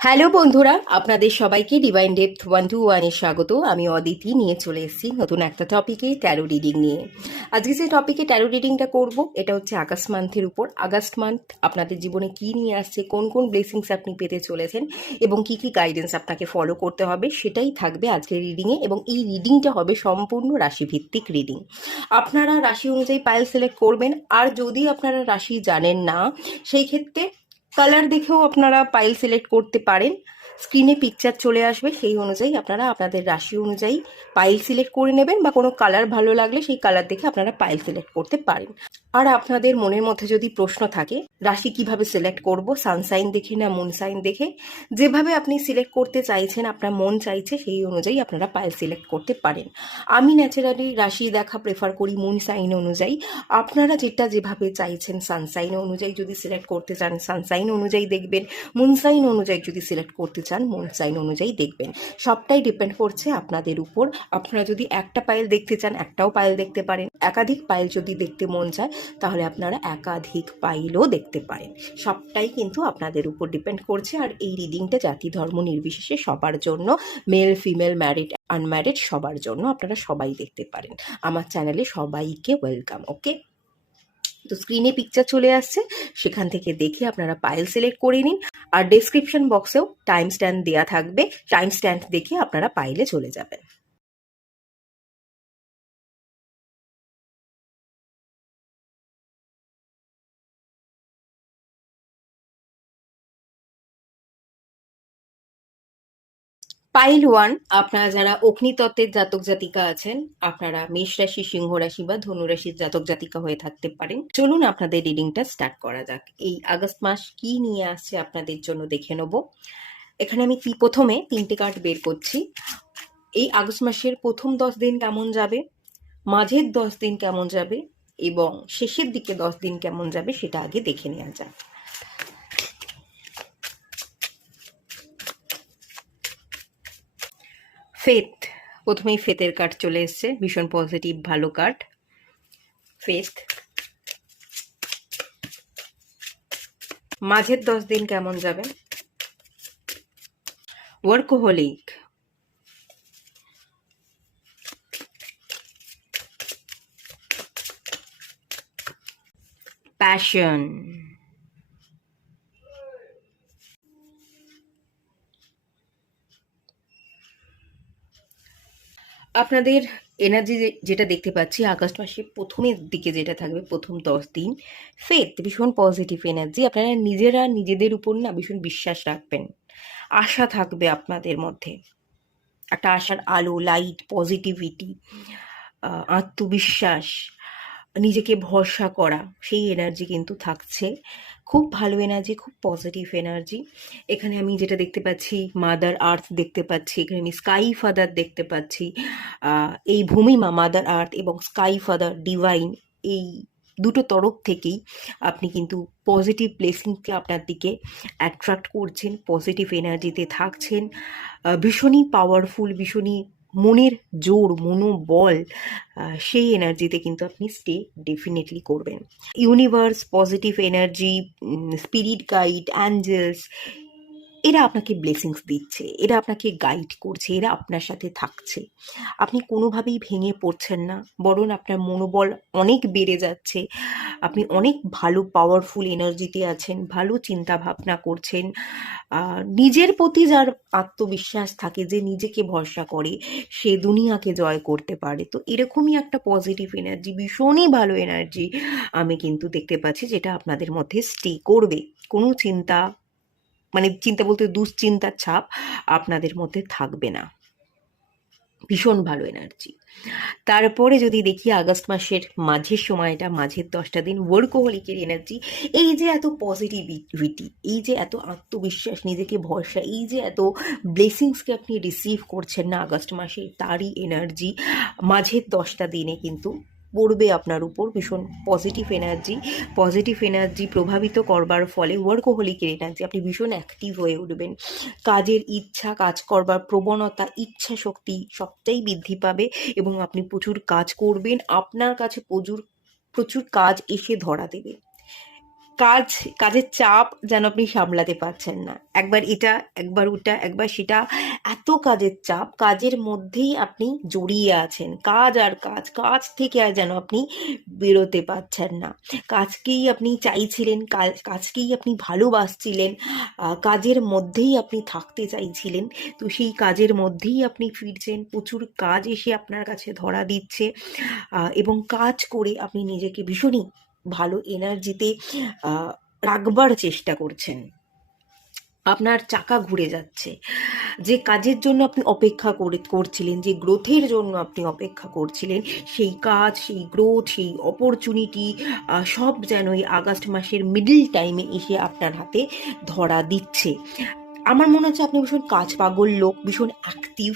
Hello বন্ধুরা, আপনাদের সবাইকে ডিভাইন ডেপথ 121-এ স্বাগত। আমি অদিতি নিয়ে চলে এসেছি নতুন একটা টপিকে, ট্যারো রিডিং নিয়ে। আজকে যে টপিকে ট্যারো রিডিংটা করব এটা হচ্ছে আগস্ট মান্থের উপর। আগস্ট মান্থ আপনাদের জীবনে কি নিয়ে আসছে, কোন কোন ব্লেসিংস আপনি পেতে চলেছেন এবং কি কি গাইডেন্স আপনাকে ফলো করতে হবে সেটাই থাকবে আজকের রিডিংয়ে। এবং এই রিডিংটা হবে সম্পূর্ণ রাশিভিত্তিক রিডিং। আপনারা রাশি অনুযায়ী পাইল সিলেক্ট করবেন। আর যদি আপনারা রাশি জানেন না, সেই ক্ষেত্রে কালার দেখেও আপনারা পাইল সিলেক্ট করতে পারেন। স্ক্রিনে পিকচার চলে আসবে, সেই অনুযায়ী আপনারা আপনাদের রাশি অনুযায়ী পাইল সিলেক্ট করে নেবেন, বা কোনো কালার ভালো লাগলে সেই কালার দেখে আপনারা পাইল সিলেক্ট করতে পারেন। আর আপনাদের মনের মধ্যে যদি প্রশ্ন থাকে রাশি কিভাবে সিলেক্ট করব, সানসাইন দেখে না মুন সাইন দেখে, যেভাবে আপনি সিলেক্ট করতে চাইছেন, আপনার মন চাইছে সেই অনুযায়ী আপনারা পাইল সিলেক্ট করতে পারেন। আমি ন্যাচারালি রাশি দেখা প্রেফার করি মুন সাইন অনুযায়ী। আপনারা যেটা যেভাবে চাইছেন, সানসাইন অনুযায়ী যদি সিলেক্ট করতে চান সানসাইন অনুযায়ী দেখবেন, মুন সাইন অনুযায়ী যদি সিলেক্ট করতে চান মুন সাইন অনুযায়ী দেখবেন। সবটাই ডিপেন্ড করছে আপনাদের উপর। আপনারা যদি একটা পাইল দেখতে চান একটাও পাইল দেখতে পারেন, একাধিক পাইল যদি দেখতে মন চায় তাহলে আপনারা একাধিক পাইলও দেখতে পারেন। সবটাই কিন্তু আপনাদের উপর ডিপেন্ড করছে। আর এই রিডিংটা জাতি ধর্ম নির্বিশেষে সবার জন্য, মেল ফিমেল ম্যারিড আনম্যারিড সবার জন্য, আপনারা সবাই দেখতে পারেন। আমার চ্যানেলে সবাইকে ওয়েলকাম। ওকে, তো স্ক্রিনে পিকচার চলে আসছে, সেখান থেকে দেখে আপনারা পাইল সিলেক্ট করে নিন। আর ডেসক্রিপশন বক্সেও টাইম স্ট্যাম্প দেওয়া থাকবে, টাইম স্ট্যাম্প দেখে আপনারা পাইলে চলে যাবেন। পাইল 1, আপনারা যারা অগ্নিতত্ত্বের জাতক জাতিকা আছেন, আপনারা মেষ রাশি, সিংহ রাশি বা ধনু রাশির জাতক জাতিকা হয়ে থাকতে পারেন। চলুন আপনাদের রিডিংটা স্টার্ট করা যাক। এই আগস্ট মাস কি নিয়ে আসছে আপনাদের জন্য দেখে নেব। এখানে আমি প্রথমে 3টে কার্ড বের করছি। এই আগস্ট মাসের প্রথম 10 দিন কেমন যাবে, মাঝের 10 দিন কেমন যাবে এবং শেষের দিকে 10 দিন কেমন যাবে সেটা আগে দেখে নেওয়া যাক। ফেথ, প্রথমেই ফেথের কার্ড চলে এসছে, ভীষণ পজিটিভ ভালো কার্ড। ফেথ। মাঝের 10 দিন কেমন যাবে, ওয়ার্কোহলিক, প্যাশন, আপনাদের এনার্জি যেটা দেখতে পাচ্ছি আগস্ট মাসে প্রথমের দিকে যেটা থাকবে, প্রথম 10 দিন ফেথ, ভীষণ পজিটিভ এনার্জি। আপনারা নিজেরা নিজেদের উপর না ভীষণ বিশ্বাস রাখবেন, আশা থাকবে আপনাদের মধ্যে, একটা আশার আলো, লাইট, পজিটিভিটি, আত্মবিশ্বাস, নিজেকে ভরসা করা, সেই এনার্জি কিন্তু থাকছে। খুব ভালো এনার্জি, খুব পজিটিভ এনার্জি। এখানে আমি যেটা দেখতে পাচ্ছি মাদার আর্থ দেখতে পাচ্ছি, এখানে আমি স্কাই ফাদার দেখতে পাচ্ছি। এই ভূমিমা, মাদার আর্থ এবং স্কাই ফাদার ডিভাইন, এই দুটো তরফ থেকেই আপনি কিন্তু পজিটিভ ব্লেসিংকে আপনার দিকে অ্যাট্রাক্ট করছেন, পজিটিভ এনার্জিতে থাকছেন। ভীষণই পাওয়ারফুল, ভীষণই মনের জোর, মনোবল, সেই এনার্জিতে কিন্তু আপনি স্টে ডেফিনেটলি করবেন। Universe, positive energy, spirit guide, angels, এরা আপনাকে ব্লেসিংস দিচ্ছে, এরা আপনাকে গাইড করছে, এরা আপনার সাথে থাকছে। আপনি কোনোভাবেই ভেঙে পড়ছেন না, বরং আপনার মনোবল অনেক বেড়ে যাচ্ছে। আপনি অনেক ভালো পাওয়ারফুল এনার্জিতে আছেন, ভালো চিন্তা ভাবনা করছেন। নিজের প্রতি যার আত্মবিশ্বাস থাকে, যে নিজেকে ভরসা করে, সে দুনিয়াকে জয় করতে পারে। তো এরকমই একটা পজিটিভ এনার্জি, ভীষণই ভালো এনার্জি আমি কিন্তু দেখতে পাচ্ছি, যেটা আপনাদের মধ্যে স্টে করবে। কোনো চিন্তা, মানে চিন্তা বলতে দুশ্চিন্তার ছাপ আপনাদের মধ্যে থাকবে না। ভীষণ ভালো এনার্জি। তারপরে যদি দেখি আগস্ট মাসের মাঝের সময়টা, মাঝের 10টা দিন ওয়ার্কোহলিকের এনার্জি। এই যে এত পজিটিভিটি, এই যে এত আত্মবিশ্বাস, নিজেকে ভরসা, এই যে এত ব্লেসিংসকে আপনি রিসিভ করছেন না আগস্ট মাসে, তারই এনার্জি মাঝের 10টা দিনে কিন্তু পড়বে আপনার উপর। ভীষণ পজিটিভ এনার্জি প্রভাবিত করবার ফলে ওয়ার্কোহলিকের এনার্জি, আপনি ভীষণ অ্যাক্টিভ হয়ে উঠবেন। কাজের ইচ্ছা, কাজ করবার প্রবণতা, ইচ্ছা শক্তি সবটাই বৃদ্ধি পাবে এবং আপনি প্রচুর কাজ করবেন। আপনার কাছে প্রচুর প্রচুর কাজ এসে ধরা দেবে। কাজের চাপ যেন আপনি সামলাতে পারছেন না, একবার এটা একবার ওটা একবার সেটা, এত কাজের চাপ, কাজের মধ্যেই আপনি জড়িয়ে আছেন, কাজ আর কাজ, কাজ থেকে আর যেন আপনি বেরোতে পারছেন না, কাজকেই আপনি চাইছিলেন, কাজকেই আপনি ভালোবাসছিলেন, কাজের মধ্যেই আপনি থাকতে চাইছিলেন, তো সেই কাজের মধ্যেই আপনি ফিরছেন, প্রচুর কাজ এসে আপনার কাছে ধরা দিচ্ছে, এবং কাজ করে আপনি নিজেকে ভীষণই ভালো এনার্জিতে রাখবার চেষ্টা করছেন, আপনার চাকা ঘুরে যাচ্ছে, যে কাজের জন্য আপনি অপেক্ষা করছিলেন, যে গ্রোথের জন্য আপনি অপেক্ষা করছিলেন, সেই কাজ, সেই গ্রোথ, সেই অপরচুনিটি সব যেন এই আগস্ট মাসের মিডল টাইমে এসে আপনার হাতে ধরা দিচ্ছে। আমার মনে হচ্ছে আপনি ভীষণ কাজ পাগল লোক, ভীষণ অ্যাক্টিভ,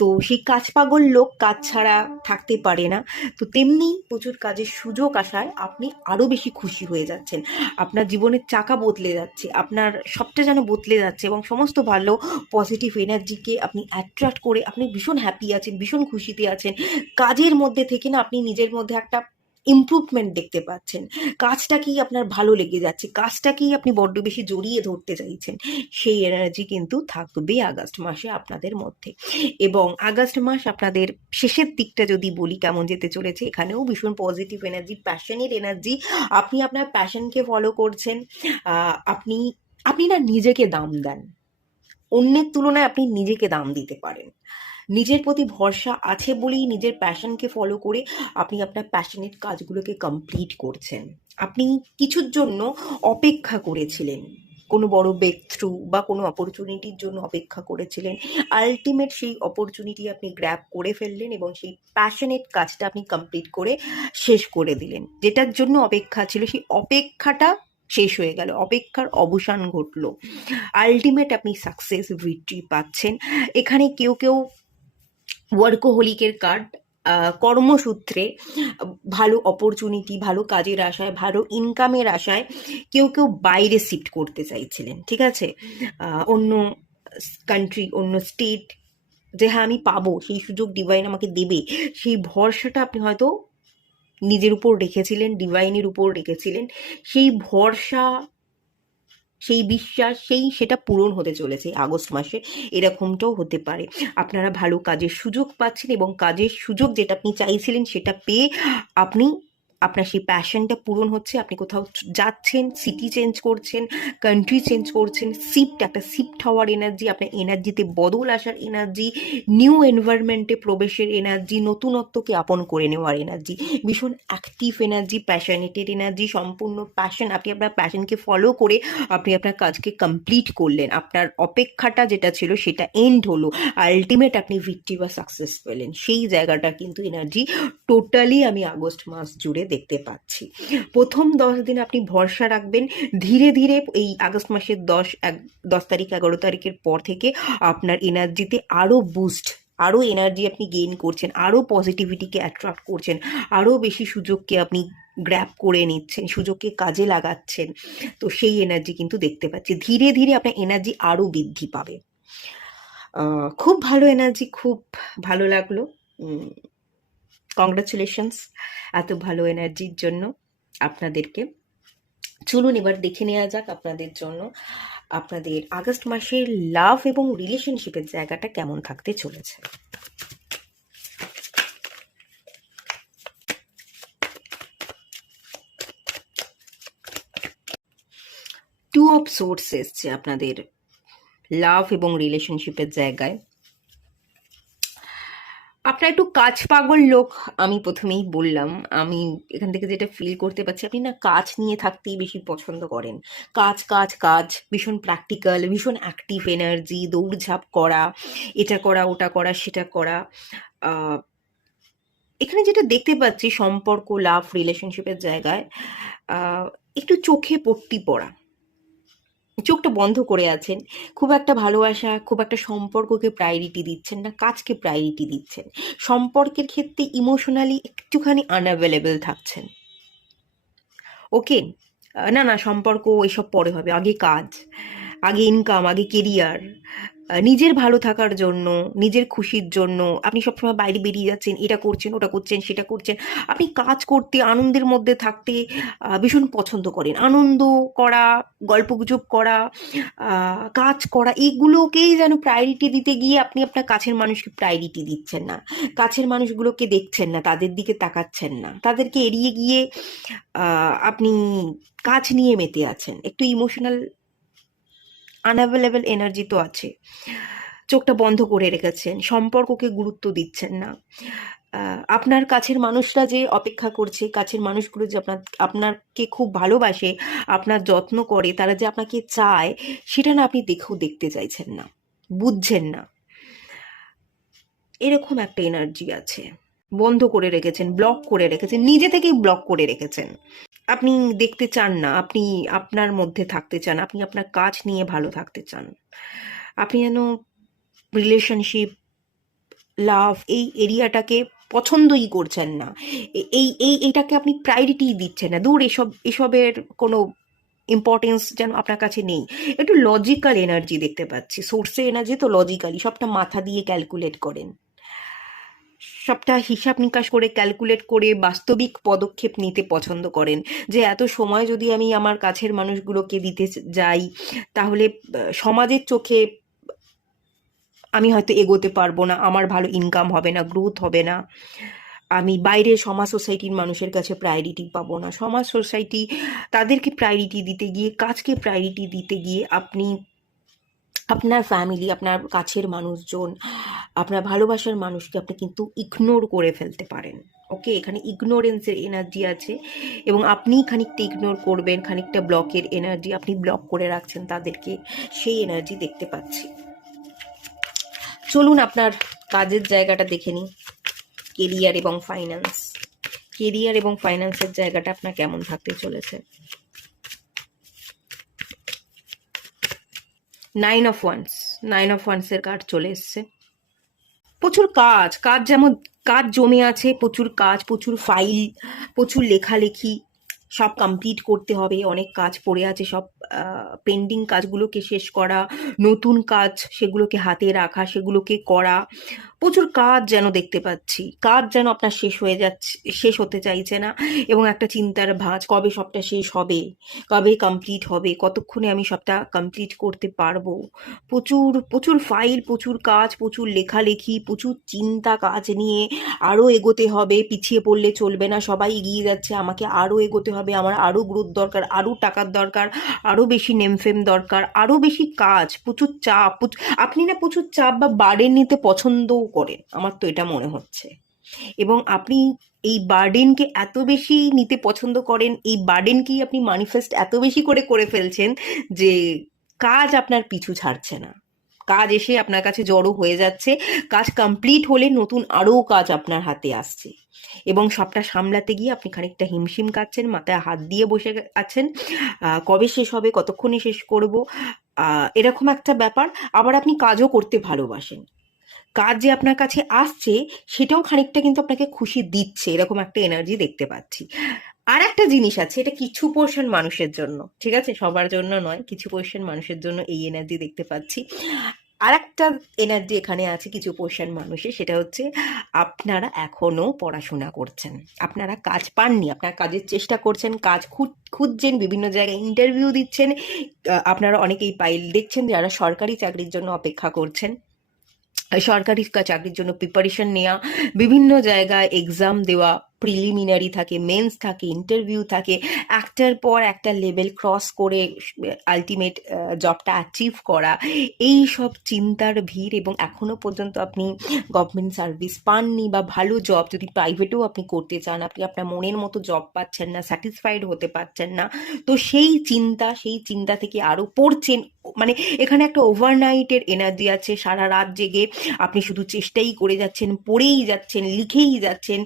তো সেই কাজ পাগল লোক কাজ ছাড়া থাকতে পারে না, তো তেমনি প্রচুর কাজের সুযোগ আসায় আপনি আরও বেশি খুশি হয়ে যাচ্ছেন, আপনার জীবনের চাকা বদলে যাচ্ছে, আপনার সবটা যেন বদলে যাচ্ছে, এবং সমস্ত ভালো পজিটিভ এনার্জিকে আপনি অ্যাট্রাক্ট করে আপনি ভীষণ হ্যাপি আছেন, ভীষণ খুশিতে আছেন, কাজের মধ্যে থেকে না আপনি নিজের মধ্যে একটা ইমপ্রুভমেন্ট দেখতে পাচ্ছেন, কাজটাকেই আপনার ভালো লেগে যাচ্ছে, কাজটাকেই আপনি বড্ড বেশি জড়িয়ে ধরতে চাইছেন, সেই এনার্জি কিন্তু থাকবে আগস্ট মাসে আপনাদের মধ্যে। এবং আগস্ট মাস আপনাদের শেষের দিকটা যদি বলি কেমন যেতে চলেছে, এখানেও ভীষণ পজিটিভ এনার্জি, প্যাশনের এনার্জি, আপনি আপনার প্যাশনকে ফলো করছেন, আপনি আপনি না নিজেকে দাম দেন, অন্যের তুলনায় আপনি নিজেকে দাম দিতে পারেন, নিজের প্রতি ভরসা আছে বলেই নিজের প্যাশনকে ফলো করে আপনি আপনার প্যাশনেট কাজগুলোকে কমপ্লিট করছেন, আপনি কিছুর জন্য অপেক্ষা করেছিলেন, কোনো বড় ব্রেক থ্রু বা কোনো অপরচুনিটির জন্য অপেক্ষা করেছিলেন, আলটিমেট সেই অপরচুনিটি আপনি গ্র্যাব করে ফেললেন এবং সেই প্যাশনেট কাজটা আপনি কমপ্লিট করে শেষ করে দিলেন, যেটার জন্য অপেক্ষা ছিল সেই অপেক্ষাটা শেষ হয়ে গেল, অপেক্ষার অবসান ঘটলো, আলটিমেট আপনি সাকসেস ভিক্টরি পাচ্ছেন। এখানে কেউ কেউ ওয়ার্কোহলিকের কার্ড, কর্মসূত্রে ভালো অপরচুনিটি, ভালো কাজের আশায়, ভালো ইনকামের আশায় কেউ কেউ বাইরে শিফট করতে চাইছিলেন, ঠিক আছে, অন্য কান্ট্রি, অন্য স্টেট, যে হ্যাঁ আমি পাবো, সেই সুযোগ ডিভাইন আমাকে দেবে, সেই ভরসাটা আপনি হয়তো নিজের উপর রেখেছিলেন, ডিভাইনের উপর রেখেছিলেন, সেই ভরসা, সেই বিশ্বাস, সেটা পূরণ হতে চলেছে আগস্ট মাসে, এরকমটাও হতে পারে, আপনারা ভালো কাজের সুযোগ পাচ্ছেন এবং কাজের সুযোগ যেটা আপনি চাইছিলেন সেটা পেয়ে আপনি আপনার সেই প্যাশনটা পূরণ হচ্ছে, আপনি কোথাও যাচ্ছেন, সিটি চেঞ্জ করছেন, কান্ট্রি চেঞ্জ করছেন, একটা শিফট হওয়ার এনার্জি, আপনার এনার্জিতে বদল আসার এনার্জি, নিউ এনভায়রনমেন্টে প্রবেশের এনার্জি, নতুনত্বকে আপন করে নেওয়ার এনার্জি, ভীষণ অ্যাক্টিভ এনার্জি, প্যাশনেটেড এনার্জি, সম্পূর্ণ প্যাশন, আপনি আপনার প্যাশনকে ফলো করে আপনি আপনার কাজকে কমপ্লিট করলেন, আপনার অপেক্ষাটা যেটা ছিল সেটা এন্ড হলো, আলটিমেট আপনি ভিক্টরি বা সাকসেস পেলেন, সেই জায়গাটা কিন্তু এনার্জি টোটালি আমি আগস্ট মাস জুড়ে দেখতে পাচ্ছি। প্রথম 10 দিন আপনি ভরসা রাখবেন, ধীরে ধীরে এই আগস্ট মাসের 10 তারিখ 11 তারিখের পর থেকে আপনার এনার্জিতে আরও বুস্ট, আরও এনার্জি আপনি গেইন করছেন, আরও পজিটিভিটিকে অ্যাট্রাক্ট করছেন, আরও বেশি সুযোগকে আপনি গ্র্যাব করে নিচ্ছেন, সুযোগকে কাজে লাগাচ্ছেন, তো সেই এনার্জি কিন্তু দেখতে পাচ্ছি, ধীরে ধীরে আপনার এনার্জি আরও বৃদ্ধি পাবে, খুব ভালো এনার্জি, খুব ভালো লাগলো, কংগ্রাচুলেশনস এত ভালো এনার্জির জন্য আপনাদেরকে। চলুন এবার দেখে নেওয়া যাক আপনাদের জন্য আপনাদের আগস্ট মাসের লাভ এবং রিলেশনশিপের জায়গাটা কেমন থাকতে চলেছে। টু অফ সোর্স এসছে আপনাদের লাভ এবং রিলেশনশিপের জায়গায়, আপনার একটু কাজ পাগল লোক, আমি প্রথমেই বললাম, আমি এখান থেকে যেটা ফিল করতে পারছি আপনি না কাজ নিয়ে থাকতেই বেশি পছন্দ করেন, কাজ কাজ কাজ, ভীষণ প্র্যাকটিক্যাল, ভীষণ অ্যাক্টিভ এনার্জি, দৌড়ঝাঁপ করা, এটা করা ওটা করা সেটা করা, এখানে যেটা দেখতে পাচ্ছি সম্পর্ক, লাভ, রিলেশনশিপের জায়গায় একটু চোখে পট্টি পড়া, চোখটা বন্ধ করে আছেন, খুব একটা ভালোবাসা, খুব একটা সম্পর্ককে প্রায়োরিটি দিচ্ছেন না, কাজকে প্রায়োরিটি দিচ্ছেন, সম্পর্কের ক্ষেত্রে ইমোশনালি একটুখানি আনঅ্যাভেলেবেল থাকছেন, ওকে, না না সম্পর্ক এসব পরে হবে, আগে কাজ, আগে ইনকাম, আগে কেরিয়ার, নিজের ভালো থাকার জন্য, নিজের খুশির জন্য আপনি সবসময় বাইরে বেরিয়ে যাচ্ছেন, এটা করছেন, ওটা করছেন, সেটা করছেন। আপনি কাজ করতে, আনন্দের মধ্যে থাকতে ভীষণ পছন্দ করেন। আনন্দ করা, গল্পগুজব করা, কাজ করা, এগুলোকেই যেন প্রায়োরিটি দিতে গিয়ে আপনি আপনার কাছের মানুষকে প্রায়োরিটি দিচ্ছেন না। কাছের মানুষগুলোকে দেখছেন না, তাদের দিকে তাকাচ্ছেন না, তাদেরকে এড়িয়ে গিয়ে আপনি কাজ নিয়ে মেতে আছেন। একটু ইমোশনাল আনঅ্যাভেলেবল এনার্জি তো আছে। চোখটা বন্ধ করে রেখেছেন, সম্পর্ককে গুরুত্ব দিচ্ছেন না। আপনার কাছের মানুষরা যে অপেক্ষা করছে, কাছের মানুষগুলো যে আপনাকে খুব ভালোবাসে, আপনার যত্ন করে, তারা যে আপনাকে চায়, সেটা না আপনি দেখতে চাইছেন না, বুঝছেন না। এরকম একটা এনার্জি আছে। বন্ধ করে রেখেছেন, ব্লক করে রেখেছেন, নিজে থেকেই ব্লক করে রেখেছেন। আপনি দেখতে চান না, আপনি আপনার মধ্যে থাকতে চান, আপনি আপনার কাজ নিয়ে ভালো থাকতে চান। আপনি যেন রিলেশনশিপ, লাভ, এই এরিয়াটাকে পছন্দই করছেন না। এইটাকে আপনি প্রায়োরিটি দিচ্ছেন না। দূর, এসবের কোনো ইম্পর্টেন্স যেন আপনার কাছে নেই। একটু লজিক্যাল এনার্জি দেখতে পাচ্ছি। সোর্সের এনার্জি তো লজিক্যালি, সবটা মাথা দিয়ে ক্যালকুলেট করেন, সবটা হিসাব নিকাশ করে ক্যালকুলেট করে বাস্তবিক পদক্ষেপ নিতে পছন্দ করেন। যে এত সময় যদি আমি আমার কাছের মানুষগুলোকে দিতে যাই, তাহলে সমাজের চোখে আমি হয়তো এগোতে পারবো না, আমার ভালো ইনকাম হবে না, গ্রোথ হবে না, আমি বাইরে সমাজ সোসাইটির মানুষের কাছে প্রায়োরিটি পাবো না। সমাজ সোসাইটি, তাদেরকে প্রায়োরিটি দিতে গিয়ে, কাজকে প্রায়োরিটি দিতে গিয়ে আপনি আপনার ফ্যামিলি, আপনার কাছের মানুষজন, আপনার ভালোবাসার মানুষকে আপনি কিন্তু ইগনোর করে ফেলতে পারেন। ওকে, এখানে ইগনোরেন্সের এনার্জি আছে এবং আপনি খানিকটা ইগনোর করবেন, খানিকটা ব্লকের এনার্জি, আপনি ব্লক করে রাখছেন তাদেরকে, সেই এনার্জি দেখতে পাচ্ছি। চলুন আপনার কাজের জায়গাটা দেখে নিই। কেরিয়ার এবং ফাইন্যান্স, কেরিয়ার এবং ফাইন্যান্সের জায়গাটা আপনার কেমন থাকতে চলেছে। 9 অফ ওয়ান্স এর কার্ড চলে এসছে। প্রচুর কাজ, যেমন কাজ জমে আছে, প্রচুর কাজ, প্রচুর ফাইল, প্রচুর লেখালেখি, সব কমপ্লিট করতে হবে। অনেক কাজ পড়ে আছে, সব পেন্ডিং কাজগুলোকে শেষ করা, নতুন কাজ সেগুলোকে হাতে রাখা, সেগুলোকে করা। প্রচুর কাজ যেন দেখতে পাচ্ছি, কাজ যেন আপনার শেষ হয়ে যাচ্ছে, শেষ হতে চাইছে না, এবং একটা চিন্তার ভাঁজ, কবে সবটা শেষ হবে, কবে কমপ্লিট হবে, কতক্ষণে আমি সবটা কমপ্লিট করতে পারবো। প্রচুর প্রচুর ফাইল, প্রচুর কাজ, প্রচুর লেখালেখি, প্রচুর চিন্তা কাজ নিয়ে। আরও এগোতে হবে, পিছিয়ে পড়লে চলবে না, সবাই এগিয়ে যাচ্ছে, আমাকে আরও এগোতে হবে, আমার আরও গ্রোথ দরকার, আরও টাকার দরকার, আরও বেশি নেমফেম দরকার, আরও বেশি কাজ, প্রচুর চাপ। আপনি না প্রচুর চাপ বা বার্ডেন নিতে পছন্দও করেন, আমার তো এটা মনে হচ্ছে। এবং আপনি এই বার্ডেনকে এত বেশি নিতে পছন্দ করেন, এই বার্ডেনকেই আপনি ম্যানিফেস্ট এত বেশি করে ফেলছেন যে কাজ আপনার পিছু ছাড়ছে না। কাজ এসে আপনার কাছে জড়ো হয়ে যাচ্ছে, কাজ কমপ্লিট হলে নতুন আরও কাজ আপনার হাতে আসছে, এবং সবটা সামলাতে গিয়ে আপনি খানিকটা হিমশিম খাচ্ছেন, মাথায় হাত দিয়ে বসে আছেন। কবে শেষ হবে, কতক্ষণে শেষ করব, এরকম একটা ব্যাপার। আবার আপনি কাজও করতে ভালোবাসেন, কাজ যে আপনার কাছে আসছে সেটাও খানিকটা কিন্তু আপনাকে খুশি দিচ্ছে, এরকম একটা এনার্জি দেখতে পাচ্ছি। আর একটা জিনিস আছে, এটা কিছু পোর্শন মানুষের জন্য, ঠিক আছে, সবার জন্য নয়, কিছু পোর্শন মানুষের জন্য এই এনার্জি দেখতে পাচ্ছি। আর একটা এনার্জি এখানে আছে কিছু পোর্শন মানুষের, সেটা হচ্ছে আপনারা এখনো পড়াশোনা করছেন, আপনারা কাজ পাননি, আপনারা কাজের চেষ্টা করছেন, কাজ খুঁজছেন, বিভিন্ন জায়গায় ইন্টারভিউ দিচ্ছেন। আপনারা অনেকেই পাইল দেখছেন যারা সরকারি চাকরির জন্য অপেক্ষা করছেন, সরকারি চাকরির জন্য প্রিপারেশন নেওয়া, বিভিন্ন জায়গায় এক্সাম দেওয়া, প্রিলিমিনারি থাকে, মেন্স থাকে, ইন্টারভিউ থাকে, একটার পর একটা লেভেল ক্রস করে আলটিমেট জবটা অ্যাচিভ করা, এই সব চিন্তার ভিড়, এবং এখনো পর্যন্ত আপনি গভর্নমেন্ট সার্ভিস পাননি, বা ভালো জব যদি প্রাইভেটেও আপনি করতে চান, আপনি আপনার মনের মতো জব পাচ্ছেন না, স্যাটিসফাইড হতে পারছেন না, তো সেই চিন্তা থেকে আরও পড়ছেন। মানে এখানে একটা ওভারনাইটের এনার্জি আছে, সারা রাত জেগে আপনি শুধু চেষ্টাই করে যাচ্ছেন, পড়েই যাচ্ছেন, লিখেই যাচ্ছেন,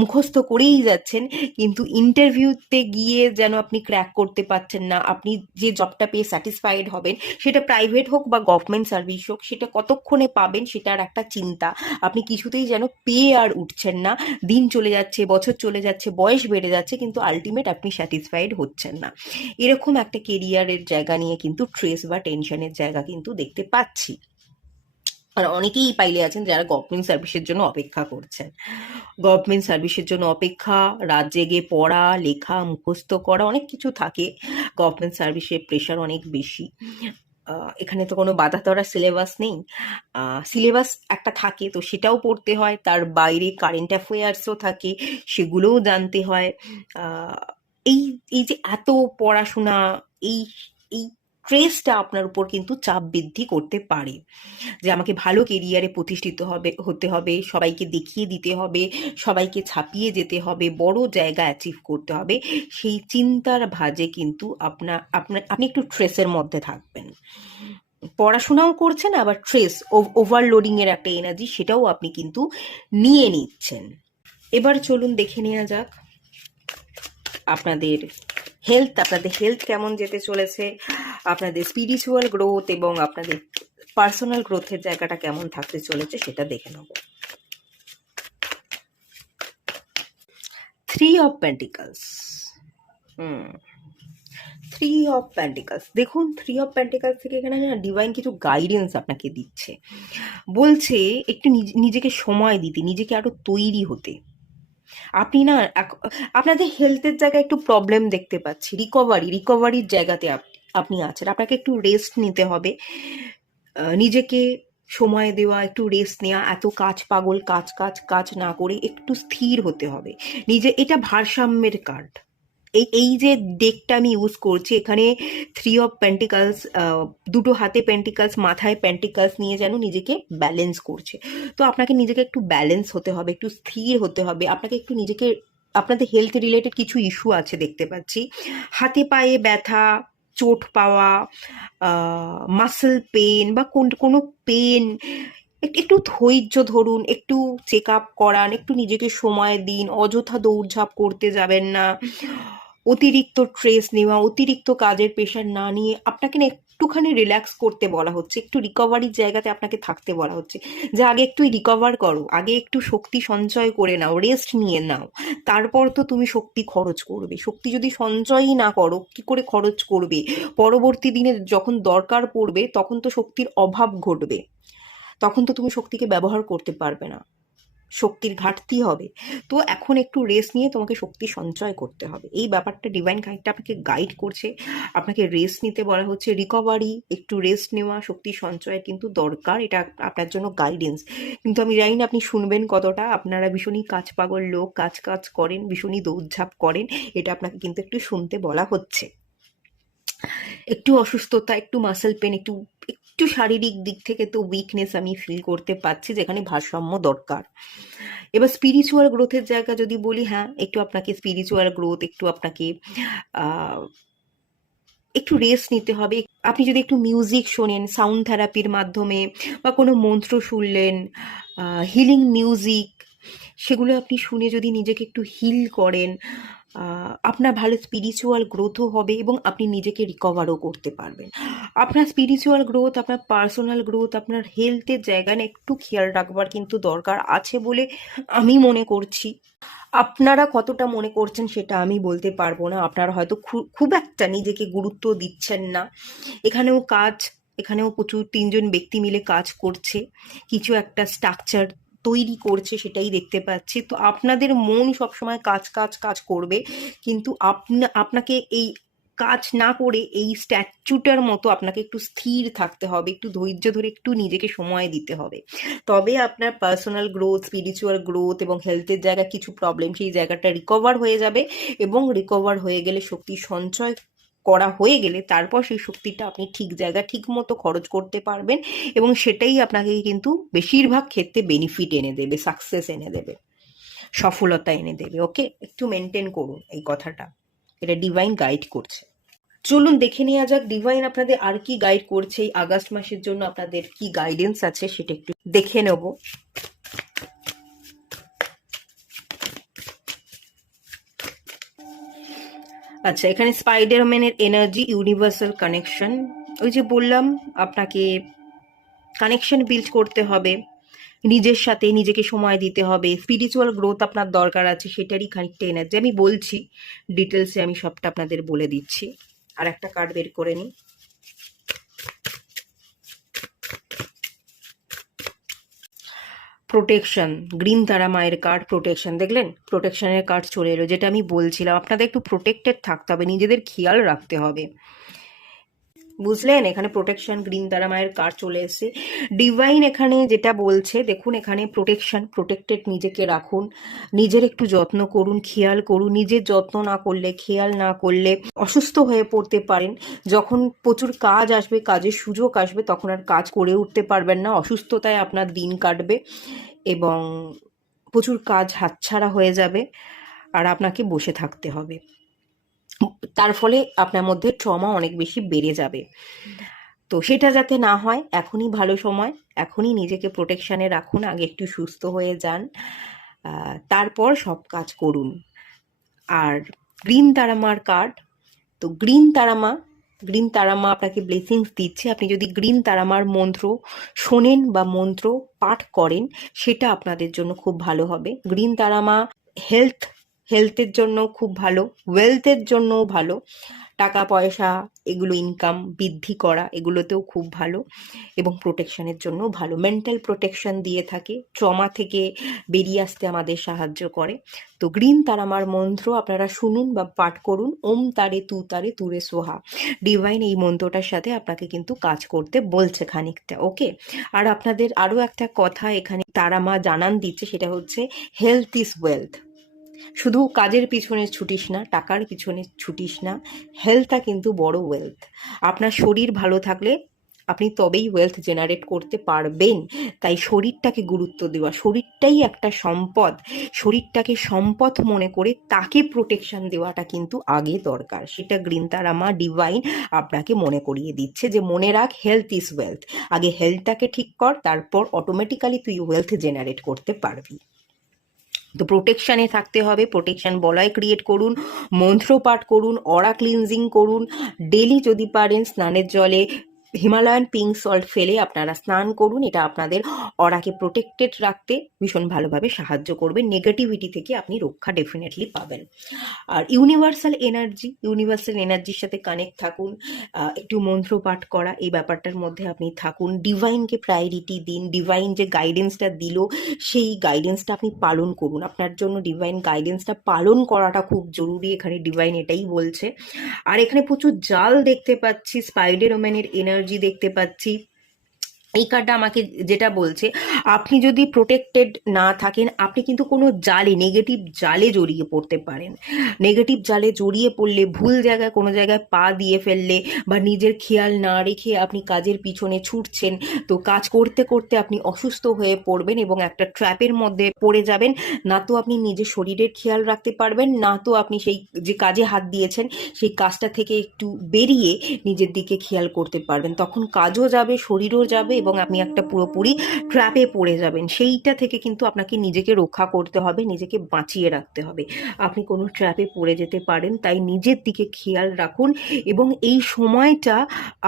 মুখস্থ করেই যাচ্ছেন, কিন্তু ইন্টারভিউতে গিয়ে যেন আপনি ক্র্যাক করতে পারছেন না। আপনি যে জবটা পেয়ে স্যাটিসফাইড হবেন, সেটা প্রাইভেট হোক বা গভর্নমেন্ট সার্ভিস হোক, সেটা কতক্ষণে পাবেন সেটার একটা চিন্তা, আপনি কিছুতেই যেন পেয়ে আর উঠছেন না। দিন চলে যাচ্ছে, বছর চলে যাচ্ছে, বয়স বেড়ে যাচ্ছে, কিন্তু আলটিমেট আপনি স্যাটিসফাইড হচ্ছেন না। এরকম একটা কেরিয়ারের জায়গা নিয়ে কিন্তু ট্রেস বা টেনশনের জায়গা কিন্তু দেখতে পাচ্ছি। আর অনেকেই পাইলে আছেন যারা গভর্নমেন্ট সার্ভিসের জন্য অপেক্ষা করছেন। গভর্নমেন্ট সার্ভিসের জন্য অপেক্ষা, রাত জেগে পড়া, লেখা, মুখস্থ করা, অনেক কিছু থাকে। গভর্নমেন্ট সার্ভিসের প্রেশার অনেক বেশি। এখানে তো কোনো বাঁধা ধরা সিলেবাস নেই। সিলেবাস একটা থাকে, তো সেটাও পড়তে হয়। তার বাইরে কারেন্ট অ্যাফেয়ার্সও থাকে, সেগুলোও জানতে হয়। এই এই যে এত পড়াশোনা, এই এই স্ট্রেসটা আপনার উপর কিন্তু চাপ বৃদ্ধি করতে পারে, যে আমাকে ভালো কেরিয়ারে প্রতিষ্ঠিত হতে হবে, সবাইকে দেখিয়ে দিতে হবে, সবাইকে ছাপিয়ে যেতে হবে, বড় জায়গা অ্যাচিভ করতে হবে। সেই চিন্তার ভাঁজে কিন্তু আপনি একটু স্ট্রেসের মধ্যে থাকবেন। পড়াশোনাও করছেন, আবার স্ট্রেস, ওভারলোডিং এর একটা এনার্জি, সেটাও আপনি কিন্তু নিয়ে নিচ্ছেন। এবার চলুন দেখে নেওয়া যাক আপনাদের হেলথ কেমন যেতে চলেছে, আপনাদের স্পিরিচুয়াল গ্রোথ এবং আপনাদের পার্সোনাল গ্রোথের জায়গাটা কেমন থাকতে চলেছে সেটা দেখে নেব। 3 অফ পেন্টিকলস। 3 অফ পেন্টিকলস, দেখুন 3 অফ পেন্টিকলস থেকে এখানে না ডিভাইন কিছু গাইডেন্স আপনাকে দিচ্ছে। বলছে একটু নিজেকে সময় দিতে, নিজেকে আরো তৈরি হতে। আপনি না আপনাদের হেলথের জায়গায় একটু প্রবলেম দেখতে পাচ্ছি, রিকভারির জায়গাতে আপনি আছেন। আপনাকে একটু রেস্ট নিতে হবে, নিজেকে সময় দেওয়া, একটু রেস্ট নেওয়া, এত কাজ পাগল কাজ না করে একটু স্থির হতে হবে এটা ভারসাম্যের কার্ড। এই যে ডেকটা আমি ইউজ করছি, এখানে 3 অফ পেন্টিকলস, দুটো হাতে পেন্টিকলস, মাথায় পেন্টিকলস নিয়ে যেন নিজেকে ব্যালেন্স করছে। তো আপনাকে নিজেকে একটু ব্যালেন্স হতে হবে, একটু স্থির হতে হবে। আপনাকে একটু নিজেকে, আপনাদের হেলথ রিলেটেড কিছু ইস্যু আছে দেখতে পাচ্ছি, হাতে পায়ে ব্যথা, চোট পাওয়া, মাসেল পেন বা কোনো পেন, একটু ধৈর্য ধরুন, একটু চেক আপ করান, একটু নিজেকে সময় দিন, অযথা দৌড়ঝাঁপ করতে যাবেন না, অতিরিক্ত স্ট্রেস নেওয়া, অতিরিক্ত কাজের প্রেশার না নিয়ে আপনাকে না একটুখানি রিল্যাক্স করতে বলা হচ্ছে, একটু রিকভারির জায়গাতে আপনাকে থাকতে বলা হচ্ছে, যে আগে একটু রিকভার করো, আগে একটু শক্তি সঞ্চয় করে নাও, রেস্ট নিয়ে নাও, তারপর তো তুমি শক্তি খরচ করবে। শক্তি যদি সঞ্চয়ই না করো, কি করে খরচ করবে? পরবর্তী দিনে যখন দরকার পড়বে তখন তো শক্তির অভাব ঘটবে, তখন তো তুমি শক্তিকে ব্যবহার করতে পারবে না, শক্তির ঘাটতি হবে। তো এখন একটু রেস্ট নিয়ে তোমাকে শক্তি সঞ্চয় করতে হবে। এই ব্যাপারটা ডিভাইন কানেক্টটা আপনাকে গাইড করছে, আপনাকে রেস্ট নিতে বলা হচ্ছে, রিকভারি, একটু রেস্ট নেওয়া, শক্তি সঞ্চয় কিন্তু দরকার, এটা আপনার জন্য গাইডেন্স। কিন্তু আমি জানি না আপনি শুনবেন কতটা। আপনারা ভীষণই কাজ পাগল লোক, কাজ করেন, ভীষণই দৌড়ঝাঁপ করেন, এটা আপনাকে কিন্তু একটু শুনতে বলা হচ্ছে। একটু অসুস্থতা, একটু মাসেল পেন, একটু একটু শারীরিক দিক থেকে তো উইকনেস আমি ফিল করতে পারছি, যেখানে ভারসাম্য দরকার। এবার স্পিরিচুয়াল গ্রোথের জায়গা যদি বলি, হ্যাঁ একটু আপনাকে স্পিরিচুয়াল গ্রোথ, একটু আপনাকে একটু রেস্ট নিতে হবে। আপনি যদি একটু মিউজিক শোনেন সাউন্ড থেরাপির মাধ্যমে, বা কোনো মন্ত্র শুনলেন, হিলিং মিউজিক, সেগুলো আপনি শুনে যদি নিজেকে একটু হিল করেন, আপনার ভালো স্পিরিচুয়াল গ্রোথও হবে এবং আপনি নিজেকে রিকভারও করতে পারবেন। আপনার স্পিরিচুয়াল গ্রোথ, আপনার পার্সোনাল গ্রোথ, আপনার হেলথের জায়গায় না একটু খেয়াল রাখবার কিন্তু দরকার আছে বলে আমি মনে করছি। আপনারা কতটা মনে করছেন সেটা আমি বলতে পারবো না। আপনারা হয়তো খুব একটা নিজেকে গুরুত্ব দিচ্ছেন না। এখানেও প্রচুর 3জন ব্যক্তি মিলে কাজ করছে, কিছু একটা স্ট্রাকচার তৈরি করছে, সেটাই দেখতে পাচ্ছি। তো আপনাদের মন সবসময় কাজ করবে, কিন্তু আপনাকে এই কাজ না করে এই স্ট্যাচুটার মতো আপনাকে একটু স্থির থাকতে হবে, একটু ধৈর্য ধরে একটু নিজেকে সময় দিতে হবে। তবে আপনার পার্সোনাল গ্রোথ, স্পিরিচুয়াল গ্রোথ এবং হেলথের জায়গায় কিছু প্রবলেম, সেই জায়গাটা রিকভার হয়ে যাবে, এবং রিকভার হয়ে গেলে, শক্তি সঞ্চয় করা হয়ে গেলে, তারপর সেই শক্তিটা আপনি ঠিক জায়গা ঠিক মতো খরচ করতে পারবেন, এবং সেটাই আপনাকে কিন্তু বেশিরভাগ ক্ষেত্রে বেনিফিট এনে দেবে, সাকসেস এনে দেবে, সফলতা এনে দেবে। ওকে, একটু মেনটেন করুন এই কথাটা, এটা ডিভাইন গাইড করছে। চলুন দেখে নেওয়া যাক ডিভাইন আপনাদের আর কি গাইড করছে, এই আগস্ট মাসের জন্য আপনাদের কি গাইডেন্স আছে সেটা একটু দেখে নেব। আচ্ছা, এখানে স্পাইডারম্যানের এনার্জি, ইউনিভার্সাল কানেকশন। ওই যে বললাম, আপনাকে কানেকশন বিল্ড করতে হবে, নিজের সাথে নিজেকে সময় দিতে হবে, স্পিরিচুয়াল গ্রোথ আপনার দরকার আছে, সেটারই খানিকটা এনার্জি আমি বলছি, ডিটেলসে আমি সবটা আপনাদের বলে দিচ্ছি। আর একটা কার্ড বের করে নিই। প্রোটেকশন, গ্রিন তারা মায়ের কার্ড প্রোটেকশন, দেখলেন প্রোটেকশনের কার্ড চলে এলো, যেটা আমি বলছিলাম আপনাদের একটু প্রোটেক্টেড থাকতে হবে, নিজেদের খেয়াল রাখতে হবে, বুঝলেন। এখানে প্রোটেকশন গ্রিন তারা মায়ের কার্ড চলে এসেছে। ডিভাইন এখানে যেটা বলছে দেখুন, এখানে প্রোটেকশন, প্রোটেক্টেড নিজেকে রাখুন, নিজের একটু যত্ন করুন, খেয়াল করুন, নিজের যত্ন না করলে, খেয়াল না করলে অসুস্থ হয়ে পড়তে পারেন। যখন প্রচুর কাজ আসবে, কাজের সুযোগ আসবে, তখন আর কাজ করে উঠতে পারবেন না, অসুস্থতায় আপনার দিন কাটবে এবং প্রচুর কাজ হাতছাড়া হয়ে যাবে আর আপনাকে বসে থাকতে হবে। তার ফলে আপনার মধ্যে ট্রমা অনেক বেশি বেড়ে যাবে। তো সেটা যাতে না হয়, এখনই ভালো সময়, এখনই নিজেকে প্রোটেকশানে রাখুন, আগে একটু সুস্থ হয়ে যান, তারপর সব কাজ করুন। আর গ্রিন তারামার কার্ড, তো গ্রিন তারামা আপনাকে ব্লেসিংস দিচ্ছে। আপনি যদি গ্রিন তারামার মন্ত্র শোনেন বা মন্ত্র পাঠ করেন, সেটা আপনাদের জন্য খুব ভালো হবে। গ্রিন তারামা হেলথের জন্য খুব ভালো, ওয়েলথের জন্যও ভালো, টাকা পয়সা এগুলো ইনকাম বৃদ্ধি করা এগুলোতেও খুব ভালো এবং প্রোটেকশনের জন্য ভালো, মেন্টাল প্রোটেকশন দিয়ে থাকে, ট্রমা থেকে বেরিয়ে আসতে আমাদের সাহায্য করে। তো গ্রিন তারামার মন্ত্র আপনারা শুনুন বা পাঠ করুন, ওম তারে তু তারে তুরে সোহা। ডিভাইন এই মন্ত্রটার সাথে আপনাকে কিন্তু কাজ করতে বলছে খানিকটা, ওকে। আর আপনাদের আরও একটা কথা এখানে তারামা জানান দিচ্ছে, সেটা হচ্ছে হেলথ ইজ ওয়েলথ। শুধু কাজের পিছনে ছুটিস না, টাকার পিছনে ছুটিস না, হেলথটা কিন্তু বড় ওয়েলথ। আপনার শরীর ভালো থাকলে আপনি তবেই ওয়েলথ জেনারেট করতে পারবেন। তাই শরীরটাকে গুরুত্ব দেওয়া, শরীরটাই একটা সম্পদ, শরীরটাকে সম্পদ মনে করে তাকে প্রোটেকশন দেওয়াটা কিন্তু আগে দরকার। সেটা গ্রিন তারামা ডিভাইন আপনাকে মনে করিয়ে দিচ্ছে যে মনে রাখ, হেলথ ইজ ওয়েলথ। আগে হেলথটাকে ঠিক কর, তারপর অটোমেটিক্যালি তুই ওয়েলথ জেনারেট করতে পারবি। তো প্রোটেকশানে থাকতে হবে, প্রোটেকশান বলয় ক্রিয়েট করুন, মন্ত্র পাঠ করুন, অরা ক্লিনজিং করুন, ডেলি যদি পারেন স্নানের জলে হিমালয়ান পিঙ্ক সল্ট ফেলে আপনারা স্নান করুন। এটা আপনাদের অরাকে প্রোটেক্টেড রাখতে ভীষণ ভালোভাবে সাহায্য করবে, নেগেটিভিটি থেকে আপনি রক্ষা ডেফিনেটলি পাবেন। আর ইউনিভার্সাল এনার্জির সাথে কানেক্ট থাকুন, একটু মন্ত্র পাঠ করা এই ব্যাপারটার মধ্যে আপনি থাকুন, ডিভাইনকে প্রায়োরিটি দিন, ডিভাইন যে গাইডেন্সটা দিল সেই গাইডেন্সটা আপনি পালন করুন। আপনার জন্য ডিভাইন গাইডেন্সটা পালন করাটা খুব জরুরি, এখানে ডিভাইন এটাই বলছে। আর এখানে প্রচুর জাল দেখতে পাচ্ছি, স্পাইডার ওম্যানের এনার্জি দেখতে পাচ্ছি। এই কার্ডটা আমাকে যেটা বলছে, আপনি যদি প্রোটেক্টেড না থাকেন, আপনি কিন্তু কোনো জালে, নেগেটিভ জালে জড়িয়ে পড়তে পারেন। নেগেটিভ জালে জড়িয়ে পড়লে, ভুল জায়গায় কোনো জায়গায় পা দিয়ে ফেললে বা নিজের খেয়াল না রেখে আপনি কাজের পিছনে ছুটছেন, তো কাজ করতে করতে আপনি অসুস্থ হয়ে পড়বেন এবং একটা ট্র্যাপের মধ্যে পড়ে যাবেন। না তো আপনি নিজের শরীরের খেয়াল রাখতে পারবেন, না তো আপনি সেই যে কাজে হাত দিয়েছেন সেই কাজটা থেকে একটু বেরিয়ে নিজের দিকে খেয়াল করতে পারবেন। তখন কাজও যাবে, শরীরও যাবে এবং আপনি একটা পুরোপুরি ট্র্যাপে পড়ে যাবেন। সেইটা থেকে কিন্তু আপনাকে নিজেকে রক্ষা করতে হবে, নিজেকে বাঁচিয়ে রাখতে হবে। আপনি কোনো ট্র্যাপে পড়ে যেতে পারেন, তাই নিজের দিকে খেয়াল রাখুন এবং এই সময়টা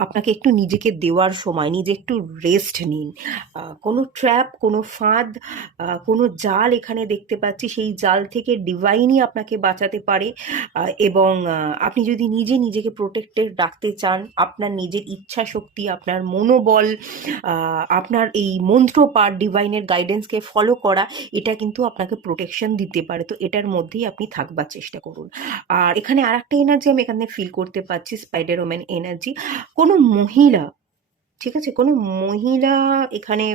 আপনাকে একটু নিজেকে দেওয়ার সময়, নিজে একটু রেস্ট নিন। কোনো ট্র্যাপ, কোনো ফাঁদ, কোনো জাল এখানে দেখতে পাচ্ছি, সেই জাল থেকে ডিভাইনই আপনাকে বাঁচাতে পারে। এবং আপনি যদি নিজেকে প্রোটেক্টেড রাখতে চান, আপনার নিজের ইচ্ছা শক্তি, আপনার মনোবল, আপনার এই মন্ত্র পাঠ, ডিভাইনের গাইডেন্সকে ফলো করা, এটা কিন্তু আপনাকে প্রোটেকশন দিতে পারে। তো এটার মধ্যেই আপনি থাকবার চেষ্টা করুন। আর এখানে আর একটা এনার্জি আমি এখানে ফিল করতে পারছি, স্পাইডার ওম্যান এনার্জি। কোনো মহিলা, ঠিক আছে, কোনো মহিলা এখানে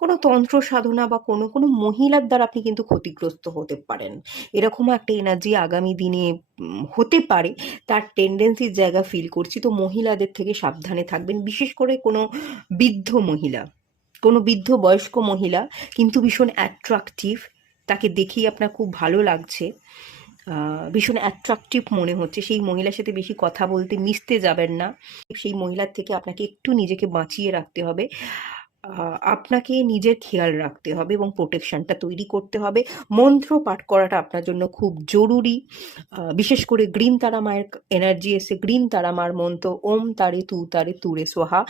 কোনো তন্ত্র সাধনা বা কোনো মহিলার দ্বারা আপনি কিন্তু ক্ষতিগ্রস্ত হতে পারেন, এরকমও একটা এনার্জি আগামী দিনে হতে পারে, তার টেন্ডেন্সির জায়গা ফিল করছি। তো মহিলাদের থেকে সাবধানে থাকবেন, বিশেষ করে কোনো বৃদ্ধ মহিলা, কোনো বৃদ্ধ বয়স্ক মহিলা কিন্তু ভীষণ অ্যাট্রাকটিভ, তাকে দেখেই আপনার খুব ভালো লাগছে, ভীষণ অ্যাট্রাকটিভ মনে হচ্ছে, সেই মহিলার সাথে বেশি কথা বলতে, মিশতে যাবেন না। সেই মহিলার থেকে আপনাকে একটু নিজেকে বাঁচিয়ে রাখতে হবে, আপনাকে নিজের খেয়াল রাখতে হবে এবং প্রোটেকশনটা তৈরি করতে হবে। মন্ত্র পাঠ করাটা আপনার জন্য খুব জরুরি, বিশেষ করে গ্রিন তারা মায়ের এনার্জি এসে, গ্রিন তারা মার মন্ত্র ওম তারে তু তারে তুরে সোহা,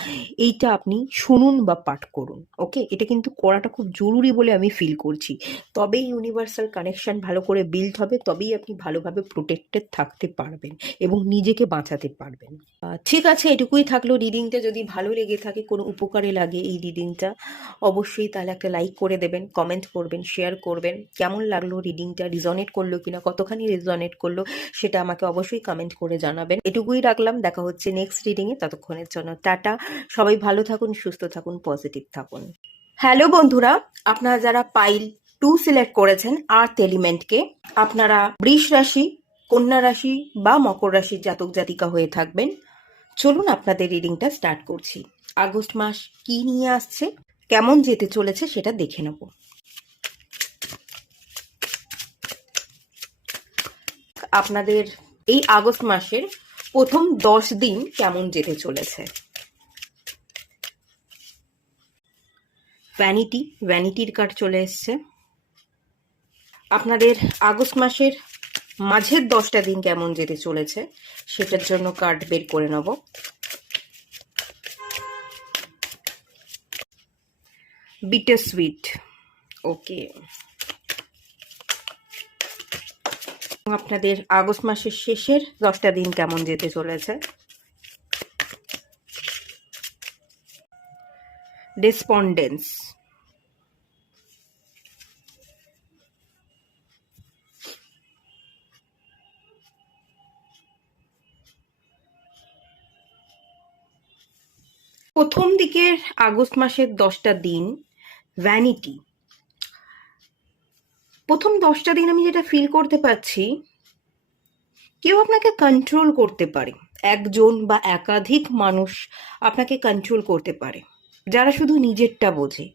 এইটা আপনি শুনুন বা পাঠ করুন, ওকে। এটা কিন্তু করাটা খুব জরুরি বলে আমি ফিল করছি, তবেই ইউনিভার্সাল কানেকশন ভালো করে বিল্ড হবে, তবেই আপনি ভালোভাবে প্রোটেক্টেড থাকতে পারবেন এবং নিজেকে বাঁচাতে পারবেন। ঠিক আছে, এটুকুই থাকলো রিডিংটা। যদি ভালো লেগে থাকে, কোনো উপকারে লাগে এই রিডিং, রিডিংটা, অবশ্যই তাহলে একটা লাইক করে দেবেন, কমেন্ট করবেন, শেয়ার করবেন। কেমন লাগলো রিডিংটা, রিজনেট করলো কিনা, কতখানি রিজনেট করলো সেটা আমাকে অবশ্যই কমেন্ট করে জানাবেন। এটুকুই রাখলাম, দেখা হচ্ছে নেক্সট রিডিংয়ে। ততক্ষণের জন্য টাটা। সবাই ভালো থাকুন, সুস্থ থাকুন, পজিটিভ থাকুন। হ্যালো বন্ধুরা, আপনারা যারা পাইল 2 সিলেক্ট করেছেন আর্থ এলিমেন্টকে, আপনারা বৃষ রাশি, কন্যা রাশি বা মকর রাশির জাতক জাতিকা হয়ে থাকবেন। চলুন আপনাদের রিডিংটা স্টার্ট করছি। আগস্ট মাস কি নিয়ে আসছে, কেমন যেতে চলেছে সেটা দেখে নেব। আপনাদের এই আগস্ট মাসের প্রথম 10 দিন কেমন যেতে চলেছে। ভ্যানিটির কার্ড চলে এসছে। আপনাদের আগস্ট মাসের মাঝের 10টা দিন কেমন যেতে চলেছে সেটার জন্য কার্ড বের করে নেব। বিটার সুইট, ওকে। আপনাদের আগস্ট মাসের শেষের 10টা দিন কেমন যেতে চলেছে। ডেসপন্ডেন্স, প্রথম দিকের আগস্ট মাসের 10টা দিন ভ্যানিটি। প্রথম 10টা দিন আমি যেটা ফিল করতে পারছি, কেউ আপনাকে কন্ট্রোল করতে পারে, একজন বা একাধিক মানুষ আপনাকে কন্ট্রোল করতে পারে, যারা শুধু নিজেরটা বোঝে,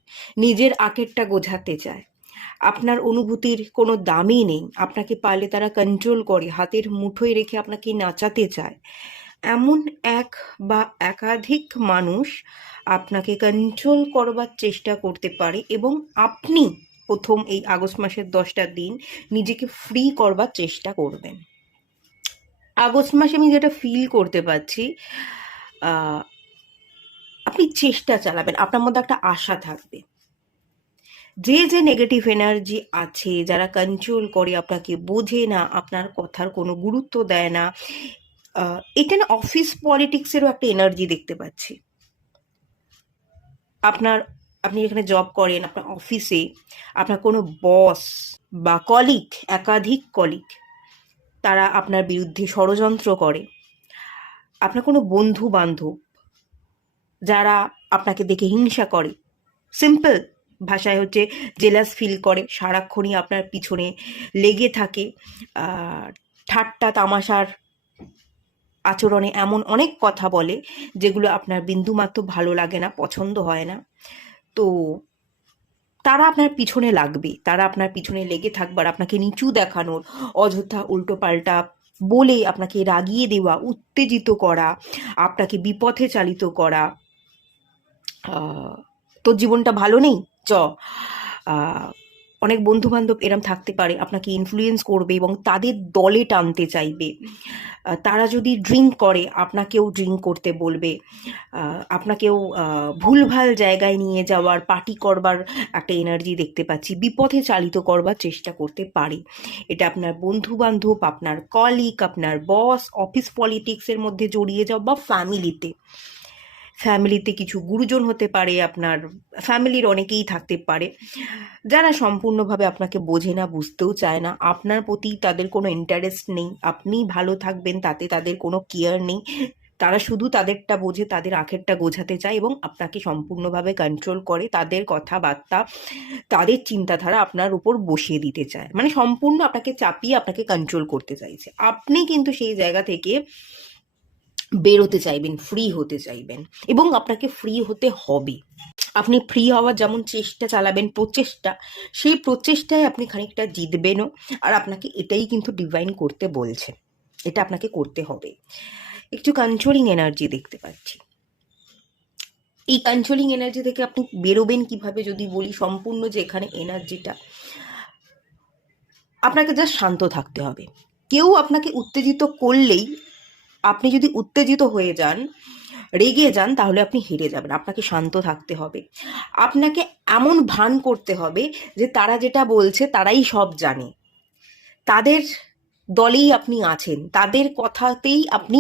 নিজের আঁকেরটা গোছাতে চায়। আপনার অনুভূতির কোনো দামই নেই, আপনাকে পারলে তারা কন্ট্রোল করে, হাতের মুঠোয় রেখে আপনাকে নাচাতে চায়। এমন এক বা একাধিক মানুষ আপনাকে কন্ট্রোল করবার চেষ্টা করতে পারে এবং আপনি প্রথম এই আগস্ট মাসের 10টা দিন নিজেকে ফ্রি করবার চেষ্টা করবেন। আগস্ট মাসে আমি যেটা ফিল করতে পারছি, আপনি চেষ্টা চালাবেন, আপনার মধ্যে একটা আশা থাকবে। যে নেগেটিভ এনার্জি আছে, যারা কন্ট্রোল করে, আপনাকে বোঝে না, আপনার কথার কোনো গুরুত্ব দেয় না, এটা না অফিস পলিটিক্সেরও একটা এনার্জি দেখতে পাচ্ছি। আপনি যেখানে জব করেন, আপনার অফিসে আপনার কোনো বস বা কলিগ, একাধিক কলিগ, তারা আপনার বিরুদ্ধে ষড়যন্ত্র করে। আপনার কোনো বন্ধু বান্ধব যারা আপনাকে দেখে হিংসা করে, সিম্পল ভাষায় হচ্ছে জেলাস ফিল করে, সারাক্ষণই আপনার পিছনে লেগে থাকে, ঠাট্টা তামাশার আচরণে এমন অনেক কথা বলে যেগুলো আপনার বিন্দুমাত্র ভালো লাগে না, পছন্দ হয় না। তো তারা আপনার পিছনে লাগবে, তারা আপনার পিছনে লেগে থাকবার, আপনাকে নিচু দেখানোর, অযথা উল্টোপাল্টা বলে আপনাকে রাগিয়ে দেওয়া, উত্তেজিত করা, আপনাকে বিপথে চালিত করা। তোর জীবনটা ভালো নেই, অনেক বন্ধু বান্ধব এরম থাকতে পারে, আপনাকে ইনফ্লুয়েন্স করবে এবং তাদের দলে টানতে চাইবে। তারা যদি ড্রিঙ্ক করে, আপনাকেও ড্রিঙ্ক করতে বলবে, আপনাকেও ভুলভাল জায়গায় নিয়ে যাওয়ার, পার্টি করবার একটা এনার্জি দেখতে পাচ্ছি, বিপথে চালিত করবার চেষ্টা করতে পারে। এটা আপনার বন্ধু বান্ধব, আপনার কলিগ, আপনার বস, অফিস পলিটিক্সের মধ্যে জড়িয়ে যাওয়া, বা ফ্যামিলিতে কিছু গুরুজন হতে পারে, আপনার ফ্যামিলির অনেকেই থাকতে পারে যারা সম্পূর্ণভাবে আপনাকে বোঝে না, বুঝতেও চায় না, আপনার প্রতি তাদের কোনো ইন্টারেস্ট নেই, আপনি ভালো থাকবেন তাতে তাদের কোনো কেয়ার নেই। তারা শুধু তাদেরটা বোঝে, তাদের আখেরটা গোছাতে চায় এবং আপনাকে সম্পূর্ণভাবে কন্ট্রোল করে, তাদের কথাবার্তা, তাদের চিন্তাধারা আপনার উপর বসিয়ে দিতে চায়, মানে সম্পূর্ণ আপনাকে চাপিয়ে আপনাকে কন্ট্রোল করতে চাইছে। আপনি কিন্তু সেই জায়গা থেকে বেরোতে চাইবেন, ফ্রি হতে চাইবেন এবং আপনাকে ফ্রি হতে হবে। আপনি ফ্রি হওয়ার যেমন চেষ্টা চালাবেন, প্রচেষ্টা, সেই প্রচেষ্টায় আপনি খানিকটা জিতবেনও। আর আপনাকে এটাই কিন্তু ডিভাইন করতে বলছে, এটা আপনাকে করতে হবে। একটু কন্ট্রোলিং এনার্জি দেখতে পাচ্ছি। এই কন্ট্রোলিং এনার্জি থেকে আপনি বেরোবেন কিভাবে যদি বলি, সম্পূর্ণ যে এখানে এনার্জিটা, আপনাকে জাস্ট শান্ত থাকতে হবে। কেউ আপনাকে উত্তেজিত করলেই, আপনি যদি উত্তেজিত হয়ে যান, রেগে যান, তাহলে আপনি হেরে যাবেন। আপনাকে শান্ত থাকতে হবে, আপনাকে এমন ভান করতে হবে যে তারা যেটা বলছে তারাই সব জানে, তাদের দলেই আপনি আছেন, তাদের কথাতেই আপনি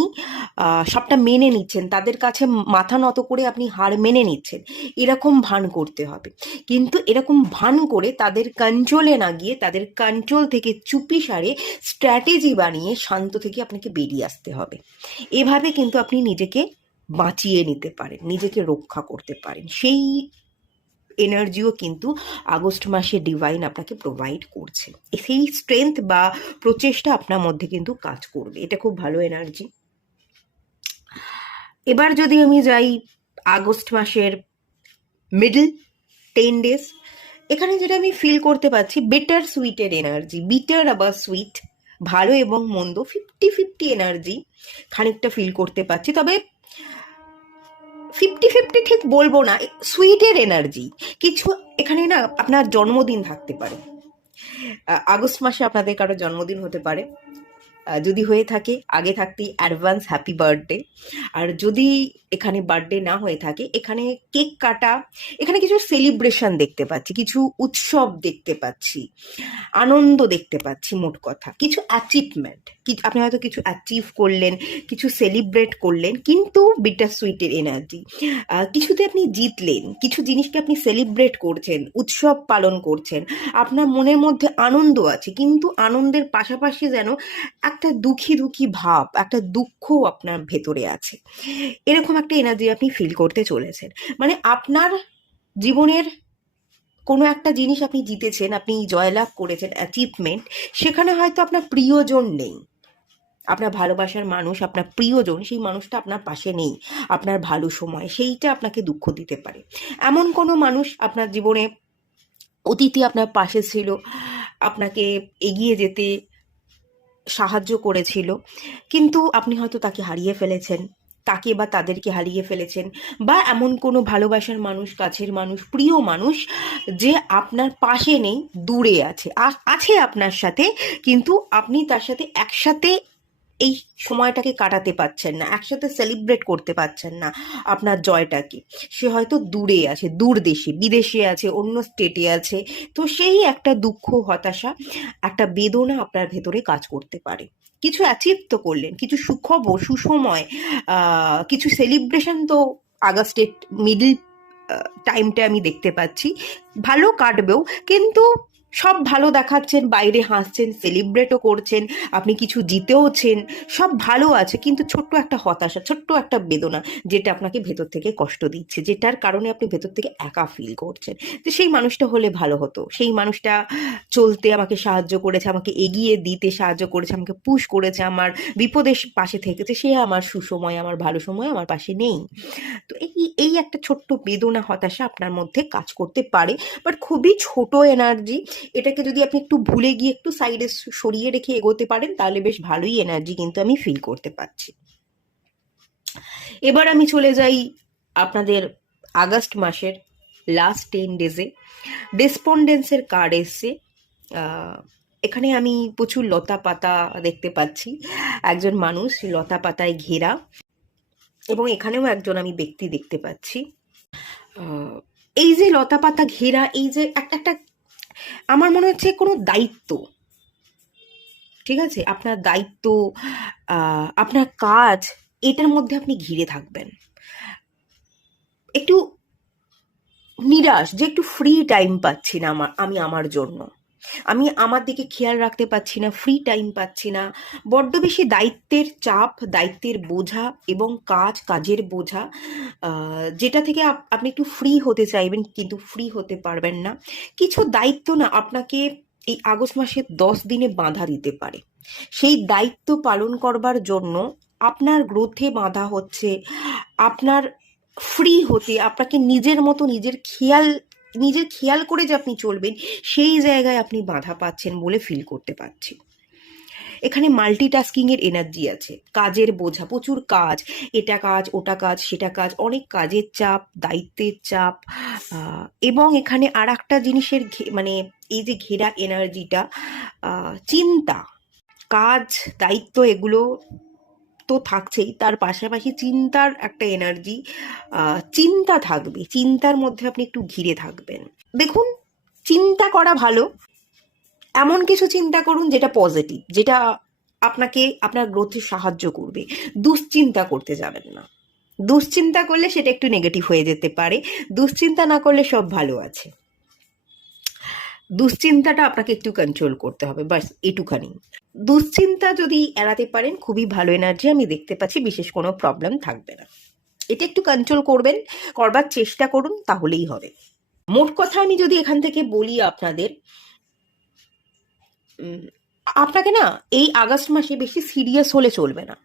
সবটা মেনে নিচ্ছেন, তাদের কাছে মাথা নত করে আপনি হার মেনে নিচ্ছেন, এরকম ভান করতে হবে। কিন্তু এরকম ভান করে তাদের কন্ট্রোলে না গিয়ে তাদের কন্ট্রোল থেকে চুপিসারে স্ট্র্যাটেজি বানিয়ে শান্ত থেকে আপনাকে বেরিয়ে আসতে হবে। এভাবে কিন্তু আপনি নিজেকে বাঁচিয়ে নিতে পারেন, নিজেকে রক্ষা করতে পারেন। সেই এনার্জিও কিন্তু আগস্ট মাসে ডিভাইন আপনাকে প্রোভাইড করছে। সেই স্ট্রেংথ বা প্রচেষ্টা আপনার মধ্যে কিন্তু কাজ করবে, এটা খুব ভালো এনার্জি। এবার যদি আমি যাই আগস্ট মাসের মিডল 10 days, এখানে যেটা আমি ফিল করতে পারছি বিটার সুইটের এনার্জি, বিটার আবার সুইট, ভালো এবং মন্দ 50-50 এনার্জি খানিকটা ফিল করতে পারছি। তবে 50-50 ঠিক বলবো না, সুইটের এনার্জি কিছু। এখানে না আপনার জন্মদিন থাকতে পারে, আগস্ট মাসে আপনাদের কারো জন্মদিন হতে পারে। যদি হয়ে থাকে আগে থাকতেই অ্যাডভান্স হ্যাপি বার্থডে। আর যদি এখানে বার্থডে না হয়ে থাকে, এখানে কেক কাটা, এখানে কিছু সেলিব্রেশন দেখতে পাচ্ছি, কিছু উৎসব দেখতে পাচ্ছি, আনন্দ দেখতে পাচ্ছি। মোট কথা কিছু অ্যাচিভমেন্ট, আপনি হয়তো কিছু অ্যাচিভ করলেন, কিছু সেলিব্রেট করলেন, কিন্তু বিটার সুইটের এনার্জি কিছুতে আপনি জিতলেন, কিছু জিনিসকে আপনি সেলিব্রেট করছেন, উৎসব পালন করছেন, আপনার মনের মধ্যে আনন্দ আছে, কিন্তু আনন্দের পাশাপাশি যেন একটা দুঃখী দুঃখী ভাব, একটা দুঃখ আপনার ভেতরে আছে, এরকম একটা এনার্জি আপনি ফিল করতে চলেছেন। মানে আপনার জীবনের কোনো একটা জিনিস আপনি জিতেছেন, আপনি জয়লাভ করেছেন, অ্যাচিভমেন্ট, সেখানে হয়তো আপনার প্রিয়জন নেই, আপনার ভালোবাসার মানুষ, আপনার প্রিয়জন, সেই মানুষটা আপনার পাশে নেই আপনার ভালো সময়, সেইটা আপনাকে দুঃখ দিতে পারে। এমন কোনো মানুষ আপনার জীবনে অতীতে আপনার পাশে ছিল, আপনাকে এগিয়ে যেতে সাহায্য করেছিল, কিন্তু আপনি হয়তো তাকে হারিয়ে ফেলেছেন, তাকে বা তাদেরকে হারিয়ে ফেলেছেন। বা এমন কোনো ভালোবাসার মানুষ, কাছের মানুষ, প্রিয় মানুষ যে আপনার পাশে নেই, দূরে আছে, আছে আপনার সাথে, কিন্তু আপনি তার সাথে একসাথে এই সময়টাকে কাটাতে পারছেন না, একসাথে সেলিব্রেট করতে পারছেন না আপনার জয়টাকে। সে হয়তো দূরে আছে, দূর দেশে, বিদেশে আছে, অন্য স্টেটে আছে। তো সেই একটা দুঃখ, হতাশা, একটা বেদনা আপনার ভেতরে কাজ করতে পারে। কিছু অ্যাচিভ তো করলেন, কিছু সুখবর, সুসময়, কিছু সেলিব্রেশন তো আগস্টের মিডল টাইমটা আমি দেখতে পাচ্ছি, ভালো কাটবেও। কিন্তু সব ভালো দেখাচ্ছেন, বাইরে হাসছেন, সেলিব্রেটও করছেন, আপনি কিছু জিতেওছেন, সব ভালো আছে, কিন্তু ছোট্ট একটা হতাশা, ছোট্ট একটা বেদনা, যেটা আপনাকে ভেতর থেকে কষ্ট দিচ্ছে, যেটার কারণে আপনি ভেতর থেকে একা ফিল করছেন। যে সেই মানুষটা হলে ভালো হতো, সেই মানুষটা চলতে আমাকে সাহায্য করেছে, আমাকে এগিয়ে দিতে সাহায্য করেছে, আমাকে পুশ করেছে, আমার বিপদের পাশে থেকেছে, সে আমার সুসময়, আমার ভালো সময় আমার পাশে নেই। তো এই এই একটা ছোট্ট বেদনা, হতাশা আপনার মধ্যে কাজ করতে পারে, বাট খুবই ছোট এনার্জি। এটাকে যদি আপনি একটু ভুলে গিয়ে একটু সাইডে সরিয়ে রেখে এগোতে পারেন, তাহলে বেশ ভালোই এনার্জি কিন্তু আমি ফিল করতে পারছি। এবার আমি চলে যাই আপনাদের আগস্ট মাসের লাস্ট 10 days-এ। ডেসপন্ডেন্সের কার্ড এসছে। এখানে আমি প্রচুর লতা পাতা দেখতে পাচ্ছি, একজন মানুষ লতা পাতায় ঘেরা, এবং এখানেও একজন আমি ব্যক্তি দেখতে পাচ্ছি। এই যে লতা পাতা ঘেরা, এই যে একটা একটা, আমার মনে হচ্ছে কোনো দায়িত্ব, ঠিক আছে, আপনার দায়িত্ব, আপনার কাজ, এটার মধ্যে আপনি ঘিরে থাকবেন। একটু নিরাশ যে একটু ফ্রি টাইম পাচ্ছি না আমি আমার জন্য, আমি আমার দিকে খেয়াল রাখতে পারছি না, ফ্রি টাইম পাচ্ছি না, বড্ড বেশি দায়িত্বের চাপ, দায়িত্বের বোঝা এবং কাজের বোঝা, যেটা থেকে আপনি একটু ফ্রি হতে চাইবেন কিন্তু ফ্রি হতে পারবেন না। কিছু দায়িত্ব না আপনাকে এই আগস্ট মাসের 10 দিনে বাধা দিতে পারে, সেই দায়িত্ব পালন করবার জন্য আপনার গ্রোথে বাধা হচ্ছে, আপনার ফ্রি হতে, আপনাকে নিজের মতো নিজের খেয়াল করে যে আপনি চলবেন, সেই জায়গায় আপনি বাধা পাচ্ছেন বলে ফিল করতে পারছি। এখানে মাল্টিটাস্কিংয়ের এনার্জি আছে, কাজের বোঝা, প্রচুর কাজ, এটা কাজ, ওটা কাজ, সেটা কাজ, অনেক কাজের চাপ, দায়িত্বের চাপ, এবং এখানে আর একটা জিনিসের মানে এই যে ঘেরা এনার্জিটা, চিন্তা, কাজ, দায়িত্ব, এগুলো তো থাকছেই, তার পাশাপাশি চিন্তার একটা এনার্জি, চিন্তা থাকবে, চিন্তার মধ্যে আপনি একটু ঘিরে থাকবেন। দেখুন, চিন্তা করা ভালো, এমন কিছু চিন্তা করুন যেটা পজিটিভ, যেটা আপনাকে আপনার গ্রোথে সাহায্য করবে। দুশ্চিন্তা করতে যাবেন না। দুশ্চিন্তা করলে সেটা একটু নেগেটিভ হয়ে যেতে পারে। দুশ্চিন্তা না করলে সব ভালো আছে। দুশ্চিন্তাটা আপনাকে একটু কন্ট্রোল করতে হবে, বাস এটুখানি। দুশ্চিন্তা যদি এড়াতে পারেন খুবই ভালো এনার্জি আমি দেখতে পাচ্ছি, বিশেষ কোনো প্রবলেম থাকবে না। এটা একটু কন্ট্রোল করবেন, করবার চেষ্টা করুন, তাহলেই হবে। মোট কথা আমি যদি এখান থেকে বলি আপনাদের, আপনাকে না এই আগস্ট মাসে বেশি সিরিয়াস হলে চলবে না।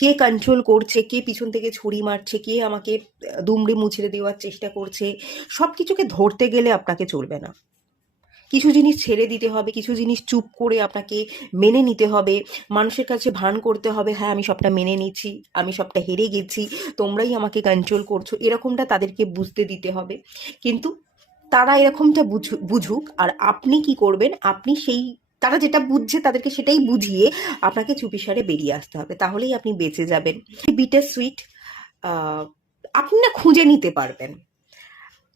কে কন্ট্রোল করছে, কে পিছন থেকে ছুরি মারছে, কে আমাকে দুমড়ে মুচড়ে দেওয়ার চেষ্টা করছে, সব কিছুকে ধরতে গেলে আপনাকে চলবে না। কিছু জিনিস ছেড়ে দিতে হবে, কিছু জিনিস চুপ করে আপনাকে মেনে নিতে হবে, মানুষের কাছে ভান করতে হবে হ্যাঁ আমি সবটা মেনে নিচ্ছি, আমি সবটা হেরে গেছি, তোমরাই আমাকে কন্ট্রোল করছো, এরকমটা তাদেরকে বুঝতে দিতে হবে। কিন্তু তারা এরকমটা বুঝুক, আর আপনি কি করবেন, আপনি সেই তারা যেটা বুঝছে তাদেরকে সেটাই বুঝিয়ে আপনাকে চুপিসারে বেরিয়ে আসতে হবে, তাহলেই আপনি বেঁচে যাবেন। বিটার সুইট আপনি না খুঁজে নিতে পারবেন,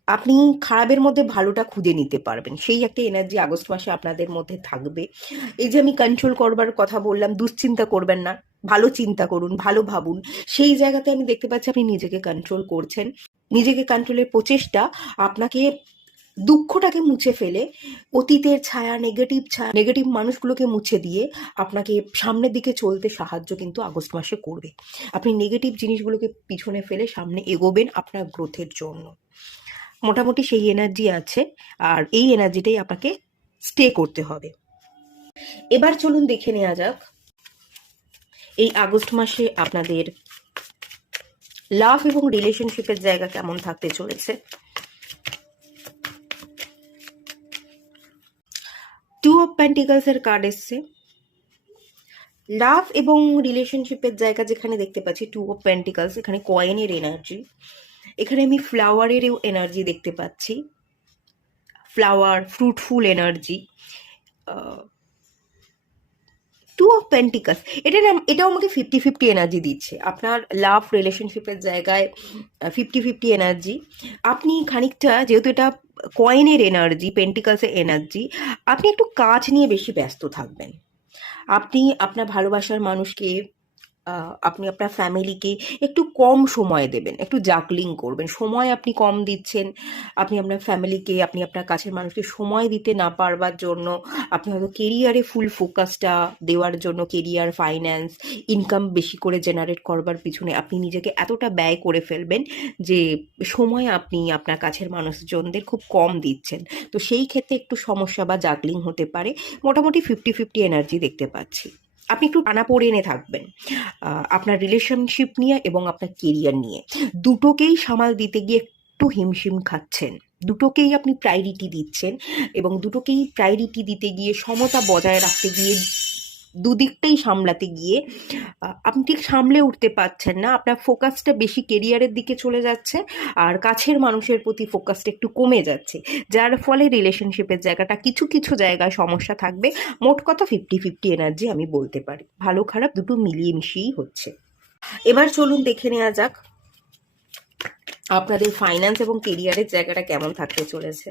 আপনি খারাপের মধ্যে ভালোটা খুঁজে নিতে পারবেন, সেই একটা এনার্জি আগস্ট মাসে আপনাদের মধ্যে থাকবে। এই যে আমি কন্ট্রোল করবার কথা বললাম, দুশ্চিন্তা করবেন না, ভালো চিন্তা করুন, ভালো ভাবুন, সেই জায়গাতে আমি দেখতে পাচ্ছি আপনি নিজেকে কন্ট্রোল করছেন। নিজেকে কন্ট্রোলের প্রচেষ্টা আপনাকে দুঃখটাকে মুছে ফেলে, অতীতের ছায়া, নেগেটিভ মানুষগুলোকে মুছে দিয়ে আপনাকে সামনের দিকে চলতে সাহায্য কিন্তু আগস্ট মাসে করবে। আপনি নেগেটিভ জিনিসগুলোকে পিছনে ফেলে সামনে এগোবেন আপনার গ্রোথের জন্য। মোটামুটি সেই এনার্জি আছে, আর এই এনার্জিটাই আপনাকে স্টে করতে হবে। এবার চলুন দেখে নেওয়া যাক এই আগস্ট মাসে আপনাদের লাভ এবং রিলেশনশিপের জায়গা কেমন থাকতে চলেছে। টু অফ পেন্টিকলস এর কার্ড এসছে। লাভ এবং রিলেশনশিপের জায়গা যেখানে দেখতে পাচ্ছি টু অফ পেন্টিকলস, এখানে কয়েনের এনার্জি, এখানে আমি ফ্লাওয়ারেরও এনার্জি দেখতে পাচ্ছি, flower, fruitful energy. Two of pentacles, এটাও আমাকে 50-50 এনার্জি দিচ্ছে। আপনার লাভ রিলেশনশিপের জায়গায় 50-50 এনার্জি। আপনি খানিকটা, যেহেতু এটা কয়েনের এনার্জি, পেন্টিকালসের এনার্জি, আপনি একটু কাজ নিয়ে বেশি ব্যস্ত থাকবেন। আপনি আপনার ভালোবাসার মানুষকে, আপনি আপনার ফ্যামিলিকে একটু কম সময় দেবেন, একটু জাগলিং করবেন, সময় আপনি কম দিচ্ছেন। আপনি আপনার ফ্যামিলিকে, আপনি আপনার কাছের মানুষকে সময় দিতে না পারবার জন্য, আপনি হয়তো কেরিয়ারে ফুল ফোকাসটা দেওয়ার জন্য, কেরিয়ার, ফাইন্যান্স, ইনকাম বেশি করে জেনারেট করবার পিছনে আপনি নিজেকে এতটা ব্যয় করে ফেলবেন যে সময় আপনি আপনার কাছের মানুষজনদের খুব কম দিচ্ছেন। তো সেই ক্ষেত্রে একটু সমস্যা বা জাগলিং হতে পারে। মোটামুটি 50-50 এনার্জি দেখতে পাচ্ছি। আপনি একটু টানাপোড়েনে থাকবেন আপনার রিলেশনশিপ নিয়ে এবং আপনার কেরিয়ার নিয়ে, দুটোকেই সামাল দিতে গিয়ে একটু হিমশিম খাচ্ছেন। দুটোকেই আপনি প্রায়োরিটি দিচ্ছেন, এবং দুটোকেই প্রায়োরিটি দিতে গিয়ে, সমতা বজায় রাখতে গিয়ে, দুদিকটাই সামলাতে গিয়ে আপনি ঠিক সামলে উঠতে পারছেন না। আপনার ফোকাসটা বেশি কেরিয়ারের দিকে চলে যাচ্ছে, আর কাছের মানুষের প্রতি ফোকাসটা একটু কমে যাচ্ছে, যার ফলে রিলেশনশিপের জায়গাটা কিছু কিছু জায়গায় সমস্যা থাকবে। মোট কথা 50-50 এনার্জি আমি বলতে পারি, ভালো খারাপ দুটো মিলিয়ে মিশিয়েই হচ্ছে। এবার চলুন দেখে নেওয়া যাক আপনাদের ফাইন্যান্স এবং কেরিয়ারের জায়গাটা কেমন থাকতে চলেছে।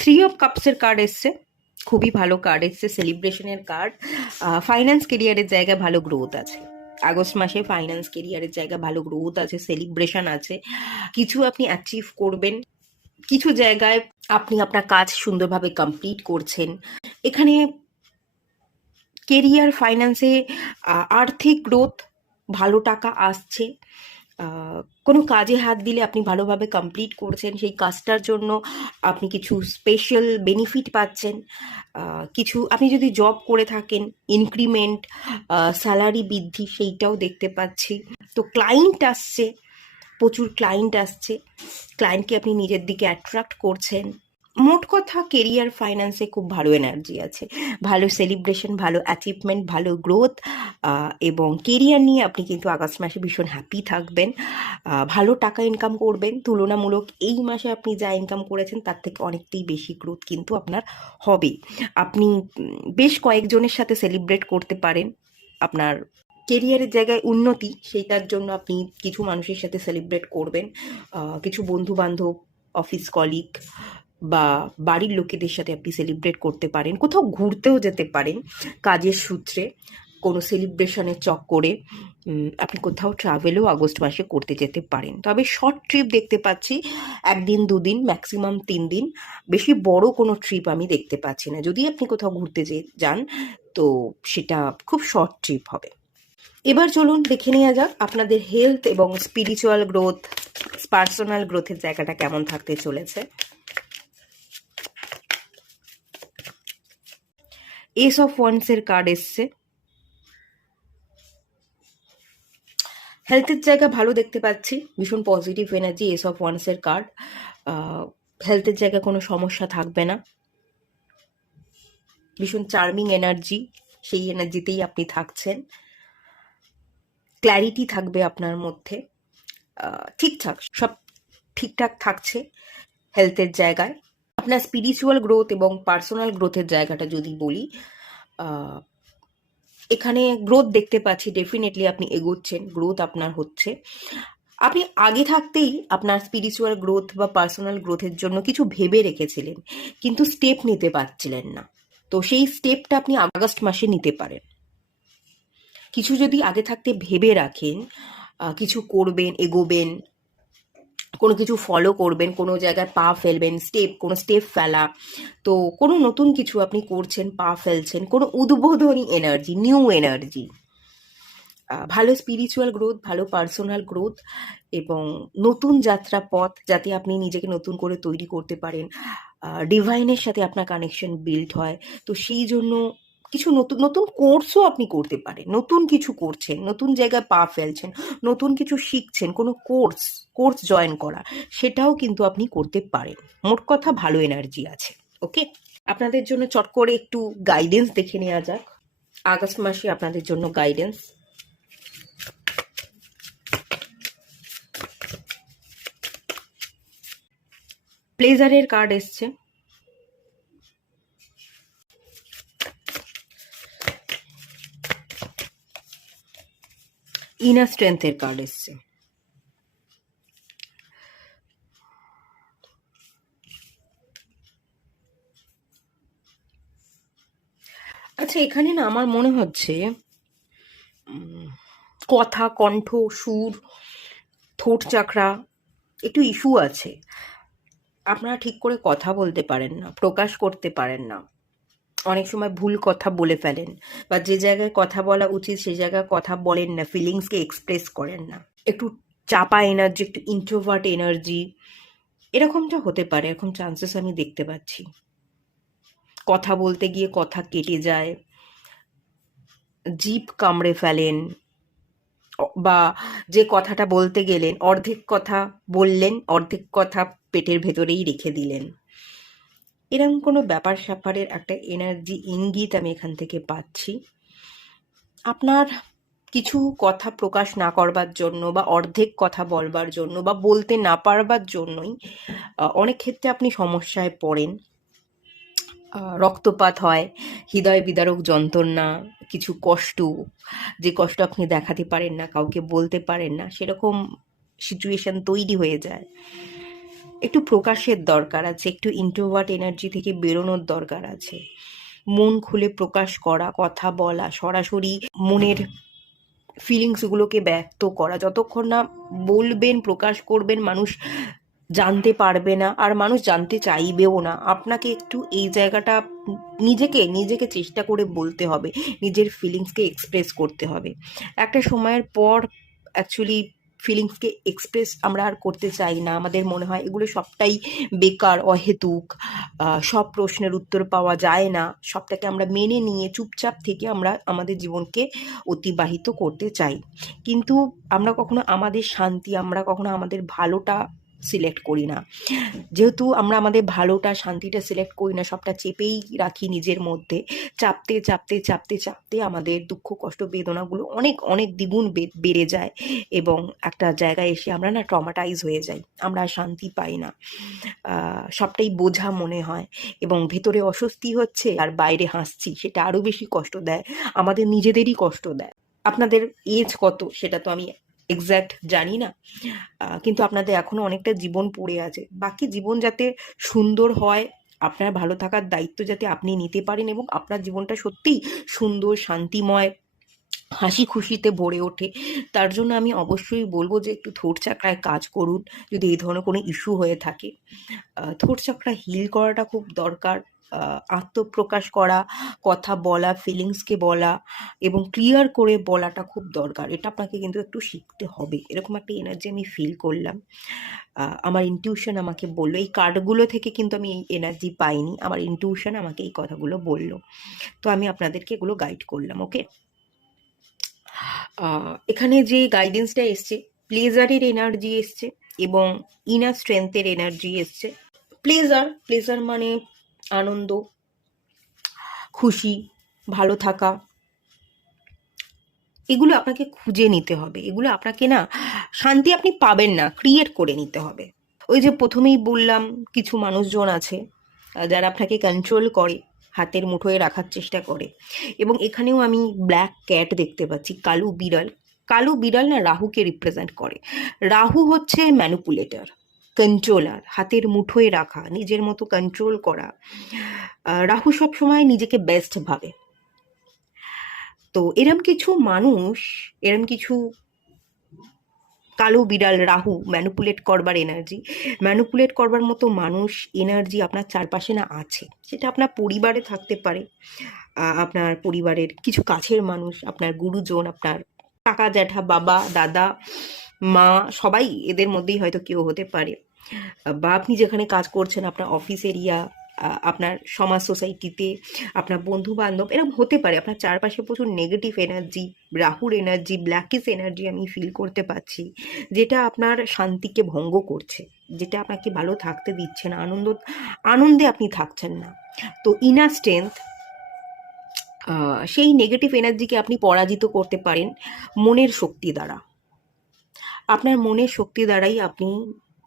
3 অফ কাপসের কার্ড এসছে, খুবই ভালো কার্ড এসছে, সেলিব্রেশনের কার্ড। ফাইন্যান্স কেরিয়ারের জায়গায় ভালো গ্রোথ আছে আগস্ট মাসে, ফাইন্যান্স কেরিয়ারের জায়গায় ভালো গ্রোথ আছে, সেলিব্রেশন আছে, কিছু আপনি অ্যাচিভ করবেন, কিছু জায়গায় আপনি আপনার কাজ সুন্দরভাবে কমপ্লিট করছেন। এখানে কেরিয়ার, ফাইন্যান্সে আর্থিক গ্রোথ, ভালো টাকা আসছে, কোনো কাজে হাত দিলে আপনি ভালোভাবে কমপ্লিট করছেন, সেই কাজটার জন্য আপনি কিছু স্পেশাল বেনিফিট পাচ্ছেন। কিছু আপনি যদি জব করে থাকেন, ইনক্রিমেন্ট, স্যালারি বৃদ্ধি, সেইটাও দেখতে পাচ্ছি। তো ক্লায়েন্ট আসছে, প্রচুর ক্লায়েন্ট আসছে, ক্লায়েন্টকে আপনি নিজের দিকে অ্যাট্রাক্ট করছেন। মোট কথা কেরিয়ার, ফাইন্যান্সে খুব ভালো এনার্জি আছে, ভালো সেলিব্রেশন, ভালো অ্যাচিভমেন্ট, ভালো গ্রোথ, এবং কেরিয়ার নিয়ে আপনি কিন্তু আগস্ট মাসে ভীষণ হ্যাপি থাকবেন, ভালো টাকা ইনকাম করবেন। তুলনামূলক এই মাসে আপনি যা ইনকাম করেছেন তার থেকে অনেকটাই বেশি গ্রোথ কিন্তু আপনার হবে। আপনি বেশ কয়েকজনের সাথে সেলিব্রেট করতে পারেন আপনার কেরিয়ারের জায়গায় উন্নতি, সেইটার জন্য আপনি কিছু মানুষের সাথে সেলিব্রেট করবেন, কিছু বন্ধু বান্ধব, অফিস কলিগ, বা বাড়ির লোকেদের সাথে আপনি সেলিব্রেট করতে পারেন, কোথাও ঘুরতেও যেতে পারেন কাজের সূত্রে, কোনো সেলিব্রেশনের চক্করে আপনি কোথাও ট্রাভেলও আগস্ট মাসে করতে যেতে পারেন। তবে শর্ট ট্রিপ দেখতে পাচ্ছি, 1 দিন 2 দিন, ম্যাক্সিমাম 3 দিন, বেশি বড় কোনো ট্রিপ আমি দেখতে পাচ্ছি না। যদি আপনি কোথাও ঘুরতে যান তো সেটা খুব শর্ট ট্রিপ হবে। এবার চলুন দেখে নেওয়া যাক আপনাদের হেলথ এবং স্পিরিচুয়াল গ্রোথ, পার্সোনাল গ্রোথের জায়গাটা কেমন থাকতে চলেছে। এস অফ ওয়ান্সের কার্ড এসছে। হেলথের জায়গা ভালো দেখতে পাচ্ছি, ভীষণ পজিটিভ এনার্জি। এস অফ ওয়ান্সের কার্ড, হেলথের জায়গায় কোনো সমস্যা থাকবে না, ভীষণ চার্মিং এনার্জি, সেই এনার্জিতেই আপনি থাকছেন। ক্ল্যারিটি থাকবে আপনার মধ্যে, ঠিকঠাক সব ঠিকঠাক থাকছে হেলথের জায়গায়। আপনার স্পিরিচুয়াল গ্রোথ এবং পার্সোনাল গ্রোথের জায়গাটা যদি বলি, এখানে গ্রোথ দেখতে পাচ্ছি, ডেফিনেটলি আপনি এগোচ্ছেন, গ্রোথ আপনার হচ্ছে। আপনি আগে থাকতেই আপনার স্পিরিচুয়াল গ্রোথ বা পার্সোনাল গ্রোথের জন্য কিছু ভেবে রেখেছিলেন, কিন্তু স্টেপ নিতে পারছিলেন না। তো সেই স্টেপটা আপনি আগস্ট মাসে নিতে পারেন। কিছু যদি আগে থাকতে ভেবে রাখেন, কিছু করবেন, এগোবেন, কোনো কিছু ফলো করবেন, কোনো জায়গায় পা ফেলবেন, কোনো স্টেপ ফেলা, তো কোনো নতুন কিছু আপনি করছেন, পা ফেলছেন, কোনো উদ্বোধনী এনার্জি, নিউ এনার্জি, ভালো স্পিরিচুয়াল গ্রোথ, ভালো পার্সোনাল গ্রোথ এবং নতুন যাত্রা পথ, যাতে আপনি নিজেকে নতুন করে তৈরি করতে পারেন, ডিভাইনের সাথে আপনার কানেকশন বিল্ড হয়। তো সেই জন্য কিছু নতুন নতুন কোর্সও আপনি করতে পারেন, নতুন কিছু করছেন, নতুন জায়গায় পা ফেলছেন, নতুন কিছু শিখছেন, কোনো কোর্স জয়েন করা, সেটাও কিন্তু আপনি করতে পারেন। মোট কথা ভালো এনার্জি আছে। ওকে, আপনাদের জন্য চট করে একটু গাইডেন্স দেখে নেওয়া যাক। আগস্ট মাসে আপনাদের জন্য গাইডেন্স। প্লেজারের কার্ড এসছে, ইনার স্ট্রেংথের কার্ড এসছে, আচ্ছা এখানে না আমার মনে হচ্ছে কথা, কণ্ঠ, সুর, ঠোঁট চাকরা একটু ইস্যু আছে। আপনারা ঠিক করে কথা বলতে পারেন না, প্রকাশ করতে পারেন না, অনেক সময় ভুল কথা বলে ফেলেন, বা যে জায়গায় কথা বলা উচিত সে জায়গায় কথা বলেন না, ফিলিংসকে এক্সপ্রেস করেন না, একটু চাপা এনার্জি, একটু ইন্ট্রোভার্ট এনার্জি, এরকমটা হতে পারে, এরকম চান্সেস আমি দেখতে পাচ্ছি। কথা বলতে গিয়ে কথা কেটে যায়, জিভ কামড়ে ফেলেন, বা যে কথাটা বলতে গেলেন অর্ধেক কথা বললেন, অর্ধেক কথা পেটের ভেতরেই রেখে দিলেন। এরকম কোনো ব্যাপার স্যাপারের একটা এনার্জি ইঙ্গিত আমি এখান থেকে পাচ্ছি। আপনার কিছু কথা প্রকাশ না করবার জন্য, বা অর্ধেক কথা বলবার জন্য, বা বলতে না পারবার জন্যই অনেক ক্ষেত্রে আপনি সমস্যায় পড়েন, রক্তপাত হয়, হৃদয় বিদারক যন্ত্রণা, কিছু কষ্ট, যে কষ্ট আপনি দেখাতে পারেন না, কাউকে বলতে পারেন না, সেরকম সিচুয়েশন তৈরি হয়ে যায়। একটু প্রকাশের দরকার আছে, একটু ইন্ট্রোভার্ট এনার্জি থেকে বেরোনোর দরকার আছে, মন খুলে প্রকাশ করা, কথা বলা, সরাসরি মনের ফিলিংসগুলোকে ব্যক্ত করা। যতক্ষণ না বলবেন, প্রকাশ করবেন, মানুষ জানতে পারবে না, আর মানুষ জানতে চাইবেও না। আপনাকে একটু এই জায়গাটা নিজেকে চেষ্টা করে বলতে হবে, নিজের ফিলিংসকে এক্সপ্রেস করতে হবে। একটা সময়ের পর অ্যাকচুয়ালি ফিলিংসকে এক্সপ্রেস আমরা আর করতে চাই না, আমাদের মনে হয় এগুলো সবটাই বেকার, অহেতুক, সব প্রশ্নের উত্তর পাওয়া যায় না, সবটাকে আমরা মেনে নিয়ে চুপচাপ থেকে আমরা আমাদের জীবনকে অতিবাহিত করতে চাই। কিন্তু আমরা কখনো আমাদের শান্তি, আমরা কখনো আমাদের ভালোটা সিলেক্ট করি না। যেহেতু আমরা আমাদের ভালোটা, শান্তিটা সিলেক্ট করি না, সবটা চেপেই রাখি নিজের মধ্যে, চাপতে চাপতে চাপতে চাপতে আমাদের দুঃখ, কষ্ট, বেদনাগুলো অনেক অনেক দ্বিগুণ বেড়ে যায়, এবং একটা জায়গায় এসে আমরা না ট্রমাটাইজ হয়ে যাই, আমরা আর শান্তি পাই না, সবটাই বোঝা মনে হয়, এবং ভেতরে অস্বস্তি হচ্ছে আর বাইরে হাসছি, সেটা আরও বেশি কষ্ট দেয়, আমাদের নিজেদেরই কষ্ট দেয়। আপনাদের এজ কত সেটা তো আমি এক্স্যাক্ট জানি না, কিন্তু আপনাদের এখনো অনেকটা জীবন পড়ে আছে। বাকি জীবন যাতে সুন্দর হয়, আপনার ভালো থাকার দায়িত্ব যাতে আপনি নিতে পারেন এবং আপনার জীবনটা সত্যিই সুন্দর, শান্তিময়, হাসি খুশিতে ভরে ওঠে, তার জন্য আমি অবশ্যই বলবো যে একটু থ্রোট চাকরায় কাজ করুন যদি এই ধরনের কোনো ইস্যু হয়ে থাকে। থ্রোট চাকরা হিল করাটা খুব দরকার। আত্মপ্রকাশ করা, কথা বলা, ফিলিংসকে বলা এবং ক্লিয়ার করে বলাটা খুব দরকার। এটা আপনাকে কিন্তু একটু শিখতে হবে। এরকম একটা এনার্জি আমি ফিল করলাম। আমার ইনটিউশন আমাকে বললো, এই কার্ডগুলো থেকে কিন্তু আমি এই এনার্জি পাইনি, আমার ইনটিউশন আমাকে এই কথাগুলো বললো। তো আমি আপনাদেরকে এগুলো গাইড করলাম। ওকে, এখানে যে গাইডেন্সটা এসছে, প্লেজারের এনার্জি এসছে এবং ইনার স্ট্রেংথের এনার্জি এসছে। প্লেজার মানে আনন্দ, খুশি, ভালো থাকা, এগুলো আপনাকে খুঁজে নিতে হবে। এগুলো আপনাকে না, শান্তি আপনি পাবেন না, ক্রিয়েট করে নিতে হবে। ওই যে প্রথমেই বললাম, কিছু মানুষজন আছে যারা আপনাকে কন্ট্রোল করে, হাতের মুঠোয় রাখার চেষ্টা করে। এবং এখানেও আমি ব্ল্যাক ক্যাট দেখতে পাচ্ছি, কালো বিড়াল। কালো বিড়াল না রাহুকে রিপ্রেজেন্ট করে। রাহু হচ্ছে ম্যানুপুলেটর, কন্ট্রোলার, হাতের মুঠোয় রাখা, নিজের মতো কন্ট্রোল করা। রাহু সবসময় নিজেকে বেস্ট ভাবে। তো এরম কিছু মানুষ, এরম কিছু কালো বিড়াল, রাহু ম্যানুপুলেট করবার এনার্জি, ম্যানুপুলেট করবার মতো মানুষ, এনার্জি আপনার চারপাশে না আছে। সেটা আপনার পরিবারে থাকতে পারে, আপনার পরিবারের কিছু কাছের মানুষ, আপনার গুরুজন, আপনার কাকা জ্যাঠা, বাবা, দাদা, মা, সবাই এদের মধ্যেই হয়তো কেউ হতে পারে। বা আপনি যেখানে কাজ করছেন, আপনার অফিস এরিয়া, আপনার সমাজ, সোসাইটিতে আপনার বন্ধু বান্ধব, এরকম হতে পারে। আপনার চারপাশে প্রচুর নেগেটিভ এনার্জি, রাহুর এনার্জি, ব্ল্যাকিস এনার্জি আমি ফিল করতে পারছি, যেটা আপনার শান্তিকে ভঙ্গ করছে, যেটা আপনাকে ভালো থাকতে দিচ্ছে না, আনন্দে আপনি থাকছেন না। তো ইনার স্ট্রেংথ, সেই নেগেটিভ এনার্জিকে আপনি পরাজিত করতে পারেন মনের শক্তি দ্বারা। আপনার মনের শক্তি দ্বারাই আপনি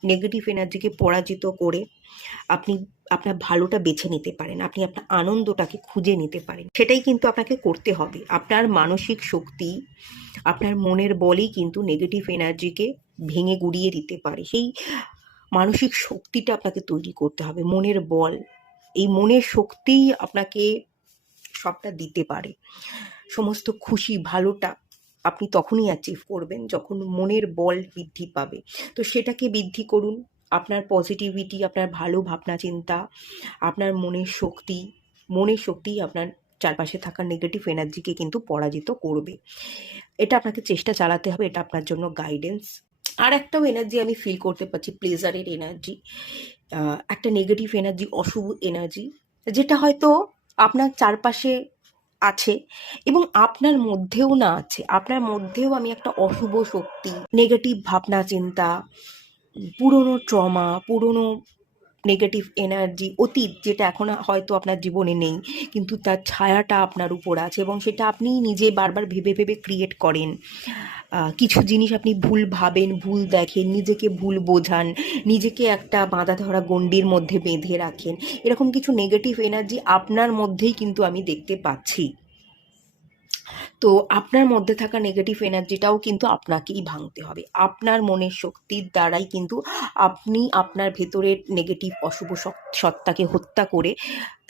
নেগেটিভ এনার্জিকে পরাজিত করে আপনি আপনার ভালোটা বেছে নিতে পারেন, আপনি আপনার আনন্দটাকে খুঁজে নিতে পারেন। সেটাই কিন্তু আপনাকে করতে হবে। আপনার মানসিক শক্তি, আপনার মনের বলই কিন্তু নেগেটিভ এনার্জিকে ভেঙে গুড়িয়ে দিতে পারে। সেই মানসিক শক্তিটা আপনাকে তৈরি করতে হবে, মনের বল। এই মনের শক্তিই আপনাকে সবটা দিতে পারে। সমস্ত খুশি, ভালোটা আপনি তখনই অ্যাচিভ করবেন যখন মনের বল বৃদ্ধি পাবে। তো সেটাকে বৃদ্ধি করুন। আপনার পজিটিভিটি, আপনার ভালো ভাবনা চিন্তা, আপনার মনের শক্তিই আপনার চারপাশে থাকা নেগেটিভ এনার্জিকে কিন্তু পরাজিত করবে। এটা আপনাকে চেষ্টা চালাতে হবে, এটা আপনার জন্য গাইডেন্স। আর একটাও এনার্জি আমি ফিল করতে পারছি, প্লেজারের এনার্জি। একটা নেগেটিভ এনার্জি, অশুভ এনার্জি, যেটা হয়তো আপনার চারপাশে আছে এবং আপনার মধ্যেও না আছে। আপনার মধ্যেও আমি একটা অশুভ শক্তি, নেগেটিভ ভাবনা চিন্তা, পুরনো ট্রমা, পুরনো নেগেটিভ এনার্জি, অতীত, যেটা এখন হয়তো আপনার জীবনে নেই, কিন্তু তার ছায়াটা আপনার উপর আছে এবং সেটা আপনি নিজে বারবার ভেবে ভেবে ক্রিয়েট করেন। কিছু জিনিস আপনি ভুল ভাবেন, ভুল দেখেন, নিজেকে ভুল বোঝান, নিজেকে একটা বাঁধা ধরা গণ্ডির মধ্যে বেঁধে রাখেন। এরকম কিছু নেগেটিভ এনার্জি আপনার মধ্যেই কিন্তু আমি দেখতে পাচ্ছি। তো আপনার মধ্যে থাকা নেগেটিভ এনার্জিটাও কিন্তু আপনাকেই ভাঙতে হবে। আপনার মনের শক্তির দ্বারাই কিন্তু আপনি আপনার ভেতরের নেগেটিভ অশুভ সত্তাকে হত্যা করে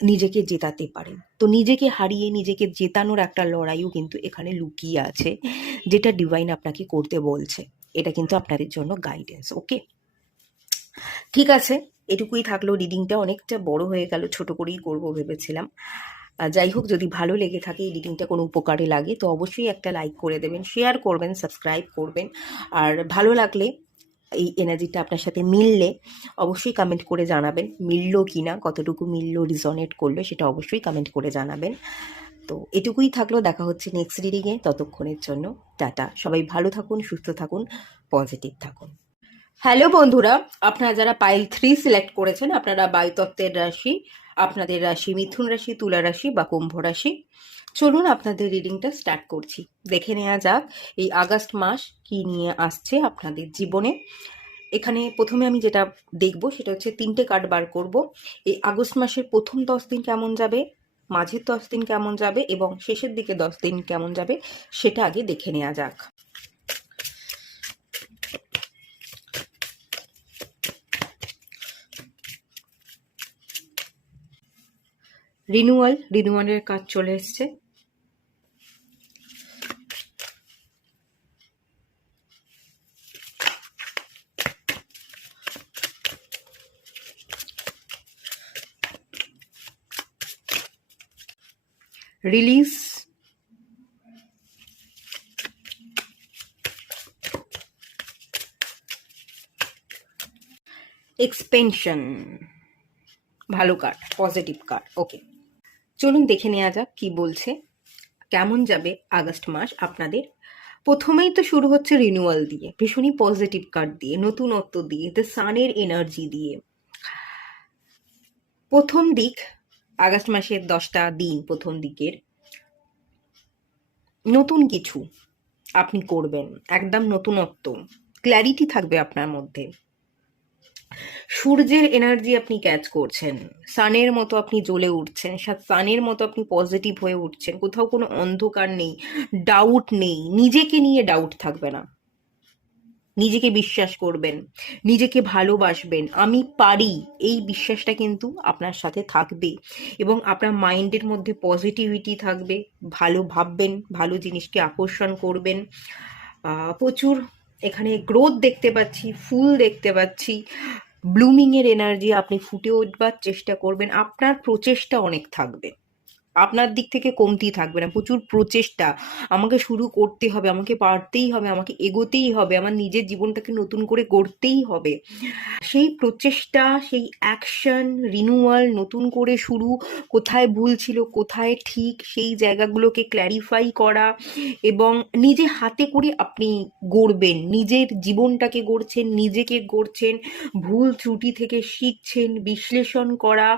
নিজেকে জেতাতে পারেন। তো নিজেকে হারিয়ে নিজেকে জেতানোর একটা লড়াইও কিন্তু এখানে লুকিয়ে আছে, যেটা ডিভাইন আপনাকে করতে বলছে। এটা কিন্তু আপনাদের জন্য গাইডেন্স। ওকে, ঠিক আছে, এটুকুই থাকলো। রিডিংটা অনেকটা বড় হয়ে গেল, ছোট করেই করব ভেবেছিলাম। যাই হোক, যদি ভালো লেগে থাকে, এই রিডিংটা কোনো উপকারে লাগে, তো অবশ্যই একটা লাইক করে দেবেন, শেয়ার করবেন, সাবস্ক্রাইব করবেন। আর ভালো লাগলে, এই এনার্জিটা আপনার সাথে মিললে অবশ্যই কমেন্ট করে জানাবেন মিললো কি না, কতটুকু মিললো, রিজনেট করলো, সেটা অবশ্যই কমেন্ট করে জানাবেন। তো এটুকুই থাকলো, দেখা হচ্ছে নেক্সট রিডিংয়ে। ততক্ষণের জন্য টাটা। সবাই ভালো থাকুন, সুস্থ থাকুন, পজিটিভ থাকুন। হ্যালো বন্ধুরা, আপনারা যারা পাইল 3 সিলেক্ট করেছেন, আপনারা বায়ুতত্ত্বের রাশি, আপনাদের রাশি মিথুন রাশি, তুলা রাশি বা কুম্ভ রাশি। চলুন আপনাদের রিডিংটা স্টার্ট করছি। দেখে নেওয়া যাক এই আগস্ট মাস কি নিয়ে আসছে আপনাদের জীবনে। এখানে প্রথমে আমি যেটা দেখব সেটা হচ্ছে 3টে কার্ড বার করব। এই আগস্ট মাসের প্রথম 10 দিন কেমন যাবে, মাঝের 10 দিন কেমন যাবে এবং শেষের দিকে 10 দিন কেমন যাবে, সেটা আগে দেখে নেওয়া যাক। রিনিউয়ালের কাজ চলে এসছে। রিলিজ, এক্সপেনশন, ভালো কার্ড, পজিটিভ কার্ড। ওকে, চলুন দেখে নেওয়া যাক কি বলছে, কেমন যাবে আগস্ট মাস আপনাদের। প্রথমেই তো শুরু হচ্ছে রিনিউয়াল দিয়ে, ভীষণই পজিটিভ কার্ড দিয়ে, নতুনত্ব দিয়ে, দ্য সানের এনার্জি দিয়ে। প্রথম দিক, আগস্ট মাসের 10টা দিন, প্রথম দিকের নতুন কিছু আপনি করবেন, একদম নতুনত্ব, ক্ল্যারিটি থাকবে আপনার মধ্যে। সূর্যের এনার্জি আপনি ক্যাচ করছেন, সানের মতো আপনি জ্বলে উঠছেন, সানের মতো আপনি পজিটিভ হয়ে উঠছেন, কোথাও কোনো অন্ধকার নেই, ডাউট নেই, নিজেকে নিয়ে ডাউট থাকবে না, নিজেকে বিশ্বাস করবেন, নিজেকে ভালোবাসবেন, আমি পারি, এই বিশ্বাসটা কিন্তু আপনার সাথে থাকবে এবং আপনার মাইন্ডের মধ্যে পজিটিভিটি থাকবে, ভালো ভাববেন, ভালো জিনিসকে আকর্ষণ করবেন। প্রচুর এখানে গ্রোথ দেখতে পাচ্ছি, ফুল দেখতে পাচ্ছি, ব্লুমিংয়ের এনার্জি, আপনি ফুটে উঠবার চেষ্টা করবেন, আপনার প্রচেষ্টা অনেক থাকবে, আপনার দিক থেকে কমতি থাকবে না, প্রচুর প্রচেষ্টা, আমাকে শুরু করতে হবে, আমাকে পারতেই হবে, আমাকে এগোতেই হবে, আমার নিজের জীবনটাকে নতুন করে গড়তেই হবে, সেই প্রচেষ্টা, সেই অ্যাকশন, রিনিউয়াল, নতুন করে শুরু, কোথায় ভুল ছিল, কোথায় ঠিক, সেই জায়গাগুলোকে ক্ল্যারিফাই করা এবং নিজে হাতে করে আপনি গড়বেন, নিজের জীবনটাকে গড়ছেন, নিজেকে গড়ছেন, ভুল ত্রুটি থেকে শিখছেন, বিশ্লেষণ করা,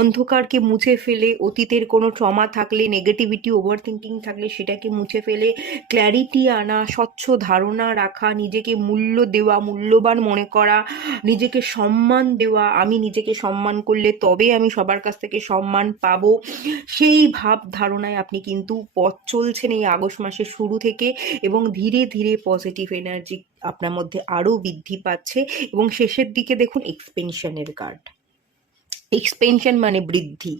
অন্ধকারকে মুছে ফেলে, অতীতের কোনো ট্রমা থাকলে, নেগেটিভিটি, ওভার থিঙ্কিং থাকলে সেটাকে মুছে ফেলে ক্ল্যারিটি আনা, স্বচ্ছ ধারণা রাখা, নিজেকে মূল্য দেওয়া, মূল্যবান মনে করা, নিজেকে সম্মান দেওয়া, আমি নিজেকে সম্মান করলে তবে আমি সবার কাছ থেকে সম্মান পাবো, সেই ভাব ধারণায় আপনি কিন্তু পথ চলছেন এই আগস্ট মাসের শুরু থেকে এবং ধীরে ধীরে পজিটিভ এনার্জি আপনার মধ্যে আরও বৃদ্ধি পাচ্ছে এবং শেষের দিকে দেখুন এক্সপেনশনের কার্ড। এক্সপেনশন মানে বৃদ্ধি।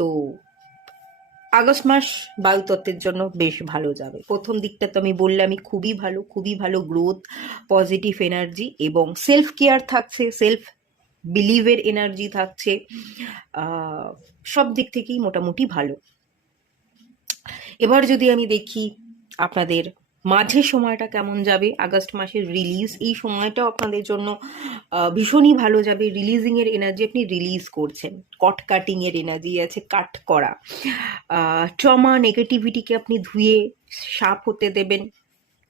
তো আগস্ট মাস বায়ুতত্ত্বের জন্য বেশ ভালো যাবে। প্রথম দিকটা তো আমি বললামই খুবই ভালো, খুবই ভালো গ্রোথ, পজিটিভ এনার্জি এবং সেলফ কেয়ার থাকছে, সেলফ বিলিভের এনার্জি থাকছে, সব দিক থেকেই মোটামুটি ভালো। এবার যদি আমি দেখি আপনাদের মাঝের সময়টা কেমন যাবে, আগস্ট মাসের রিলিজ, এই সময়টাও আপনাদের জন্য ভীষণই ভালো যাবে। রিলিজিংয়ের এনার্জি, আপনি রিলিজ করছেন, কট কাটিংয়ের এনার্জি আছে, কাট করা, ট্রমা, নেগেটিভিটিকে আপনি ধুয়ে সাফ হতে দেবেন,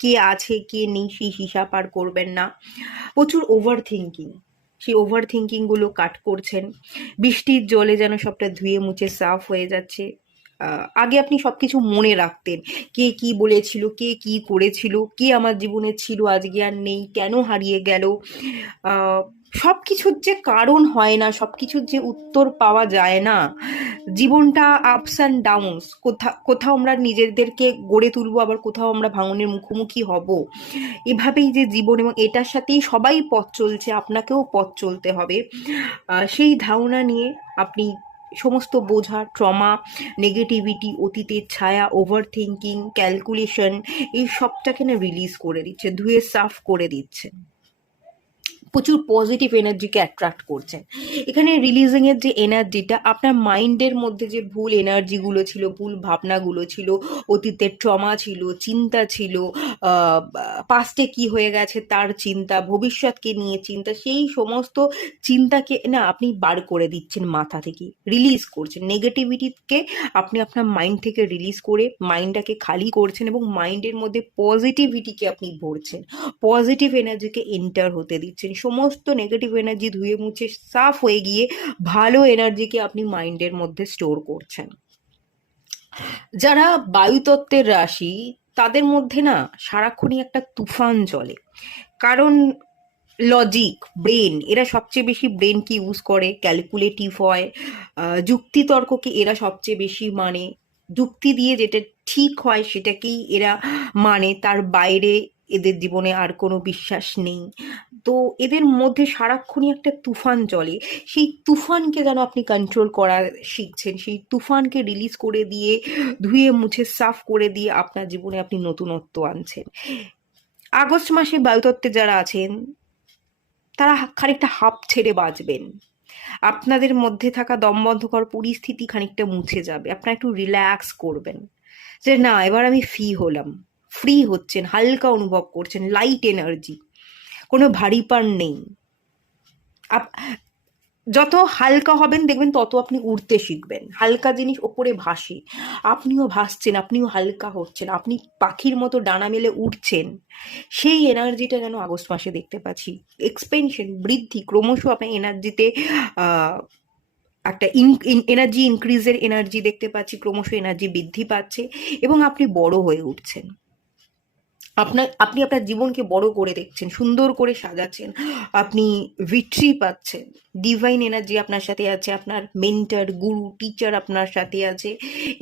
কে আছে কে নেই সেই হিসাব আর করবেন না। প্রচুর ওভার থিঙ্কিং, সেই ওভার থিঙ্কিংগুলো কাট করছেন, বৃষ্টির জলে যেন সবটা ধুয়ে মুছে সাফ হয়ে যাচ্ছে। আগে আপনি সব কিছু মনে রাখতেন, কে কি বলেছিল, কে কি করেছিল, কে আমার জীবনে ছিল আজকে আর নেই, কেন হারিয়ে গেল, সব কিছুর যে কারণ হয় না, সব কিছুর যে উত্তর পাওয়া যায় না, জীবনটা আপস অ্যান্ড ডাউনস, কোথাও আমরা নিজেদেরকে গড়ে তুলবো, আবার কোথাও আমরা ভাঙনের মুখোমুখি হব, এভাবেই যে জীবন এবং এটার সাথেই সবাই পথ চলছে, আপনাকেও পথ চলতে হবে, সেই ধারণা নিয়ে আপনি সমস্ত বোঝা, ট্রমা, নেগেটিভিটি, অতীতের ছায়া, ওভার থিঙ্কিং, ক্যালকুলেশন, এই সবটাকে না রিলিজ করে দিচ্ছে, ধুয়ে সাফ করে দিচ্ছে, প্রচুর পজিটিভ এনার্জিকে অ্যাট্রাক্ট করছেন। এখানে রিলিজিংয়ের যে এনার্জিটা, আপনার মাইন্ডের মধ্যে যে ভুল এনার্জিগুলো ছিল, ভুল ভাবনাগুলো ছিল, অতীতের ট্রমা ছিল, চিন্তা ছিল, পাস্টে কি হয়ে গেছে তার চিন্তা, ভবিষ্যৎকে নিয়ে চিন্তা, সেই সমস্ত চিন্তাকে না আপনি বার করে দিচ্ছেন মাথা থেকে, রিলিজ করছেন, নেগেটিভিটিকে আপনি আপনার মাইন্ড থেকে রিলিজ করে মাইন্ডটাকে খালি করছেন এবং মাইন্ডের মধ্যে পজিটিভিটিকে আপনি ভরছেন, পজিটিভ এনার্জিকে এন্টার হতে দিচ্ছেন, সমস্ত নেগেটিভ এনার্জি ধুয়ে মুছে সাফ হয়ে গিয়ে ভালো এনার্জিকে আপনি মাইন্ডের মধ্যে স্টোর করছেন। যারা বায়ুতত্ত্বের রাশি, তাদের মধ্যে না সারাক্ষণই একটা তুফান চলে, কারণ লজিক, ব্রেন, এরা সবচেয়ে বেশি ব্রেনকে ইউজ করে, ক্যালকুলেটিভ হয়, যুক্তিতর্ককে এরা সবচেয়ে বেশি মানে, যুক্তি দিয়ে যেটা ঠিক হয় সেটাকেই এরা মানে, তার বাইরে এদের জীবনে আর কোনো বিশ্বাস নেই। তো এদের মধ্যে সারাক্ষণই একটা তুফান চলে। সেই তুফানকে যেন আপনি কন্ট্রোল করা শিখছেন, সেই তুফানকে রিলিজ করে দিয়ে, ধুয়ে মুছে সাফ করে দিয়ে আপনার জীবনে আপনি নতুনত্ব আনছেন। আগস্ট মাসে বায়ুতত্ত্বে যারা আছেন তারা খানিকটা হাঁপ ছেড়ে বাঁচবেন। আপনাদের মধ্যে থাকা দমবন্ধকর পরিস্থিতি খানিকটা মুছে যাবে। আপনারা একটু রিল্যাক্স করবেন, যে না এবার আমি ফ্রি হচ্ছেন, হালকা অনুভব করছেন, লাইট এনার্জি, কোনো ভারীপান নেই। যত হালকা হবেন দেখবেন তত আপনি উড়তে শিখবেন। হালকা জিনিস ওপরে ভাসে, আপনিও ভাসছেন, আপনিও হালকা হচ্ছেন, আপনি পাখির মতো ডানা মেলে উঠছেন। সেই এনার্জিটা যেন আগস্ট মাসে দেখতে পাচ্ছি। এক্সপেনশন, বৃদ্ধি, ক্রমশ আপনার এনার্জিতে একটা এনার্জি ইনক্রিজের এনার্জি দেখতে পাচ্ছি, ক্রমশ এনার্জি বৃদ্ধি পাচ্ছে এবং আপনি বড় হয়ে উঠছেন। আপনি আপনার জীবনকে বড় করে দেখছেন, সুন্দর করে সাজাচ্ছেন, আপনি ভিক্টরি পাচ্ছেন। ডিভাইন এনার্জি আপনার সাথে আছে, আপনার মেন্টর, গুরু, টিচার আপনার সাথে আছে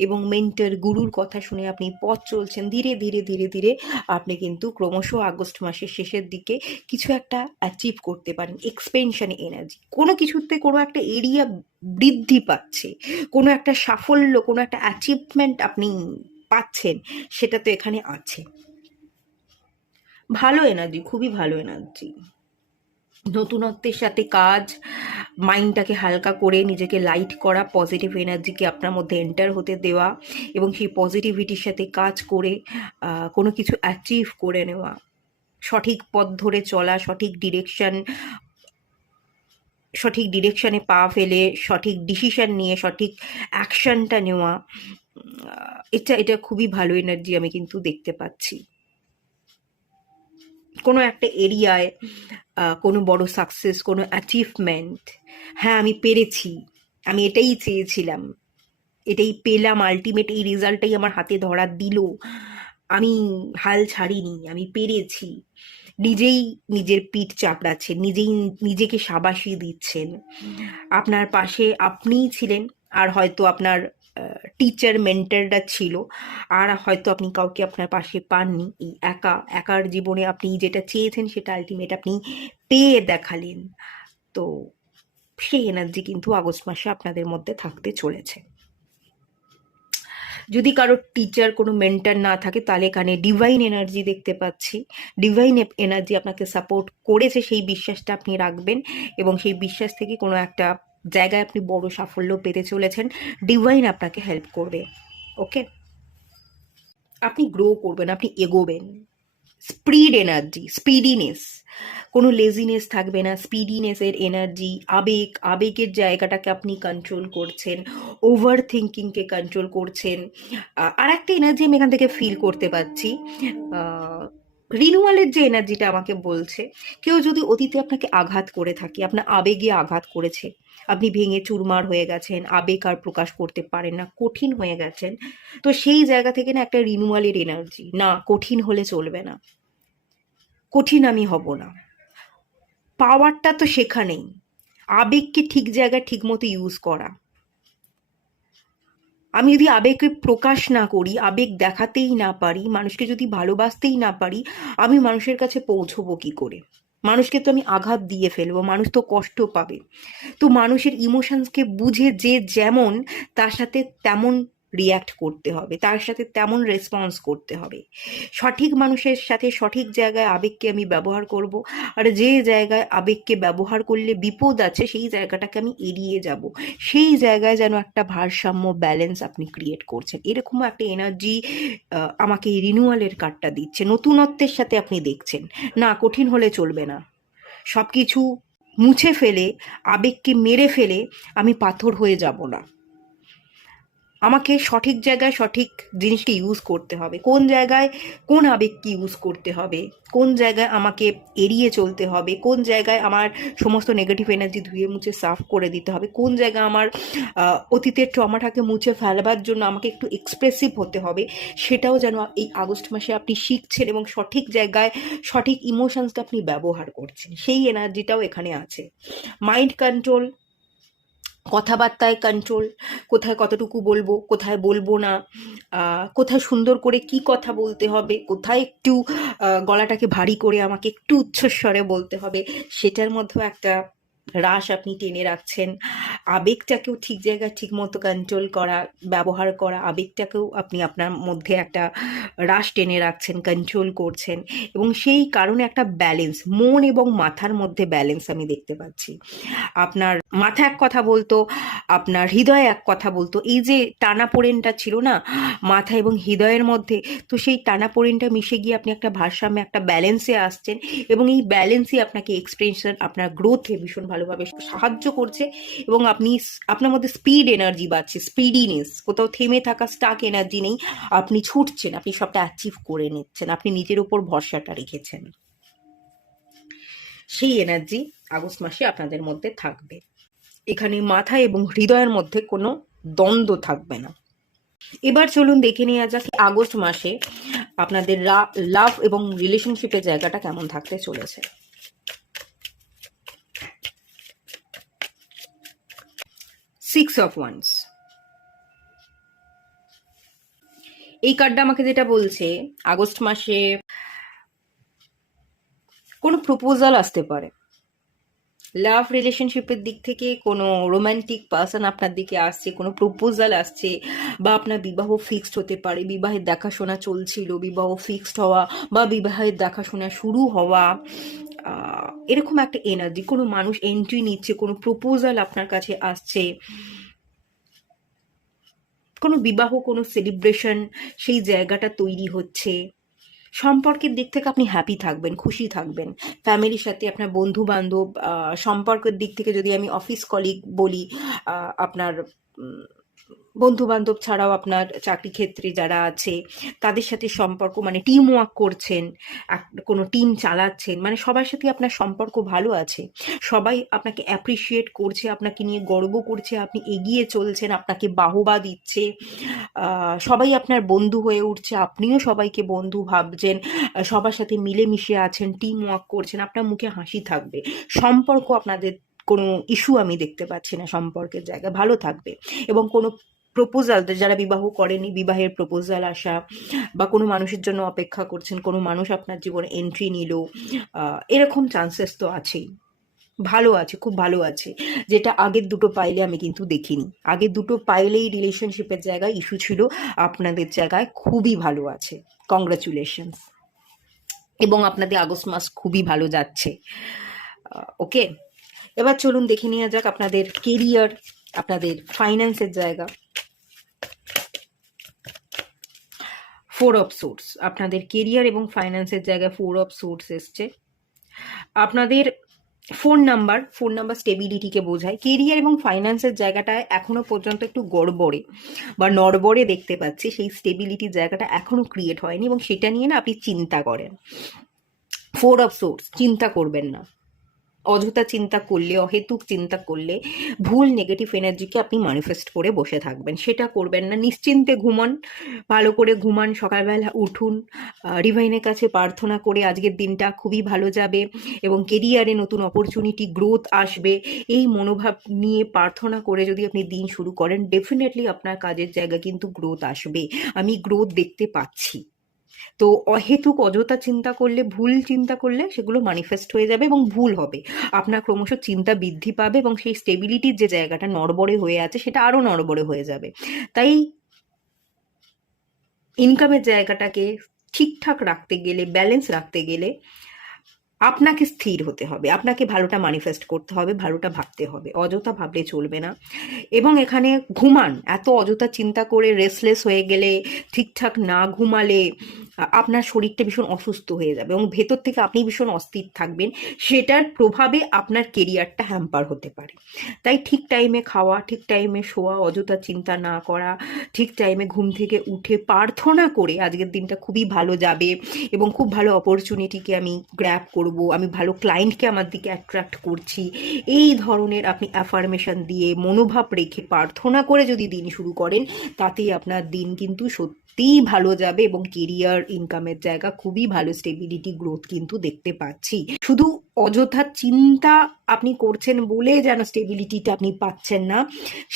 এবং মেন্টর, গুরুর কথা শুনে আপনি পথ চলছেন। ধীরে ধীরে ধীরে ধীরে আপনি কিন্তু ক্রমশ আগস্ট মাসের শেষের দিকে কিছু একটা অ্যাচিভ করতে পারেন। এক্সপেনশন এনার্জি, কোনো কিছুতে কোনো একটা এরিয়া বৃদ্ধি পাচ্ছে, কোনো একটা সাফল্য, কোনো একটা অ্যাচিভমেন্ট আপনি পাচ্ছেন, সেটা তো এখানে আছে। ভালো এনার্জি, খুবই ভালো এনার্জি। নতুনত্বের সাথে কাজ, মাইন্ডটাকে হালকা করে নিজেকে লাইট করা, পজিটিভ এনার্জিকে আপনার মধ্যে এন্টার হতে দেওয়া এবং সেই পজিটিভিটির সাথে কাজ করে কোনো কিছু অ্যাচিভ করে নেওয়া, সঠিক পথ ধরে চলা, সঠিক ডিরেকশনে পা ফেলে সঠিক ডিসিশন নিয়ে সঠিক অ্যাকশনটা নেওয়া, এটা খুবই ভালো এনার্জি আমি কিন্তু দেখতে পাচ্ছি। কোনো একটা এরিয়ায় কোনো বড় সাকসেস, কোনো অ্যাচিভমেন্ট, হ্যাঁ আমি পেরেছি, আমি এটাই চেয়েছিলাম, এটাই পেলাম, আলটিমেট এই রেজাল্টটাই আমার হাতে ধরা দিল, আমি হাল ছাড়িনি, আমি পেরেছি। নিজেই নিজের পিঠ চাপড়াচ্ছেন, নিজেকে শাবাশি দিচ্ছেন। আপনার পাশে আপনিই ছিলেন, আর হয়তো আপনার টিচার, মেন্টররা ছিল, আর হয়তো আপনি কাউকে আপনার পাশে পাননি। এই একার জীবনে আপনি যেটা চেয়েছেন সেটা আলটিমেট আপনি পেয়ে দেখালেন। তো সেই এনার্জি কিন্তু আগস্ট মাসে আপনাদের মধ্যে থাকতে চলেছে। যদি কারোর টিচার, কোনো মেন্টর না থাকে, তাহলে এখানে ডিভাইন এনার্জি দেখতে পাচ্ছি। ডিভাইন এনার্জি আপনাকে সাপোর্ট করেছে, সেই বিশ্বাসটা আপনি রাখবেন এবং সেই বিশ্বাস থেকে কোনো একটা জায়গায় আপনি বড় সাফল্য পেতে চলেছেন। ডিভাইন আপনাকে হেল্প করবে। ওকে, আপনি গ্রো করবেন, আপনি এগোবেন। স্পিড এনার্জি, স্পিডিনেস, কোনো লেজিনেস থাকবে না, স্পিডিনেসের এনার্জি, আবেগের জায়গাটাকে আপনি কন্ট্রোল করছেন, ওভার থিঙ্কিংকে কন্ট্রোল করছেন। আর একটা এনার্জি আমি এখান থেকে ফিল করতে পারছি, রিনুয়ালের যে এনার্জিটা আমাকে বলছে, কেউ যদি অতীতে আপনাকে আঘাত করে থাকে, আপনার আবেগে আঘাত করেছে, আপনি ভেঙে চুরমার হয়ে গেছেন, আবেগ আর প্রকাশ করতে পারেন না, কঠিন হয়ে গেছেন, তো সেই জায়গা থেকে না একটা রিনুয়ালের এনার্জি, না কঠিন হলে চলবে না, কঠিন আমি হব না। পাওয়ারটা তো সেখানেই, আবেগকে ঠিক জায়গায় ঠিক মতো ইউজ করা। আমি যদি আবেগকে প্রকাশ না করি, আবেগ দেখাতেই না পারি, মানুষকে যদি ভালোবাসতেই না পারি, আমি মানুষের কাছে পৌঁছবো কি করে? মানুষকে তো আমি আঘাত দিয়ে ফেলবো, মানুষ তো কষ্ট পাবে। তো মানুষের ইমোশনসকে বুঝে যে যেমন, তার সাথে তেমন রিয়্যাক্ট করতে হবে, তার সাথে তেমন রেসপন্স করতে হবে। সঠিক মানুষের সাথে সঠিক জায়গায় আবেগকে আমি ব্যবহার করব, আর যে জায়গায় আবেগকে ব্যবহার করলে বিপদ আছে সেই জায়গাটাকে আমি এড়িয়ে যাব। সেই জায়গায় যেন একটা ভারসাম্য, ব্যালেন্স আপনি ক্রিয়েট করছেন। এরকম একটা এনার্জি আমাকে রিনিউয়ালের কার্ডটা দিচ্ছে। নতুনত্বের সাথে আপনি দেখছেন, না কঠিন হলে চলবে না, সব কিছু মুছে ফেলে, আবেগকে মেরে ফেলে আমি পাথর হয়ে যাব না। আমাকে সঠিক জায়গায় সঠিক জিনিসকে ইউজ করতে হবে, কোন জায়গায় কোন আবেগকে ইউজ করতে হবে, কোন জায়গায় আমাকে এড়িয়ে চলতে হবে, কোন জায়গায় আমার সমস্ত নেগেটিভ এনার্জি ধুয়ে মুছে সাফ করে দিতে হবে, কোন জায়গায় আমার অতীতের ট্রমাটাকে মুছে ফেলবার জন্য আমাকে একটু এক্সপ্রেসিভ হতে হবে, সেটাও যেন এই আগস্ট মাসে আপনি শিখছেন এবং সঠিক জায়গায় সঠিক ইমোশনসটা আপনি ব্যবহার করছেন। সেই এনার্জিটাও এখানে আছে। মাইন্ড কন্ট্রোল কথাবার্তায় কন্ট্রোল, কোথায় কতটুকু বলবো, কোথায় বলবো না, কোথায় সুন্দর করে কি কথা বলতে হবে, কোথায় একটু গলাটাকে ভারী করে আমাকে একটু উচ্চস্বরে বলতে হবে, সেটার মধ্যেও একটা রাশ আপনি টেনে রাখছেন। আবেগটাকেও ঠিক জায়গায় ঠিক মতো কন্ট্রোল করা, ব্যবহার করা, আবেগটাকেও আপনি আপনার মধ্যে একটা রাশ টেনে রাখছেন, কন্ট্রোল করছেন, এবং সেই কারণে একটা ব্যালেন্স, মন এবং মাথার মধ্যে ব্যালেন্স আমি দেখতে পাচ্ছি। আপনার মাথা এক কথা বলতো, আপনার হৃদয় এক কথা বলতো। এই যে টানাপোড়েনটা ছিল না মাথা এবং হৃদয়ের মধ্যে, তো সেই টানাপোড়েনটা মিশে গিয়ে আপনি একটা ভারসাম্যে, একটা ব্যালেন্সে আসছেন, এবং এই ব্যালেন্সই আপনাকে এক্সপ্রেশন, আপনার গ্রোথে ভীষণ ভালোভাবে সাহায্য করছে, এবং আপনি আপনার মধ্যে স্পিড এনার্জি বাড়ছে, স্পিডিনেস, কোথাও থেমে থাকা স্টাক এনার্জি নেই, আপনি ছুটছেন, আপনি সবটা অ্যাচিভ করে নিচ্ছেন, আপনি নিজের উপর ভরসাটা রেখেছেন। সেই এনার্জি আগস্ট মাসে আপনাদের মধ্যে থাকবে। এখানে মাথা এবং হৃদয়ের মধ্যে কোনো দ্বন্দ্ব থাকবে না। এবার চলুন দেখে নেওয়া যাক আগস্ট মাসে আপনাদের লাভ এবং রিলেশনশিপের জায়গাটা কেমন থাকতে চলেছে। 6 অফ ওয়ান্স, এই কার্ডটা আমাকে যেটা বলছে, আগস্ট মাসে কোনো প্রপোজাল আসতে পারে। লাভ রিলেশনশিপের দিক থেকে কোনো রোম্যান্টিক পার্সন আপনার দিকে আসছে, কোনো প্রপোজাল আসছে, বা আপনার বিবাহ ফিক্সড হতে পারে, বিবাহের দেখাশোনা চলছিল, বিবাহ ফিক্সড হওয়া, বা বিবাহের দেখাশোনা শুরু হওয়া, এরকম একটা এনার্জি। কোনো মানুষ এন্ট্রি নিচ্ছে, কোনো প্রপোজাল আপনার কাছে আসছে, কোনো বিবাহ, কোনো সেলিব্রেশন, সেই জায়গাটা তৈরি হচ্ছে। সম্পর্কের দিক থেকে আপনি হ্যাপি থাকবেন, খুশি থাকবেন, ফ্যামিলির সাথে, আপনার বন্ধু বান্ধব, সম্পর্কের দিক থেকে যদি আমি অফিস কলিগ বলি, আপনার বন্ধু বান্ধব ছাড়াও আপনার চাকরি ক্ষেত্রে যারা আছে তাদের সাথে সম্পর্ক, মানে টিম ওয়ার্ক করছেন, কোনো টিম চালাচ্ছেন, মানে সবার সাথে আপনার সম্পর্ক ভালো আছে, সবাই আপনাকে অ্যাপ্রিসিয়েট করছে, আপনাকে নিয়ে গর্ব করছে, আপনি এগিয়ে চলছেন, আপনাকে বাহবা দিচ্ছে, সবাই আপনার বন্ধু হয়ে উঠছে, আপনিও সবাইকে বন্ধু ভাবছেন, সবার সাথে মিলেমিশে আছেন, টিম ওয়ার্ক করছেন, আপনার মুখে হাসি থাকবে। সম্পর্ক, আপনাদের কোনো ইস্যু আমি দেখতে পাচ্ছি না, সম্পর্কের জায়গায় ভালো থাকবে। এবং কোনো প্রপোজাল, যারা বিবাহ করেনি, বিবাহের প্রপোজাল আসা, বা কোনো মানুষের জন্য অপেক্ষা করছেন, কোনো মানুষ আপনার জীবনে এন্ট্রি নিল, এরকম চান্সেস তো আছেই। ভালো আছে, খুব ভালো আছে, যেটা আগের দুটো পাইলে আমি কিন্তু দেখিনি। আগের দুটো পাইলেই রিলেশনশিপের জায়গায় ইস্যু ছিল, আপনাদের জায়গায় খুবই ভালো আছে। কংগ্রাচুলেশনস। এবং আপনাদের আগস্ট মাস খুবই ভালো যাচ্ছে। ওকে, এবার চলুন দেখে নেওয়া যাক আপনাদের কেরিয়ার, আপনাদের ফাইন্যান্সের জায়গা। 4 অফ সোর্স, আপনাদের কেরিয়ার এবং ফাইন্যান্সের জায়গায় 4 অফ সোর্স এসছে। আপনাদের ফোন নাম্বার স্টেবিলিটিকে বোঝায়। কেরিয়ার এবং ফাইন্যান্সের জায়গাটায় এখনো পর্যন্ত একটু গড়বড়ে বা নড়বড়ে দেখতে পাচ্ছি, সেই স্টেবিলিটির জায়গাটা এখনো ক্রিয়েট হয়নি, এবং সেটা নিয়ে না আপনি চিন্তা করেন। 4 অফ সোর্স, চিন্তা করবেন না, অযথা চিন্তা করলে, অহেতুক চিন্তা করলে ভুল নেগেটিভ এনার্জিকে আপনি ম্যানিফেস্ট করে বসে থাকবেন, সেটা করবেন না। নিশ্চিন্তে ঘুমান, ভালো করে ঘুমান, সকালবেলা উঠুন, ডিভাইনের কাছে প্রার্থনা করে আজকের দিনটা খুবই ভালো যাবে, এবং কেরিয়ারে নতুন অপরচুনিটি, গ্রোথ আসবে, এই মনোভাব নিয়ে প্রার্থনা করে যদি আপনি দিন শুরু করেন, ডেফিনেটলি আপনার কাজের জায়গা কিন্তু গ্রোথ আসবে। আমি গ্রোথ দেখতে পাচ্ছি। তো অহেতুক অযথা চিন্তা করলে, ভুল চিন্তা করলে সেগুলো ম্যানিফেস্ট হয়ে যাবে এবং ভুল হবে। আপনার ক্রমশ চিন্তা বৃদ্ধি পাবে, এবং সেই স্টেবিলিটির যে জায়গাটা নড়বড়ে হয়ে আছে সেটা আরও নড়বড়ে হয়ে যাবে। তাই ইনকামের জায়গাটাকে ঠিকঠাক রাখতে গেলে, ব্যালেন্স রাখতে গেলে আপনাকে স্থির হতে হবে, আপনাকে ভালোটা ম্যানিফেস্ট করতে হবে, ভালোটা ভাবতে হবে, অযথা ভাবলে চলবে না। এবং এখানে ঘুমান, এত অযথা চিন্তা করে রেস্টলেস হয়ে গেলে, ঠিকঠাক না ঘুমালে আপনার শরীরটা ভীষণ অসুস্থ হয়ে যাবে, এবং ভেতর থেকে আপনি ভীষণ অস্থির থাকবেন, সেটার প্রভাবে আপনার কেরিয়ারটা হ্যাম্পার হতে পারে। তাই ঠিক টাইমে খাওয়া, ঠিক টাইমে শোয়া, অযথা চিন্তা না করা, ঠিক টাইমে ঘুম থেকে উঠে প্রার্থনা করে আজকের দিনটা খুবই ভালো যাবে, এবং খুব ভালো অপরচুনিটিকে আমি গ্র্যাব করব, আমি ভালো ক্লায়েন্টকে আমার দিকে অ্যাট্রাক্ট করছি, এই ধরনের আপনি অ্যাফার্মেশন দিয়ে, মনোভাব রেখে, প্রার্থনা করে যদি দিন শুরু করেন, তাতেই আপনার দিন কিন্তু সত্যিই ভালো যাবে এবং কেরিয়ার ইনকামের জায়গা খুবই ভালো, স্টেবিলিটি গ্রোথ কিন্তু দেখতে পাচ্ছি। শুধু অযথা চিন্তা আপনি করছেন বলে যেন স্টেবিলিটিটা আপনি পাচ্ছেন না,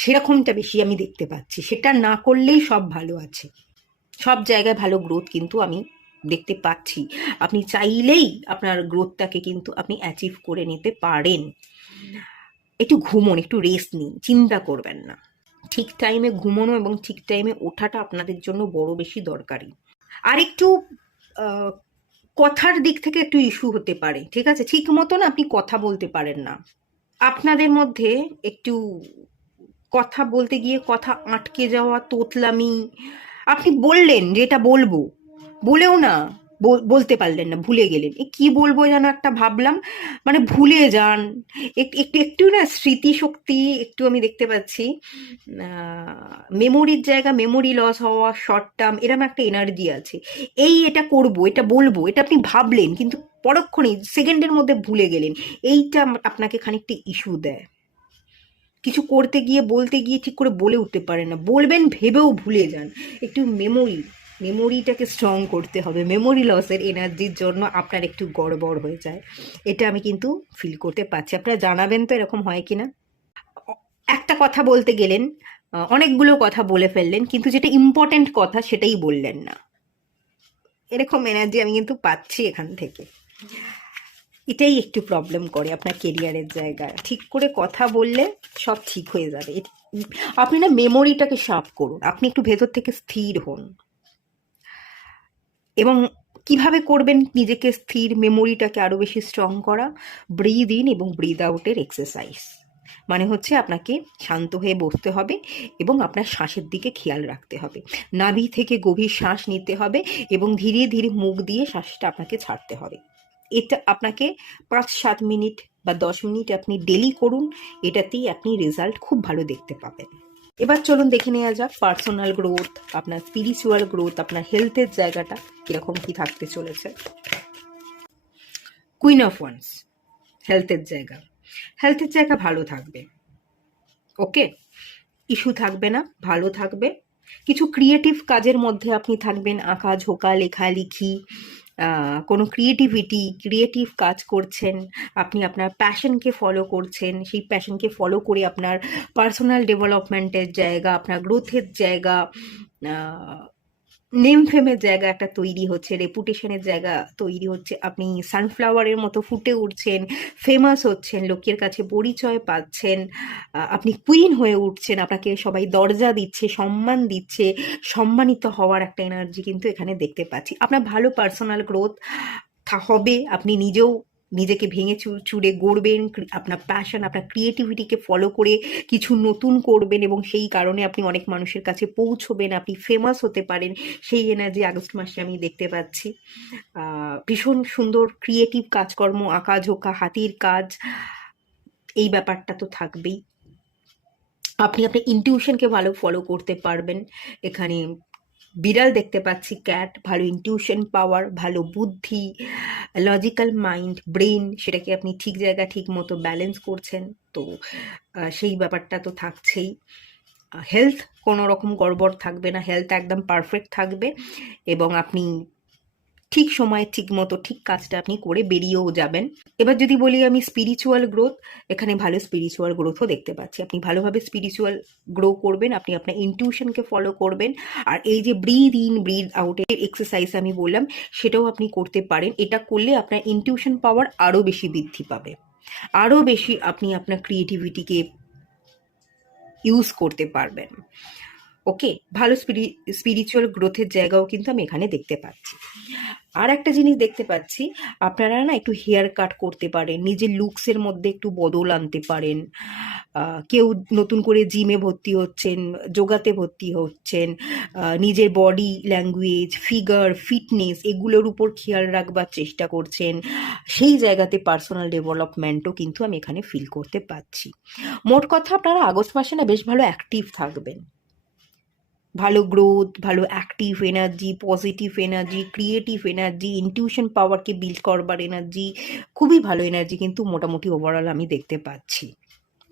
সেরকমটা বেশি আমি দেখতে পাচ্ছি। সেটা না করলেই সব ভালো আছে, সব জায়গায় ভালো গ্রোথ কিন্তু আমি দেখতে পাচ্ছি। আপনি চাইলেই আপনার গ্রোথটাকে কিন্তু আপনি অ্যাচিভ করে নিতে পারেন। একটু ঘুমোন, একটু রেস্ট নিন, চিন্তা করবেন না। ঠিক টাইমে ঘুমানো এবং ঠিক টাইমে ওঠাটা আপনাদের জন্য বড় বেশি দরকারি। আর একটু আহ, কথার দিক থেকে একটু ইস্যু হতে পারে, ঠিক আছে? ঠিক মতন আপনি কথা বলতে পারেন না। আপনাদের মধ্যে একটু কথা বলতে গিয়ে কথা আটকে যাওয়া, তোতলামি। আপনি বললেন যে এটা বলবো, বলেও না বলতে পারলেন না, ভুলে গেলেন। এ কি বলবো যেন একটা ভাবলাম, মানে ভুলে যান। একটু একটু একটু না স্মৃতিশক্তি একটু আমি দেখতে পাচ্ছি, মেমোরির জায়গা মেমোরি লস হওয়া, শর্ট টার্ম এরম একটা এনার্জি আছে। এটা করব, এটা বলবো, এটা আপনি ভাবলেন কিন্তু পরক্ষণেই সেকেন্ডের মধ্যে ভুলে গেলেন। এইটা আপনাকে খানিকটা ইস্যু দেয়। কিছু করতে গিয়ে বলতে গিয়ে ঠিক করে বলে উঠতে পারেন না, বলবেন ভেবেও ভুলে যান। একটু মেমোরিটাকে স্ট্রং করতে হবে। মেমোরি লসের এনার্জির জন্য আপনার একটু গড়বড় হয়ে যায়, এটা আমি কিন্তু ফিল করতে পারছি। আপনারা জানাবেন তো এরকম হয় কিনা। একটা কথা বলতে গেলেন, অনেকগুলো কথা বলে ফেললেন, কিন্তু যেটা ইম্পর্ট্যান্ট কথা সেটাই বললেন না। এরকম এনার্জি আমি কিন্তু পাচ্ছি এখান থেকে। এটাই একটু প্রবলেম করে আপনার কেরিয়ারের জায়গায়। ঠিক করে কথা বললে সব ঠিক হয়ে যাবে। আপনি না মেমোরিটাকে শার্প করুন, আপনি একটু ভেতর থেকে স্থির হন। এবং কিভাবে করবেন নিজেকে স্থির, মেমোরিটাকে আরও বেশি স্ট্রং করা? ব্রিদ ইন এবং ব্রিদ আউটের এক্সারসাইজ। মানে হচ্ছে আপনাকে শান্ত হয়ে বসতে হবে এবং আপনার শ্বাসের দিকে খেয়াল রাখতে হবে। নাভি থেকে গভীর শ্বাস নিতে হবে এবং ধীরে ধীরে মুখ দিয়ে শ্বাসটা আপনাকে ছাড়তে হবে। এটা আপনাকে 5-7 মিনিট বা 10 মিনিট আপনি ডেলি করুন, এটাতেই আপনি রেজাল্ট খুব ভালো দেখতে পাবেন। এবার চলুন দেখে নেওয়া যাক পার্সোনাল গ্রোথ, আপনার স্পিরিচুয়াল গ্রোথ, আপনার হেলথের জায়গাটা কিরকম কি থাকতে চলেছে। কুইন অফ ওয়ান্স, হেলথের জায়গা ভালো থাকবে। ওকে, ইস্যু থাকবে না, ভালো থাকবে। কিছু ক্রিয়েটিভ কাজের মধ্যে আপনি থাকবেন, আঁকা ঝোঁকা, লেখালেখি, কোনো ক্রিয়েটিভ কাজ করছেন। আপনি আপনার প্যাশনকে ফলো করছেন, সেই প্যাশনকে ফলো করে আপনার পার্সোনাল ডেভেলপমেন্টের জায়গা, আপনার গ্রোথের জায়গা, নেম ফেমের জায়গা একটা তৈরি হচ্ছে, রেপুটেশনের জায়গা তৈরি হচ্ছে। আপনি সানফ্লাওয়ারের মতো ফুটে উঠছেন, ফেমাস হচ্ছেন, লোকের কাছে পরিচয় পাচ্ছেন, আপনি কুইন হয়ে উঠছেন, আপনাকে সবাই দরজা দিচ্ছে, সম্মান দিচ্ছে। সম্মানিত হওয়ার একটা এনার্জি কিন্তু এখানে দেখতে পাচ্ছি। আপনার ভালো পার্সোনাল গ্রোথ হবে, আপনি নিজেও নিজেকে ভেঙে চুরে গড়বেন, আপনার প্যাশন, আপনার ক্রিয়েটিভিটিকে ফলো করে কিছু নতুন করবেন এবং সেই কারণে আপনি অনেক মানুষের কাছে পৌঁছবেন, আপনি ফেমাস হতে পারেন। সেই এনার্জি আগস্ট মাসে আমি দেখতে পাচ্ছি। ভীষণ সুন্দর ক্রিয়েটিভ কাজকর্ম, আঁকা ঝোঁকা, হাতির কাজ, এই ব্যাপারটা তো থাকবেই। আপনি আপনার ইনটিউশনকে ভালো ফলো করতে পারবেন। এখানে বিড়াল দেখতে পাচ্ছি, ক্যাট, ভালো ইনটিউশন পাওয়ার, ভালো বুদ্ধি, লজিক্যাল মাইন্ড, ব্রেন, সেটাকে আপনি ঠিক জায়গায় ঠিক মতো ব্যালেন্স করছেন। তো সেই ব্যাপারটা তো থাকছেই। হেলথ কোনো রকম গড়বড় থাকবে না, হেলথ একদম পারফেক্ট থাকবে এবং আপনি ঠিক সময়ে ঠিক মতো ঠিক কাজটা আপনি করে বেরিয়েও যাবেন। এবার যদি বলি আমি স্পিরিচুয়াল গ্রোথ, এখানে ভালো স্পিরিচুয়াল গ্রোথও দেখতে পাচ্ছি। আপনি ভালোভাবে স্পিরিচুয়াল গ্রো করবেন, আপনি আপনার ইনটিউশনকে ফলো করবেন। আর এই যে ব্রিদ ইন ব্রিদ আউটের এক্সারসাইজ আমি বললাম, সেটাও আপনি করতে পারেন। এটা করলে আপনার ইনটিউশন পাওয়ার আরও বেশি বৃদ্ধি পাবে, আরও বেশি আপনি আপনার ক্রিয়েটিভিটিকে ইউজ করতে পারবেন। ওকে, ভালো স্পিরিচুয়াল গ্রোথের জায়গাও কিন্তু আমি এখানে দেখতে পাচ্ছি। আর একটা জিনিস দেখতে পাচ্ছি, আপনারা না একটু হেয়ার কাট করতে পারেন, নিজের লুকসের মধ্যে একটু বদল আনতে পারেন। কেউ নতুন করে জিমে ভর্তি হচ্ছেন, যোগাতে ভর্তি হচ্ছেন, নিজের বডি ল্যাঙ্গুয়েজ, ফিগার, ফিটনেস এগুলোর উপর খেয়াল রাখবার চেষ্টা করছেন। সেই জায়গাতে পার্সোনাল ডেভেলপমেন্টও কিন্তু আমি এখানে ফিল করতে পাচ্ছি। মোট কথা আপনারা আগস্ট মাসে না বেশ ভালো অ্যাক্টিভ থাকবেন। ভালো গ্রোথ, ভালো active energy, positive energy, creative energy, intuition পাওয়ারকে বিল্ড করবার এনার্জি, খুবই ভালো এনার্জি কিন্তু মোটামুটি ওভারঅল আমি দেখতে পাচ্ছি।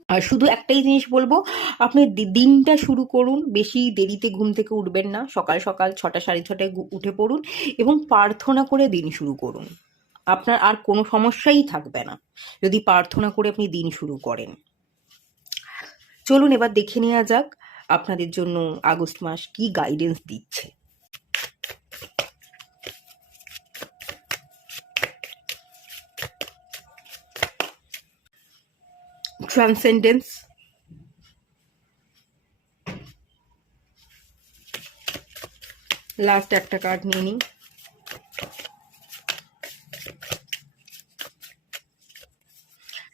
আর শুধু একটাই জিনিস বলবো, আপনি দিনটা শুরু করুন, বেশি দেরিতে ঘুম থেকে উঠবেন না, সকাল সকাল 6টা 6:30টায় উঠে পড়ুন এবং প্রার্থনা করে দিন শুরু করুন। আপনার আর কোনো সমস্যাই থাকবে না যদি প্রার্থনা করে আপনি দিন শুরু করেন। চলুন এবার দেখে নেওয়া যাক আপনাদের জন্য আগস্ট মাস কি গাইডেন্স দিচ্ছে। ট্রান্সেন্ডেন্স, লাস্ট একটা কার্ড নিয়ে নিই।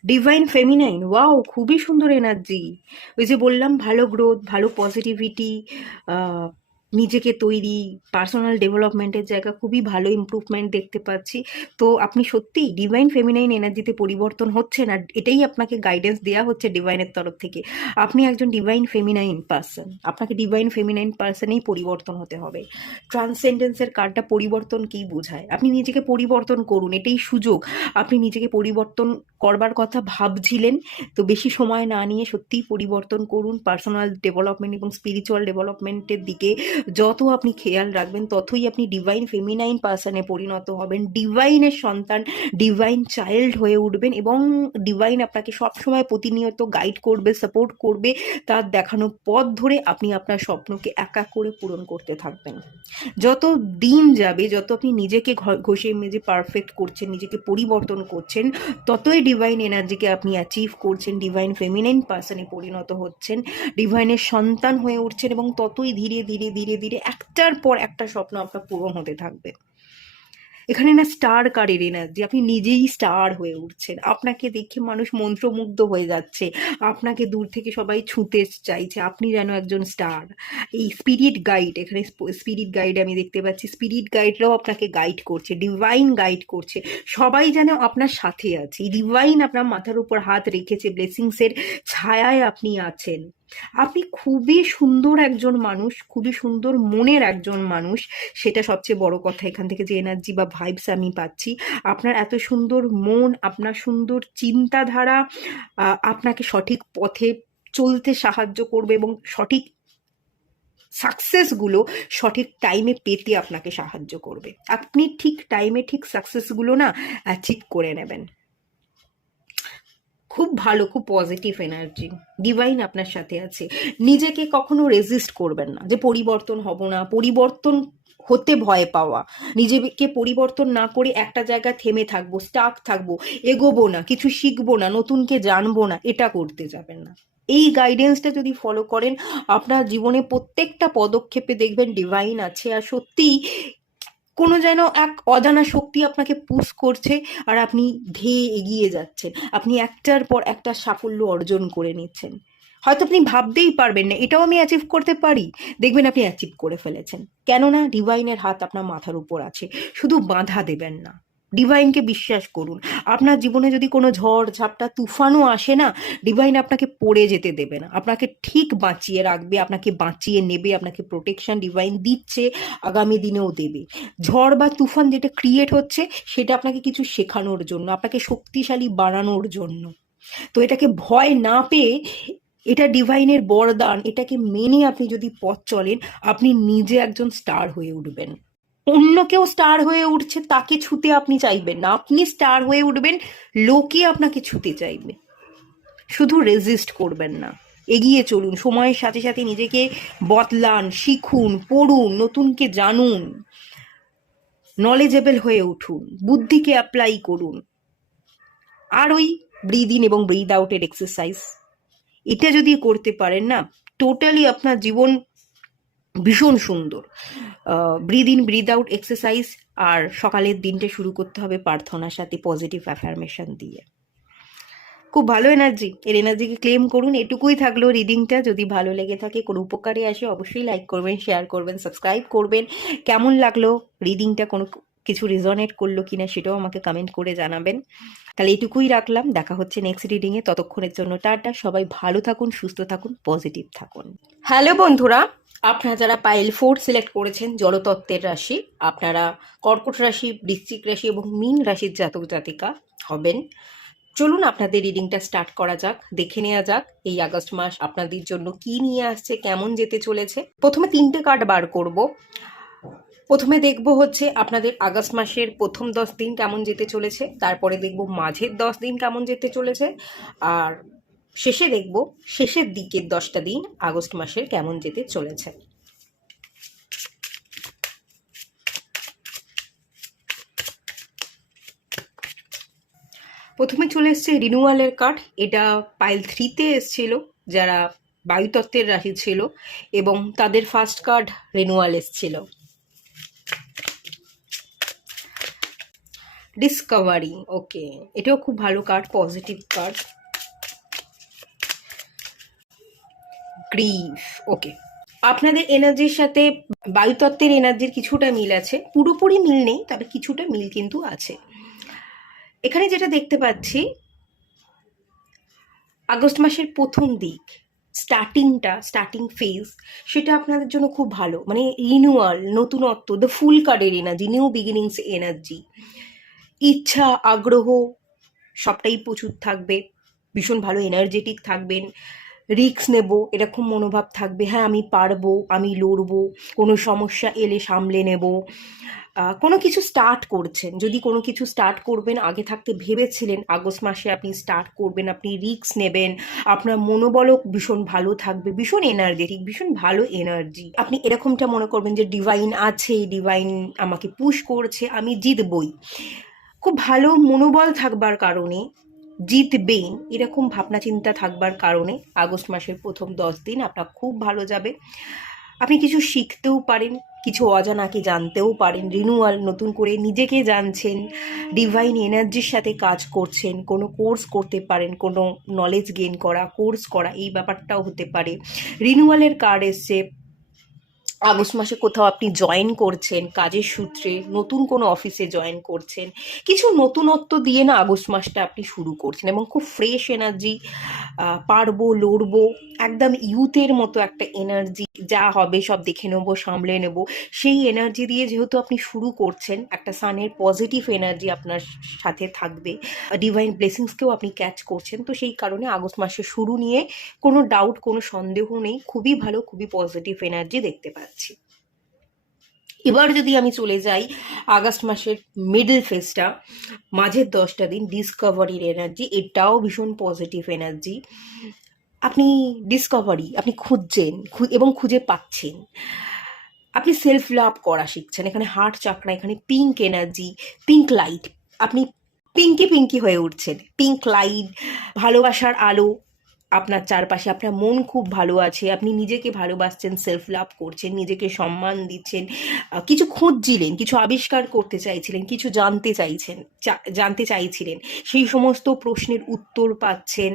ডিভাইন ফেমিনাইন, ওয়াও খুবই সুন্দর এনার্জি। ওই যে বললাম ভালো গ্রোথ, ভালো পজিটিভিটি, নিজেকে তৈরি, পার্সোনাল ডেভেলপমেন্টের জায়গা খুবই ভালো ইমপ্রুভমেন্ট দেখতে পাচ্ছি। তো আপনি সত্যিই ডিভাইন ফেমিনাইন এনার্জিতে পরিবর্তন হচ্ছে না, এটাই আপনাকে গাইডেন্স দেওয়া হচ্ছে ডিভাইনের তরফ থেকে। আপনি একজন ডিভাইন ফেমিনাইন পার্সন, আপনাকে ডিভাইন ফেমিনাইন পার্সনেই পরিবর্তন হতে হবে। ট্রান্সেন্ডেন্সের কার্ডটা পরিবর্তন কী বোঝায়? আপনি নিজেকে পরিবর্তন করুন, এটাই সুযোগ। আপনি নিজেকে পরিবর্তন করবার কথা ভাবছিলেন, তো বেশি সময় না নিয়ে সত্যিই পরিবর্তন করুন। পার্সোনাল ডেভেলপমেন্ট এবং স্পিরিচুয়াল ডেভেলপমেন্টের দিকে যত আপনি খেয়াল রাখবেন, ততই আপনি ডিভাইন ফেমিনাইন পার্সনে পরিণত হবেন, ডিভাইনের সন্তান, ডিভাইন চাইল্ড হয়ে উঠবেন এবং ডিভাইন আপনাকে সবসময় প্রতিনিয়ত গাইড করবে, সাপোর্ট করবে। তার দেখানো পথ ধরে আপনি আপনার স্বপ্নকে এক এক করে পূরণ করতে থাকবেন। যত দিন যাবে, যত আপনি নিজেকে ঘষে মেজে পারফেক্ট করছেন, নিজেকে পরিবর্তন করছেন, ততই ডিভাইন এনার্জিকে আপনি অ্যাচিভ করছেন, ডিভাইন ফেমিনাইন পার্সনে পরিণত হচ্ছেন, ডিভাইনের সন্তান হয়ে উঠছেন এবং ততই ধীরে ধীরে ধীরে ধীরে একটার পর একটা স্বপ্ন আপনার পূরণ হতে থাকবে। এখানে না স্টার কার্ডের এনার্জি, আপনি নিজেই স্টার হয়ে উঠছেন, আপনাকে দেখে মানুষ মন্ত্রমুগ্ধ হয়ে যাচ্ছে, আপনাকে দূর থেকে সবাই ছুঁতে চাইছে, আপনি যেন একজন স্টার। এই স্পিরিট গাইড, এখানে স্পিরিট গাইড আমি দেখতে পাচ্ছি, স্পিরিট গাইডরাও আপনাকে গাইড করছে, ডিভাইন গাইড করছে, সবাই যেন আপনার সাথে আছে। এই ডিভাইন আপনার মাথার উপর হাত রেখেছে, ব্লেসিংসের ছায়ায় আপনি আছেন। আপনি খুবই সুন্দর একজন মানুষ, খুবই সুন্দর মনের একজন মানুষ, সেটা সবচেয়ে বড় কথা। এখান থেকে যে এনার্জি বা ভাইবস আমি পাচ্ছি, আপনার এত সুন্দর মন, আপনার সুন্দর চিন্তাধারা আপনাকে সঠিক পথে চলতে সাহায্য করবে এবং সঠিক সাকসেসগুলো সঠিক টাইমে পেতে আপনাকে সাহায্য করবে। আপনি ঠিক টাইমে ঠিক সাকসেসগুলো না অ্যাচিভ করে নেবেন। খুব ভালো, খুব পজিটিভ এনার্জি, ডিভাইন আপনার সাথে আছে। নিজেকে কখনো রেজিস্ট করবেন না যে পরিবর্তন হব না, পরিবর্তন হতে ভয় পাওয়া, নিজেকে পরিবর্তন না করে একটা জায়গায় থেমে থাকবো, স্টাক থাকবো, এগোবো না, কিছু শিখবো না, নতুনকে জানবো না, এটা করতে যাবেন না। এই গাইডেন্সটা যদি ফলো করেন, আপনার জীবনে প্রত্যেকটা পদক্ষেপে দেখবেন ডিভাইন আছে, আর সত্যিই কোনো যেন এক অজানা শক্তি আপনাকে পুশ করছে আর আপনি ধেয়ে এগিয়ে যাচ্ছেন, আপনি একটার পর একটা সাফল্য অর্জন করে নিচ্ছেন। হয়তো আপনি ভাবতেই পারবেন না এটাও আমি অ্যাচিভ করতে পারি, দেখবেন আপনি অ্যাচিভ করে ফেলেছেন, কেননা ডিভাইনের হাত আপনার মাথার উপর আছে। শুধু বাধা দেবেন না, ডিভাইনকে বিশ্বাস করুন। আপনার জীবনে যদি কোনো ঝড় ঝাপটা তুফানও আসে না, ডিভাইন আপনাকে পড়ে যেতে দেবে না, আপনাকে ঠিক বাঁচিয়ে রাখবে, আপনাকে বাঁচিয়ে নেবে, আপনাকে প্রোটেকশন ডিভাইন দিচ্ছে, আগামী দিনেও দেবে। ঝড় বা তুফান যেটা ক্রিয়েট হচ্ছে, সেটা আপনাকে কিছু শেখানোর জন্য, আপনাকে শক্তিশালী বানানোর জন্য। তো এটাকে ভয় না পেয়ে, এটা ডিভাইনের বরদান, এটাকে মেনে আপনি যদি পথ চলেন, আপনি নিজে একজন স্টার হয়ে উঠবেন। অন্য কেউ স্টার হয়ে উঠছে, তাকে ছুতে আপনি চাইবেন না, আপনি স্টার হয়ে উঠবেন, লোকে আপনাকে ছুতে চাইবে। শুধু রেজিস্ট করবেন না, এগিয়ে চলুন, সময়ের সাথে সাথে নিজেকে বদলান, শিখুন, পড়ুন, নতুনকে জানুন, নলেজেবল হয়ে উঠুন, বুদ্ধিকে অ্যাপ্লাই করুন। আর ওই ব্রিদ ইন এবং ব্রিদ আউটের এক্সারসাইজ, এটা যদি করতে পারেন না, টোটালি আপনার জীবন ভীষণ সুন্দর। Breathe in breathe out exercise, আর সকালের দিনটা শুরু করতে হবে প্রার্থনার সাথে, পজিটিভ অ্যাফার্মেশন দিয়ে। খুব ভালো এনার্জি, এর এনার্জিকে ক্লেম করুন। এটুকুই থাকলো রিডিংটা। যদি ভালো লেগে থাকে, কোনো উপকারে আসে, অবশ্যই লাইক করবেন, শেয়ার করবেন, সাবস্ক্রাইব করবেন। কেমন লাগলো রিডিংটা, কোনো কিছু রিজনেট করলো কিনা সেটাও আমাকে কমেন্ট করে জানাবেন। তাহলে এটুকুই রাখলাম, দেখা হচ্ছে নেক্সট রিডিংয়ে। ততক্ষণের জন্য টাটা, সবাই ভালো থাকুন, সুস্থ থাকুন, পজিটিভ থাকুন। হ্যালো বন্ধুরা, আপনারা যারা পাইল 4 সিলেক্ট করেছেন, জলতত্ত্বের রাশি, আপনারা কর্কট রাশি, বৃশ্চিক রাশি এবং মীন রাশির জাতক জাতিকা হবেন। চলুন আপনাদের রিডিংটা স্টার্ট করা যাক, দেখে নেওয়া যাক এই আগস্ট মাস আপনাদের জন্য কি নিয়ে আসছে, কেমন যেতে চলেছে। প্রথমে 3টে কার্ড বার করব। প্রথমে দেখব হচ্ছে আপনাদের আগস্ট মাসের প্রথম 10 দিন কেমন যেতে চলেছে, তারপরে দেখব মাঝের 10 দিন কেমন যেতে চলেছে, আর শেষে দেখব শেষের দিকের 10টা দিন আগস্ট মাসের কেমন যেতে চলেছে। প্রথমে চলে এসছে রিনিউয়ালের কার্ড। এটা পাইল 3-তে এসছিল যারা বায়ুতত্ত্বের রাশি ছিল, এবং তাদের ফার্স্ট কার্ড রিনিউয়াল এসছিল। ডিসকভারি, ওকে, এটাও খুব ভালো কার্ড, পজিটিভ কার্ড। গ্রিফ, ওকে, আপনাদের এনার্জির সাথে বায়ুতত্ত্বের এনার্জির কিছুটা মিল আছে, পুরোপুরি মিল নেই, তবে কিছুটা মিল কিন্তু আছে। এখানে যেটা দেখতে পাচ্ছি, আগস্ট মাসের প্রথম দিক, স্টার্টিং ফেজ, সেটা আপনাদের জন্য খুব ভালো, মানে রিনিউয়াল, নতুনত্ব, দ্য ফুল কার্ডের এনার্জি, নিউ বিগিনিংস এনার্জি, ইচ্ছা, আগ্রহ সবটাই প্রচুর থাকবে, ভীষণ ভালো এনার্জেটিক থাকবেন, রিস্ক নেব এরকম মনোভাব থাকবে, হ্যাঁ আমি পারবো, আমি লড়বো, কোনো সমস্যা এলে সামলে নেব। কোনো কিছু স্টার্ট করছেন, যদি কোনো কিছু স্টার্ট করবেন, আগে থাকতে ভেবেছিলেন আগস্ট মাসে আপনি স্টার্ট করবেন, আপনি রিস্ক নেবেন, আপনার মনোবলও ভীষণ ভালো থাকবে, ভীষণ এনার্জেটিক, ভীষণ ভালো এনার্জি। আপনি এরকমটা মনে করবেন যে ডিভাইন আছে, ডিভাইন আমাকে পুশ করছে, আমি জিতবই। খুব ভালো মনোবল থাকবার কারণে জিতবেন এরকম ভাবনা চিন্তা থাকবার কারণে আগস্ট মাসের প্রথম 10 দিন আপনার খুব ভালো যাবে। আপনি কিছু শিখতেও পারেন, কিছু অজানাকে জানতেও পারেন, রিনিউয়াল, নতুন করে নিজেকে জানছেন, ডিভাইন এনার্জির সাথে কাজ করছেন, কোনো কোর্স করতে পারেন, কোনো নলেজ গেইন করা, কোর্স করা, এই ব্যাপারটাও হতে পারে। রিনিউয়ালের কার্ড এসছে, আগস্ট মাসে কোথাও আপনি জয়েন করছেন কাজের সূত্রে, নতুন কোনো অফিসে জয়েন করছেন, কিছু নতুনত্ব দিয়ে না আগস্ট মাসটা আপনি শুরু করছেন, এবং খুব ফ্রেশ এনার্জি, পারবো, লড়বো, একদম ইউথের মতো একটা এনার্জি, যা হবে সব দেখে নেবো, সামলে নেব, সেই এনার্জি দিয়ে যেহেতু আপনি শুরু করছেন, একটা সানের পজিটিভ এনার্জি আপনার সাথে থাকবে, ডিভাইন ব্লেসিংসকেও আপনি ক্যাচ করছেন, তো সেই কারণে আগস্ট মাসের শুরু নিয়ে কোনো ডাউট, কোনো সন্দেহ নেই, খুবই ভালো, খুবই পজিটিভ এনার্জি দেখতে পাচ্ছি। এবার যদি আমি চলে যাই আগস্ট মাসের মিডল ফেজটা, মাঝের 10টা দিন, ডিসকভারির এনার্জি, এটাও ভীষণ পজিটিভ এনার্জি। আপনি ডিসকভারি, আপনি খুঁজছেন এবং খুঁজে পাচ্ছেন, আপনি সেলফ লাভ করা শিখছেন। এখানে হার্ট চাকরা, এখানে পিঙ্ক এনার্জি, পিঙ্ক লাইট, আপনি পিঙ্কি পিঙ্কি হয়ে উঠছেন, পিঙ্ক লাইট, ভালোবাসার আলো আপনার চারপাশে, আপনার মন খুব ভালো আছে, আপনি নিজেকে ভালোবাসছেন, সেলফ লাভ করছেন, নিজেকে সম্মান দিচ্ছেন, কিছু খুঁজছিলেন, কিছু আবিষ্কার করতে চাইছিলেন, কিছু জানতে চাইছিলেন, সেই সমস্ত প্রশ্নের উত্তর পাচ্ছেন,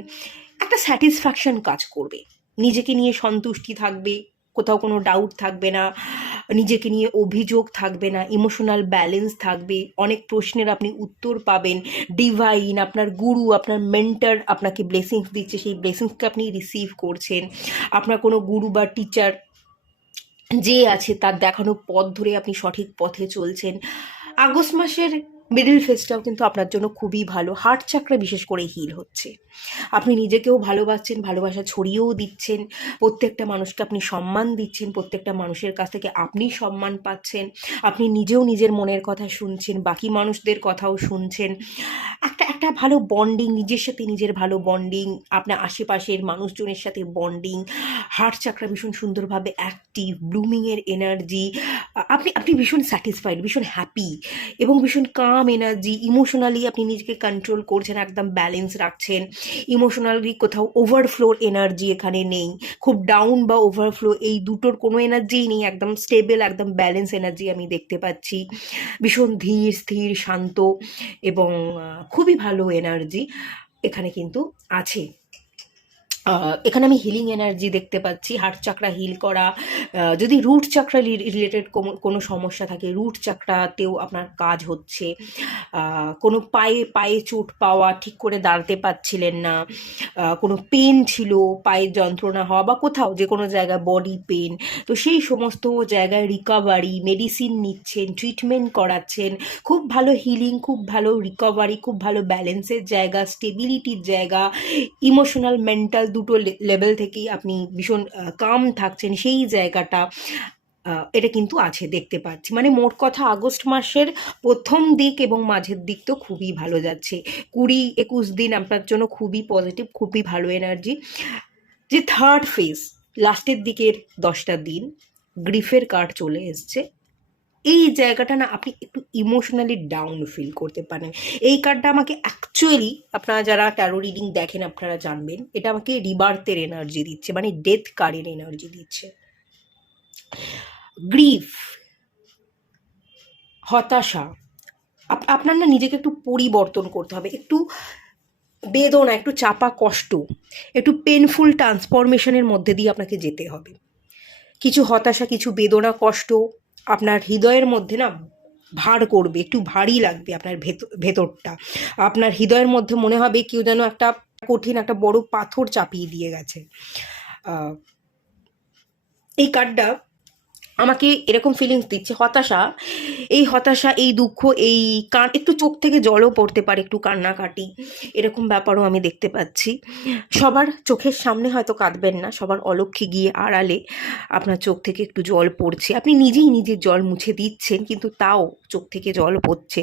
একটা স্যাটিসফ্যাকশন কাজ করবে, নিজেকে নিয়ে সন্তুষ্টি থাকবে, কোথাও কোনো ডাউট থাকবে না, নিজেকে নিয়ে অভিযোগ থাকবে না, ইমোশনাল ব্যালেন্স থাকবে, অনেক প্রশ্নের আপনি উত্তর পাবেন, ডিভাইন, আপনার গুরু, আপনার মেন্টর আপনাকে ব্লেসিংস দিচ্ছে, সেই ব্লেসিংসকে আপনি রিসিভ করছেন, আপনার কোনো গুরু বা টিচার যে আছে তার দেখানো পথ ধরে আপনি সঠিক পথে চলছেন। আগস্ট মাসের মিডল ফেজটাও কিন্তু আপনার জন্য খুবই ভালো, হার্ট চাকরা বিশেষ করে হিল হচ্ছে, আপনি নিজেকেও ভালোবাসছেন, ভালোবাসা ছড়িয়েও দিচ্ছেন, প্রত্যেকটা মানুষকে আপনি সম্মান দিচ্ছেন, প্রত্যেকটা মানুষের কাছ থেকে আপনি সম্মান পাচ্ছেন, আপনি নিজেও নিজের মনের কথা শুনছেন, বাকি মানুষদের কথাও শুনছেন, একটা একটা ভালো বন্ডিং, নিজের সাথে নিজের ভালো বন্ডিং, আপনার আশেপাশের মানুষজনের সাথে বন্ডিং, হার্ট চাকরা ভীষণ সুন্দরভাবে অ্যাক্টিভ, ব্লুমিংয়ের এনার্জি, আপনি আপনি ভীষণ স্যাটিসফাইড, ভীষণ হ্যাপি, এবং ভীষণ কাম এনার্জি, ইমোশনালি আপনি নিজেকে কন্ট্রোল করছেন, একদম ব্যালেন্স রাখছেন, ইমোশনালি কোথাও ওভারফ্লোর এনার্জি এখানে নেই, খুব ডাউন বা ওভারফ্লো এই দুটোর কোনো এনার্জিই নেই, একদম স্টেবল, একদম ব্যালেন্স এনার্জি আমি দেখতে পাচ্ছি, ভীষণ ধীর স্থির শান্ত, এবং খুবই ভালো এনার্জি এখানে কিন্তু আছে। এখানে আমি হিলিং এনার্জি দেখতে পাচ্ছি, হার্ট চাকরা হিল করা। যদি রুট চাকরা রিলেটেড কোনো সমস্যা থাকে, রুট চাকরাতেও আপনার কাজ হচ্ছে। কোনো পায়ে পায়ে চোট পাওয়া, ঠিক করে দাঁড়াতে পারছিলেন না, কোনো পেন ছিল, পায়ের যন্ত্রণা হওয়া বা কোথাও যে কোনো জায়গায় বডি পেন, তো সেই সমস্ত জায়গায় রিকভারি, মেডিসিন নিচ্ছেন, ট্রিটমেন্ট করাচ্ছেন, খুব ভালো হিলিং, খুব ভালো রিকভারি, খুব ভালো ব্যালেন্সের জায়গা, স্টেবিলিটির জায়গা, ইমোশনাল মেন্টাল দুটো লেভেল থেকেই আপনি ভীষণ কাম থাকছেন, সেই জায়গাটা এটা কিন্তু আছে দেখতে পাচ্ছি। মানে মোট কথা আগস্ট মাসের প্রথম দিক এবং মাঝের দিক তো খুবই ভালো যাচ্ছে। 20-21 দিন আপনার জন্য খুবই পজিটিভ, খুবই ভালো এনার্জি। যে থার্ড ফেজ, লাস্টের দিকের 10টা দিন, গ্রিফের কার্ড চলে এসছে। এই জায়গাটা না আপনি একটু ইমোশনালি ডাউন ফিল করতে পারেন। এই কার্ডটা আমাকে অ্যাকচুয়ালি, আপনারা যারা ট্যারো রিডিং দেখেন আপনারা জানবেন, এটা আমাকে রিবার্থের এনার্জি দিচ্ছে, মানে ডেথ কার্ডের এনার্জি দিচ্ছে। গ্রিফ, হতাশা, আপনার না নিজেকে একটু পরিবর্তন করতে হবে, একটু বেদনা, একটু চাপা কষ্ট, একটু পেনফুল ট্রান্সফরমেশনের মধ্যে দিয়ে আপনাকে যেতে হবে। কিছু হতাশা, কিছু বেদনা, কষ্ট আপনার হৃদয়ের মধ্যে না ভার করবে, একটু ভারী লাগবে আপনার ভেতরটা। আপনার হৃদয়ের মধ্যে মনে হবে কেউ যেন একটা কঠিন একটা বড় পাথর চাপিয়ে দিয়ে গেছে। এই কার্ডটা আমাকে এরকম ফিলিংস দিচ্ছে, হতাশা, এই হতাশা, এই দুঃখ, এই একটু চোখ থেকে জলও পড়তে পারে, একটু কান্নাকাটি, এরকম ব্যাপারও আমি দেখতে পাচ্ছি। সবার চোখের সামনে হয়তো কাঁদবেন না, সবার অলক্ষ্যে গিয়ে আড়ালে আপনার চোখ থেকে একটু জল পড়ছে, আপনি নিজেই নিজের জল মুছে দিচ্ছেন, কিন্তু তাও চোখ থেকে জল পড়ছে।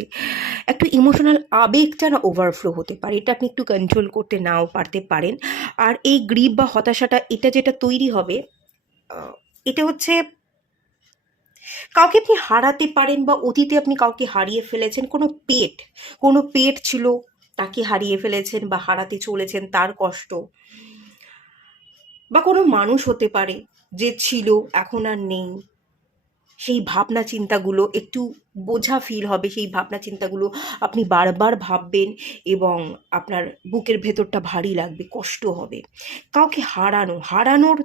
একটু ইমোশনাল আবেগটা না ওভারফ্লো হতে পারে, এটা আপনি একটু কন্ট্রোল করতে নাও পারতে পারেন। আর এই গ্রিপ বা হতাশাটা, এটা যেটা তৈরি হবে, এটা হচ্ছে কাউকে আপনি হারাতে পারেন, বা অতীতে আপনি কাউকে হারিয়ে ফেলেছেন, কোনো পেট ছিল, তাকে হারিয়ে ফেলেছেন বা হারাতে চলেছেন, তার কষ্ট, বা কোনো মানুষ হতে পারে যে ছিল এখন আর নেই, সেই ভাবনা চিন্তাগুলো একটু বোঝা ফিল হবে, সেই ভাবনা চিন্তাগুলো আপনি বারবার ভাববেন এবং আপনার বুকের ভেতরটা ভারী লাগবে, কষ্ট হবে। কাউকে হারানোর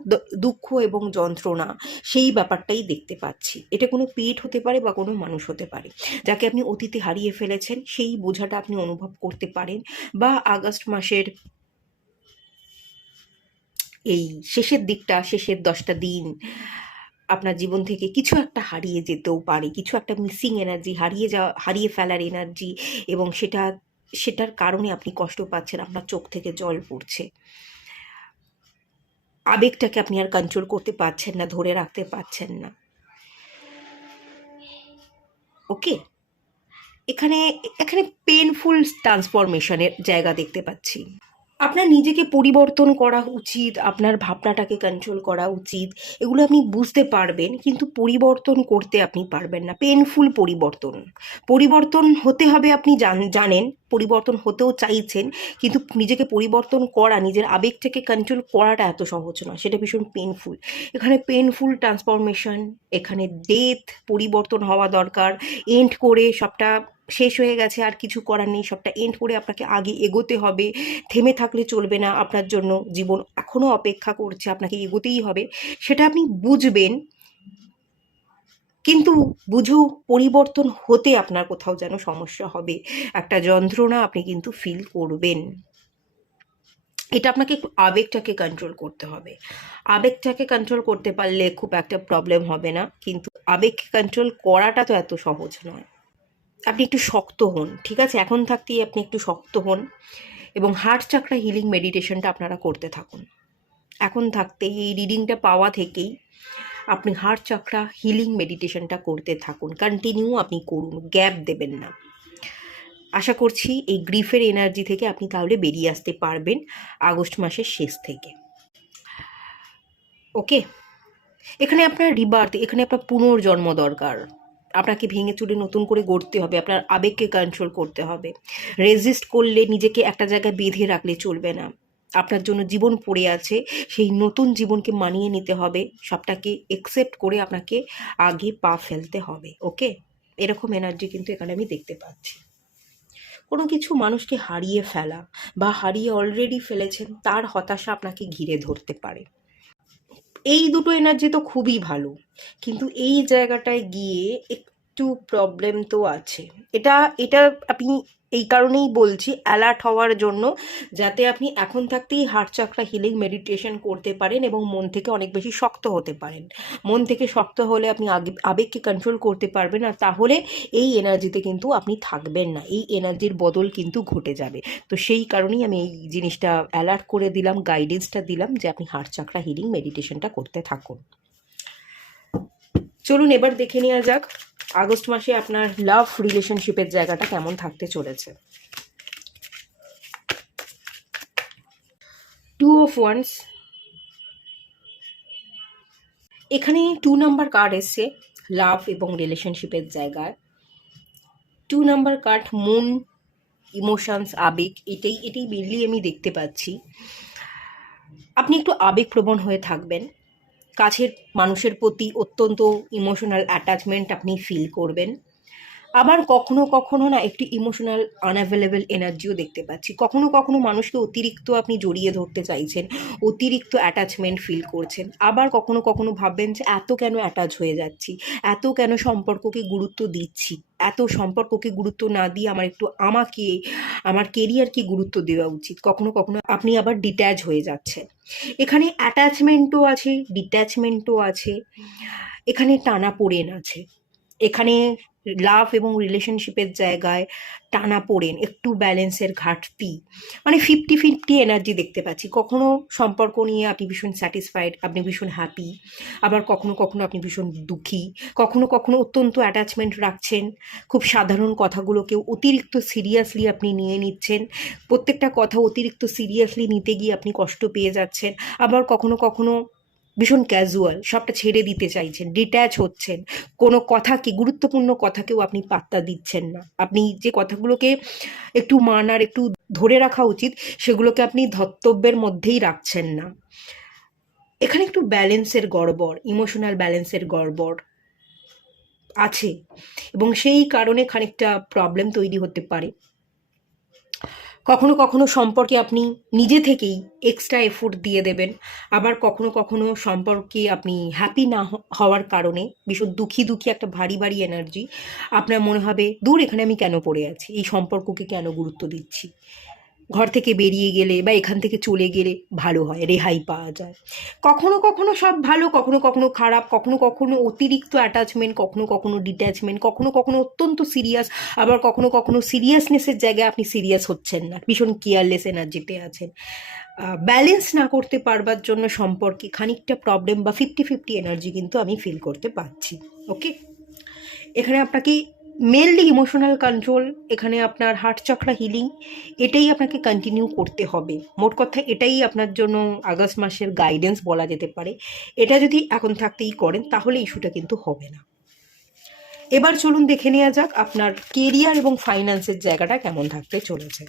দুঃখ এবং যন্ত্রণা, সেই ব্যাপারটাই দেখতে পাচ্ছি। এটা কোনো পেট হতে পারে বা কোনো মানুষ হতে পারে, যাকে আপনি অতীতে হারিয়ে ফেলেছেন, সেই বোঝাটা আপনি অনুভব করতে পারেন। বা আগস্ট মাসের এই শেষের দিকটা, শেষের 10টা দিন আপনার জীবন থেকে কিছু একটা হারিয়ে যেতেও পারে, কিছু একটা মিসিং এনার্জি, হারিয়ে ফেলার এনার্জি, এবং সেটার কারণে আপনি কষ্ট পাচ্ছেন, আপনার চোখ থেকে জল পড়ছে, আবেগটাকে আপনি আর কন্ট্রোল করতে পারছেন না, ধরে রাখতে পারছেন না। ওকে, এখানে এখানে পেনফুল ট্রান্সফরমেশনের জায়গা দেখতে পাচ্ছি। আপনার নিজেকে পরিবর্তন করা উচিত, আপনার ভাবনাটাকে কন্ট্রোল করা উচিত, এগুলো আপনি বুঝতে পারবেন, কিন্তু পরিবর্তন করতে আপনি পারবেন না। পেনফুল পরিবর্তন হতে হবে, আপনি জানেন, পরিবর্তন হতেও চাইছেন, কিন্তু নিজেকে পরিবর্তন করা, নিজের আবেগটাকে কন্ট্রোল করাটা এত সহজ নয়, সেটা ভীষণ পেনফুল। এখানে পেনফুল ট্রান্সফরমেশন, এখানে ডেথ, পরিবর্তন হওয়া দরকার, এন্ড করে সবটা শেষ হয়ে গেছে, আর কিছু করার নেই, সবটা এন্ড করে আপনাকে আগে এগোতে হবে। থেমে থাকলে চলবে না, আপনার জন্য জীবন এখনও অপেক্ষা করছে, আপনাকে এগোতেই হবে, সেটা আপনি বুঝবেন। কিন্তু বুঝেও পরিবর্তন হতে আপনার কোথাও যেন সমস্যা হবে, একটা যন্ত্রণা আপনি কিন্তু ফিল করবেন। এটা আপনাকে একটু আবেগটাকে কন্ট্রোল করতে হবে। আবেগটাকে কন্ট্রোল করতে পারলে খুব একটা প্রবলেম হবে না, কিন্তু আবেগকে কন্ট্রোল করাটা তো এত সহজ নয়। আপনি একটু শক্ত হন, ঠিক আছে? এখন থাকতেই আপনি একটু শক্ত হন এবং হার্ট চাকরা হিলিং মেডিটেশনটা আপনারা করতে থাকুন। এখন থাকতেই, এই রিডিংটা পাওয়া থেকেই আপনি হার্ট চাকরা হিলিং মেডিটেশনটা করতে থাকুন, কন্টিনিউ আপনি করুন, গ্যাপ দেবেন না। আশা করছি এই গ্রিফের এনার্জি থেকে আপনি তাহলে বেরিয়ে আসতে পারবেন আগস্ট মাসের শেষ থেকে। ওকে, এখানে আপনার রিবার্থ, এখানে আপনার পুনর্জন্ম দরকার। আপনাকে ভেঙে চুরে নতুন করে গড়তে হবে, আপনার আবেগকে কন্ট্রোল করতে হবে। রেজিস্ট করলে, নিজেকে একটা জায়গায় বেঁধে রাখলে চলবে না। আপনার জন্য জীবন পড়ে আছে, সেই নতুন জীবনকে মানিয়ে নিতে হবে, সবটাকে একসেপ্ট করে আপনাকে আগে পা ফেলতে হবে। ওকে, এরকম এনার্জি কিন্তু এখানে আমি দেখতে পাচ্ছি। কোনো কিছু মানুষকে হারিয়ে ফেলা বা হারিয়ে অলরেডি ফেলেছেন তার হতাশা আপনাকে ঘিরে ধরতে পারে। এই দুটো এনার্জি তো খুবই ভালো, কিন্তু এই জায়গাটায় গিয়ে একটু প্রবলেম তো আছে। এটা এটা আপনি এই কারণেই বলছি অ্যালার্ট হওয়ার জন্য, যাতে আপনি এখন থাকতেই হার্ট চাকরা হিলিং মেডিটেশন করতে পারেন এবং মন থেকে অনেক বেশি শক্ত হতে পারেন। মন থেকে শক্ত হলে আপনি আবেগকে কন্ট্রোল করতে পারবেন, আর তাহলে এই এনার্জিতে কিন্তু আপনি থাকবেন না, এই এনার্জির বদল কিন্তু ঘটে যাবে। তো সেই কারণেই আমি এই জিনিসটা অ্যালার্ট করে দিলাম, গাইডেন্সটা দিলাম যে আপনি হার্ট চাকরা হিলিং মেডিটেশনটা করতে থাকুন। চলুন এবার দেখে নেওয়া যাক আগস্ট মাসে আপনার লাভ রিলেশনশিপের জায়গাটা কেমন থাকতে চলেছে। 2 অফ ওয়ান্স, এখানে 2 নাম্বার কার্ড এসছে লাভ এবং রিলেশনশিপের জায়গায়। 2 নাম্বার কার্ড মুন, ইমোশনস, আবেগ, এটাই মেনলি আমি দেখতে পাচ্ছি। আপনি একটু আবেগপ্রবণ হয়ে থাকবেন, কাছের মানুষের প্রতি অত্যন্ত ইমোশনাল অ্যাটাচমেন্ট আপনি ফিল করবেন। আবার কখনো কখনো না একটি ইমোশনাল আনঅ্যাভেলেবল এনার্জিও দেখতে পাচ্ছি। কখনো কখনো মানুষকে অতিরিক্ত আপনি জড়িয়ে ধরতে চাইছেন, অতিরিক্ত অ্যাটাচমেন্ট ফিল করছেন। আবার কখনো কখনো ভাববেন যে এত কেন অ্যাটাচ হয়ে যাচ্ছি, এত কেন সম্পর্ককে গুরুত্ব দিচ্ছি, এত সম্পর্ককে গুরুত্ব না দিয়ে আমাকে আমার কেরিয়ারকে গুরুত্ব দেওয়া উচিত। কখনো কখনো আপনি আবার ডিট্যাচ হয়ে যাচ্ছেন। এখানে অ্যাটাচমেন্টও আছে, ডিট্যাচমেন্টও আছে, এখানে টানাপোড়েন আছে। এখানে লাভ এবং রিলেশনশিপের জায়গায় টানাপোড়েন, একটু ব্যালেন্সের ঘাটতি, মানে 50-50 এনার্জি দেখতে পাচ্ছি। কখনো সম্পর্ক নিয়ে আপনি ভীষণ স্যাটিসফাইড, আপনি ভীষণ হ্যাপি, আবার কখনো কখনো আপনি ভীষণ দুঃখী, কখনো কখনো অত্যন্ত অ্যাটাচমেন্ট রাখছেন, খুব সাধারণ কথাগুলোকেও অতিরিক্ত সিরিয়াসলি আপনি নিয়ে নিচ্ছেন, প্রত্যেকটা কথা অতিরিক্ত সিরিয়াসলি নিতে গিয়ে আপনি কষ্ট পেয়ে যাচ্ছেন। আবার কখনো কখনো ভীষণ ক্যাজুয়াল, সবটা ছেড়ে দিতে চাইছেন, ডিট্যাচ হচ্ছেন, কোনো কথাকে, গুরুত্বপূর্ণ কথাকেও আপনি পাত্তা দিচ্ছেন না। আপনি যে কথাগুলোকে একটু মানার, একটু ধরে রাখা উচিত, সেগুলোকে আপনি ধর্তব্যের মধ্যেই রাখছেন না। এখানে একটু ব্যালেন্সের গড়বড়, ইমোশনাল ব্যালেন্সের গড়বড় আছে, এবং সেই কারণে খানিকটা প্রবলেম তৈরি হতে পারে। কখনো কখনো সম্পর্কে আপনি নিজে থেকেই এক্সট্রা এফোর্ট দিয়ে দেবেন, আবার কখনো কখনো সম্পর্কে আপনি হ্যাপি না হওয়ার কারণে ভীষণ দুঃখী দুঃখী একটা ভারী ভারী এনার্জি, আপনার মনে হবে দূর এখানে আমি কেন পড়ে আছি, এই সম্পর্ককে কেন গুরুত্ব দিচ্ছি, ঘর থেকে বেরিয়ে গেলে বা এখান থেকে চলে গেলে ভালো হয়, রেহাই পাওয়া যায়। কখনো কখনো সব ভালো, কখনো কখনো খারাপ, কখনো কখনো অতিরিক্ত অ্যাটাচমেন্ট, কখনো কখনো ডিট্যাচমেন্ট, কখনো কখনো অত্যন্ত সিরিয়াস, আবার কখনো কখনো সিরিয়াসনেসের জায়গায় আপনি সিরিয়াস হচ্ছেন না, ভীষণ কেয়ারলেস এনার্জিতে আছেন। ব্যালেন্স না করতে পারবার জন্য সম্পর্কে খানিকটা প্রবলেম বা 50-50 এনার্জি কিন্তু আমি ফিল করতে পারছি। ওকে, এখানে আপনাকে মেনলি ইমোশনাল কন্ট্রোল, এখানে আপনার হার্ট চক্রা হিলিং, এটাই আপনাকে কন্টিনিউ করতে হবে। মোট কথা এটাই আপনার জন্য আগস্ট মাসের গাইডেন্স বলা যেতে পারে। এটা যদি এখন থাকতেই করেন তাহলে ইস্যুটা কিন্তু হবে না। এবার চলুন দেখে নেওয়া যাক আপনার কেরিয়ার এবং ফাইন্যান্সের জায়গাটা কেমন থাকতে চলেছে।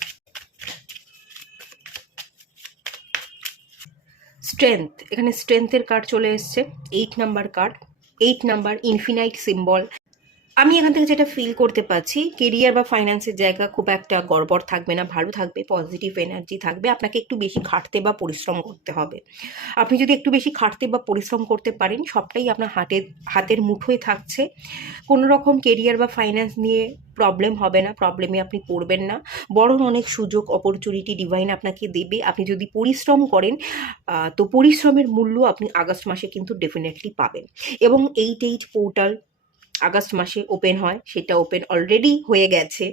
স্ট্রেংথ, এখানে স্ট্রেংথের কার্ড চলে এসছে, 8 number card, 8 number infinite symbol. আমি এখান থেকে যেটা ফিল করতে পারছি, কেরিয়ার বা ফাইন্যান্সের জায়গা খুব একটা গড়বড় থাকবে না, ভালো থাকবে, পজিটিভ এনার্জি থাকবে। আপনাকে একটু বেশি খাটতে বা পরিশ্রম করতে হবে। আপনি যদি একটু বেশি খাটতে বা পরিশ্রম করতে পারেন, সবটাই আপনার হাতের মুঠোয় থাকছে। কোনো রকম কেরিয়ার বা ফাইন্যান্স নিয়ে প্রবলেম হবে না, প্রবলেমে আপনি পড়বেন না, বরং অনেক সুযোগ অপরচুনিটি ডিভাইন আপনাকে দেবে। আপনি যদি পরিশ্রম করেন, তো পরিশ্রমের মূল্য আপনি আগস্ট মাসে কিন্তু ডেফিনেটলি পাবেন। এবং 8 পোর্টাল আগস্ট মাসে ওপেন হয়, সেটা ওপেন অলরেডি হয়ে গেছে।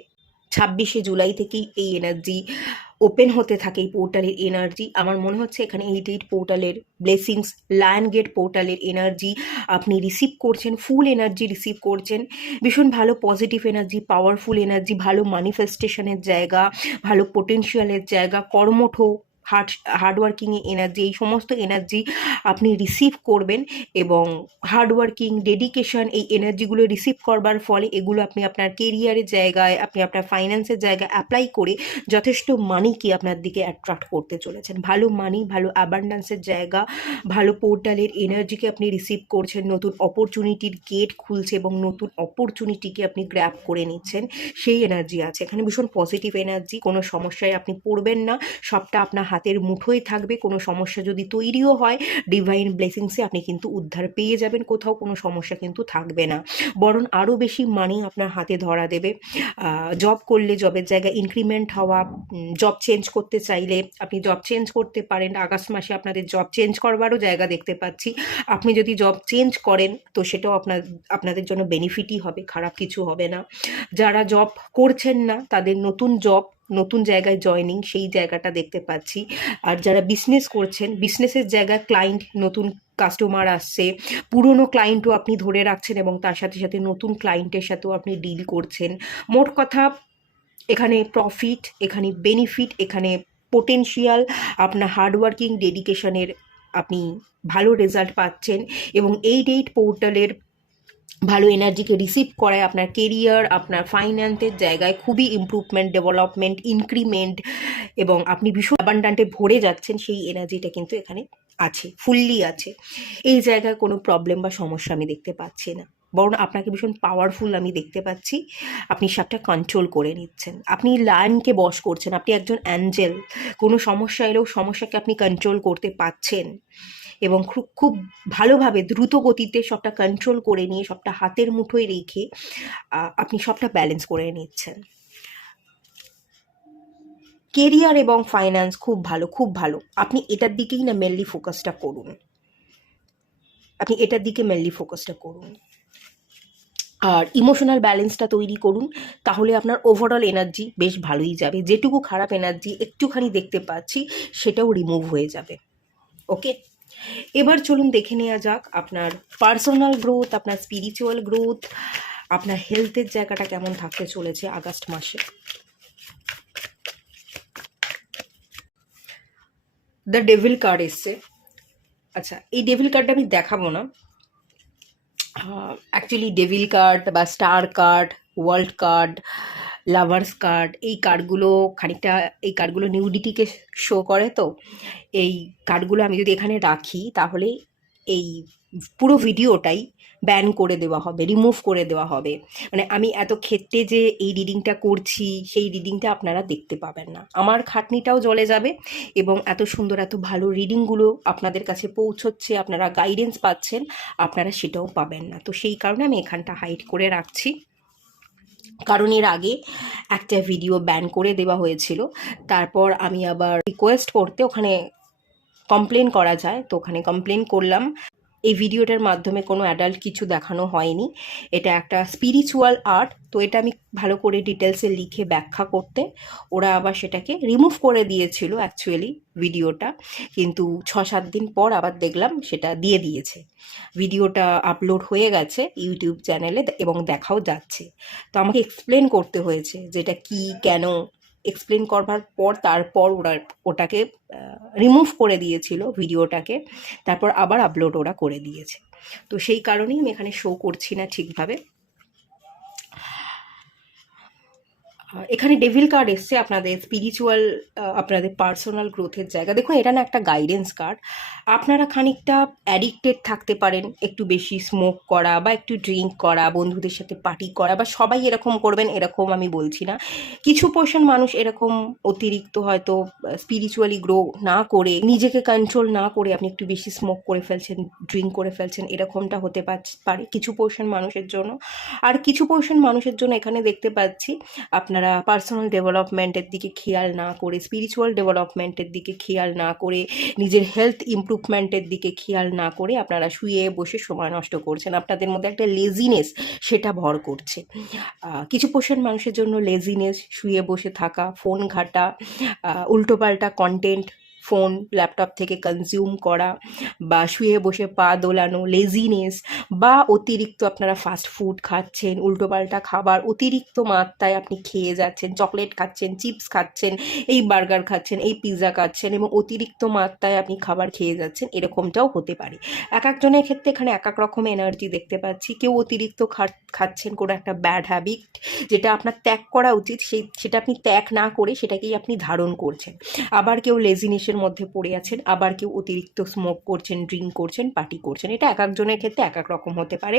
26শে জুলাই থেকেই এই এনার্জি ওপেন হতে থাকে, এই পোর্টালের এনার্জি। আমার মনে হচ্ছে এখানে 8 পোর্টালের ব্লেসিংস, লায়ন গেট পোর্টালের এনার্জি আপনি রিসিভ করছেন, ফুল এনার্জি রিসিভ করছেন। ভীষণ ভালো পজিটিভ এনার্জি, পাওয়ারফুল এনার্জি, ভালো ম্যানিফেস্টেশনের জায়গা, ভালো পোটেনশিয়ালের জায়গা, কর্মঠ হার্ডওয়ার্কিং এনার্জি, এই সমস্ত এনার্জি আপনি রিসিভ করবেন এবং হার্ডওয়ার্কিং, ডেডিকেশন, এই এনার্জিগুলো রিসিভ করবার ফলে এগুলো আপনি আপনার কেরিয়ারের জায়গায়, আপনি আপনার ফাইন্যান্সের জায়গায় অ্যাপ্লাই করে যথেষ্ট মানিকে আপনার দিকে অ্যাট্রাক্ট করতে চলেছেন। ভালো মানি, ভালো অ্যাবান্ডান্সের জায়গা, ভালো পোর্টালের এনার্জিকে আপনি রিসিভ করছেন, নতুন অপরচুনিটির গেট খুলছে এবং নতুন অপরচুনিটিকে আপনি গ্র্যাব করে নিচ্ছেন, সেই এনার্জি আছে এখানে। ভীষণ পজিটিভ এনার্জি, কোনো সমস্যায় আপনি পড়বেন না, সবটা আপনার হাতের মুঠোয় থাকবে। কোনো সমস্যা যদি তৈরিও হয়, ডিভাইন ব্লেসিংসে আপনি কিন্তু উদ্ধার পেয়ে যাবেন, কোথাও কোনো সমস্যা কিন্তু থাকবে না, বরং আরও বেশি মানি আপনার হাতে ধরা দেবে। জব করলে জবের জায়গায় ইনক্রিমেন্ট হওয়া, জব চেঞ্জ করতে চাইলে আপনি জব চেঞ্জ করতে পারেন। আগস্ট মাসে আপনাদের জব চেঞ্জ করবারও জায়গা দেখতে পাচ্ছি। আপনি যদি জব চেঞ্জ করেন তো সেটাও আপনাদের জন্য বেনিফিটই হবে, খারাপ কিছু হবে না। যারা জব করছেন না তাদের নতুন জব, নতুন জায়গায় জয়নিং, সেই জায়গাটা দেখতে পাচ্ছি। আর যারা বিজনেস করছেন, বিজনেসের জায়গায় ক্লায়েন্ট, নতুন কাস্টমার আসছে, পুরনো ক্লায়েন্টও আপনি ধরে রাখছেন এবং তার সাথে সাথে নতুন ক্লায়েন্টের সাথেও আপনি ডিল করছেন। মোট কথা এখানে প্রফিট, এখানে বেনিফিট, এখানে পোটেনশিয়াল, আপনার হার্ডওয়ার্কিং, ডেডিকেশনের আপনি ভালো রেজাল্ট পাচ্ছেন এবং 8 পোর্টালের ভালো এনার্জিকে রিসিভ করায় আপনার কেরিয়ার, আপনার ফাইন্যান্সের জায়গায় খুবই ইমপ্রুভমেন্ট, ডেভেলপমেন্ট, ইনক্রিমেন্ট এবং আপনি ভীষণ অ্যাবান্ডান্টে ভরে যাচ্ছেন, সেই এনার্জিটা কিন্তু এখানে আছে, ফুললি আছে। এই জায়গায় কোনো প্রবলেম বা সমস্যা আমি দেখতে পাচ্ছি না, বরং আপনাকে ভীষণ পাওয়ারফুল আমি দেখতে পাচ্ছি। আপনি সবটা কন্ট্রোল করে নিচ্ছেন, আপনি লায়নকে বশ করছেন, আপনি একজন অ্যাঞ্জেল। কোনো সমস্যা এলেও সমস্যাকে আপনি কন্ট্রোল করতে পারছেন এবং খুব খুব ভালোভাবে দ্রুত গতিতে সবটা কন্ট্রোল করে নিয়ে, সবটা হাতের মুঠোয় রেখে আপনি সবটা ব্যালেন্স করে নিচ্ছেন। কেরিয়ার এবং ফাইন্যান্স খুব ভালো, খুব ভালো। আপনি এটার দিকেই না মেনলি ফোকাসটা করুন, আপনি এটার দিকে মেনলি ফোকাসটা করুন আর ইমোশনাল ব্যালেন্সটা তৈরি করুন, তাহলে আপনার ওভারঅল এনার্জি বেশ ভালোই যাবে। যেটুকু খারাপ এনার্জি একটুখানি দেখতে পাচ্ছি সেটাও রিমুভ হয়ে যাবে। ওকে, এবার চলুন দেখে নেওয়া যাক আপনার পার্সোনাল গ্রোথ, আপনার স্পিরিচুয়াল গ্রোথ, আপনার হেলথের জায়গাটা কেমন থাকতে চলেছে আগস্ট মাসে। দ্য ডেভিল কার্ড এসছে। আচ্ছা, এই ডেভিল কার্ডটা আমি দেখাবো না, অ্যাকচুয়ালি ডেভিল কার্ড বা star card, world card, lovers card, এই কার্ডগুলো খানিকটা, এই কার্ডগুলো নিউডিটিকে শো করে। তো এই কার্ডগুলো আমি যদি এখানে রাখি তাহলে এই পুরো ভিডিওটাই ব্যান করে দেওয়া হবে, রিমুভ করে দেওয়া হবে। মানে আমি এত ক্ষেত্রে যে এই রিডিংটা করছি, সেই রিডিংটা আপনারা দেখতে পাবেন না, আমার খাটনিটাও জ্বলে যাবে এবং এত সুন্দর, এত ভালো রিডিংগুলো আপনাদের কাছে পৌঁছচ্ছে, আপনারা গাইডেন্স পাচ্ছেন, আপনারা সেটাও পাবেন না। তো সেই কারণে আমি এখানটা হাইড করে রাখছি, কারণ এর আগে একটা ভিডিও ব্যান করে দেওয়া হয়েছিল। তারপর আমি আবার রিকোয়েস্ট করতে ওখানে কমপ্লেন করা যায়, তো ওখানে কমপ্লেন করলাম। এই ভিডিওটার মাধ্যমে কোনো অ্যাডাল্ট কিছু দেখানো হয়নি, এটা একটা স্পিরিচুয়াল আর্ট। তো এটা আমি ভালো করে ডিটেলসে লিখে ব্যাখ্যা করতে ওরা আবার সেটাকে রিমুভ করে দিয়েছিল অ্যাকচুয়ালি ভিডিওটা, কিন্তু 6-7 দিন পর আবার দেখলাম সেটা দিয়ে দিয়েছে। ভিডিওটা আপলোড হয়ে গেছে ইউটিউব চ্যানেলে এবং দেখাও যাচ্ছে। তো আমাকে এক্সপ্লেন করতে হয়েছে যেটা কি, কেন। এক্সপ্লেন করবার পর তারপর ওরা ওটাকে রিমুভ করে দিয়েছিল ভিডিওটাকে, তারপর আবার আপলোড ওরা করে দিয়েছে। তো সেই কারণেই আমি এখানে শো করছি না ঠিকভাবে। এখানে ডেভিল কার্ড এসছে আপনাদের স্পিরিচুয়াল, আপনাদের পার্সোনাল গ্রোথের জায়গা। দেখুন, এটা না একটা গাইডেন্স কার্ড। আপনারা খানিকটা অ্যাডিক্টেড থাকতে পারেন, একটু বেশি স্মোক করা বা একটু ড্রিঙ্ক করা, বন্ধুদের সাথে পার্টি করা, বা সবাই এরকম করবেন এরকম আমি বলছি না। কিছু পোর্শন মানুষ এরকম অতিরিক্ত হয়তো স্পিরিচুয়ালি গ্রো না করে, নিজেকে কন্ট্রোল না করে আপনি একটু বেশি স্মোক করে ফেলছেন, ড্রিঙ্ক করে ফেলছেন, এরকমটা হতে পারে কিছু পোর্শন মানুষের জন্য। আর কিছু পোর্শন মানুষের জন্য এখানে দেখতে পাচ্ছি আপনারা পার্সোনাল ডেভেলপমেন্টের দিকে খেয়াল না করে, স্পিরিচুয়াল ডেভেলপমেন্টের দিকে খেয়াল না করে, নিজের হেলথ ইমপ্রুভমেন্টের দিকে খেয়াল না করে আপনারা শুয়ে বসে সময় নষ্ট করছেন। আপনাদের মধ্যে একটা লেজিনেস সেটা ভর করছে। কিছু পোর্শন মানুষের জন্য লেজিনেস, শুয়ে বসে থাকা, ফোন ঘাঁটা, উল্টোপাল্টা কন্টেন্ট ফোন ল্যাপটপ থেকে কনজিউম করা, বা শুয়ে বসে পা দোলানো, লেজিনেস, বা অতিরিক্ত আপনারা ফাস্ট ফুড খাচ্ছেন, উল্টোপাল্টা খাবার অতিরিক্ত মাত্রায় আপনি খেয়ে যাচ্ছেন, চকলেট খাচ্ছেন, চিপস খাচ্ছেন, এই বার্গার খাচ্ছেন, এই পিৎজা খাচ্ছেন এবং অতিরিক্ত মাত্রায় আপনি খাবার খেয়ে যাচ্ছেন, এরকমটাও হতে পারে। এক একজনের ক্ষেত্রে এখানে এক এক রকম এনার্জি দেখতে পাচ্ছি। কেউ অতিরিক্ত খাচ্ছেন কোনো একটা ব্যাড হ্যাবিট, যেটা আপনার ত্যাগ করা উচিত, সেটা আপনি ত্যাগ না করে সেটাকেই আপনি ধারণ করছেন। আবার কেউ লেজিনেসের মধ্যে পড়ে আছেন, আবার কেউ অতিরিক্ত স্মোক করছেন, ড্রিঙ্ক করছেন, পার্টি করছেন। এটা এক একজনের ক্ষেত্রে এক এক রকম হতে পারে।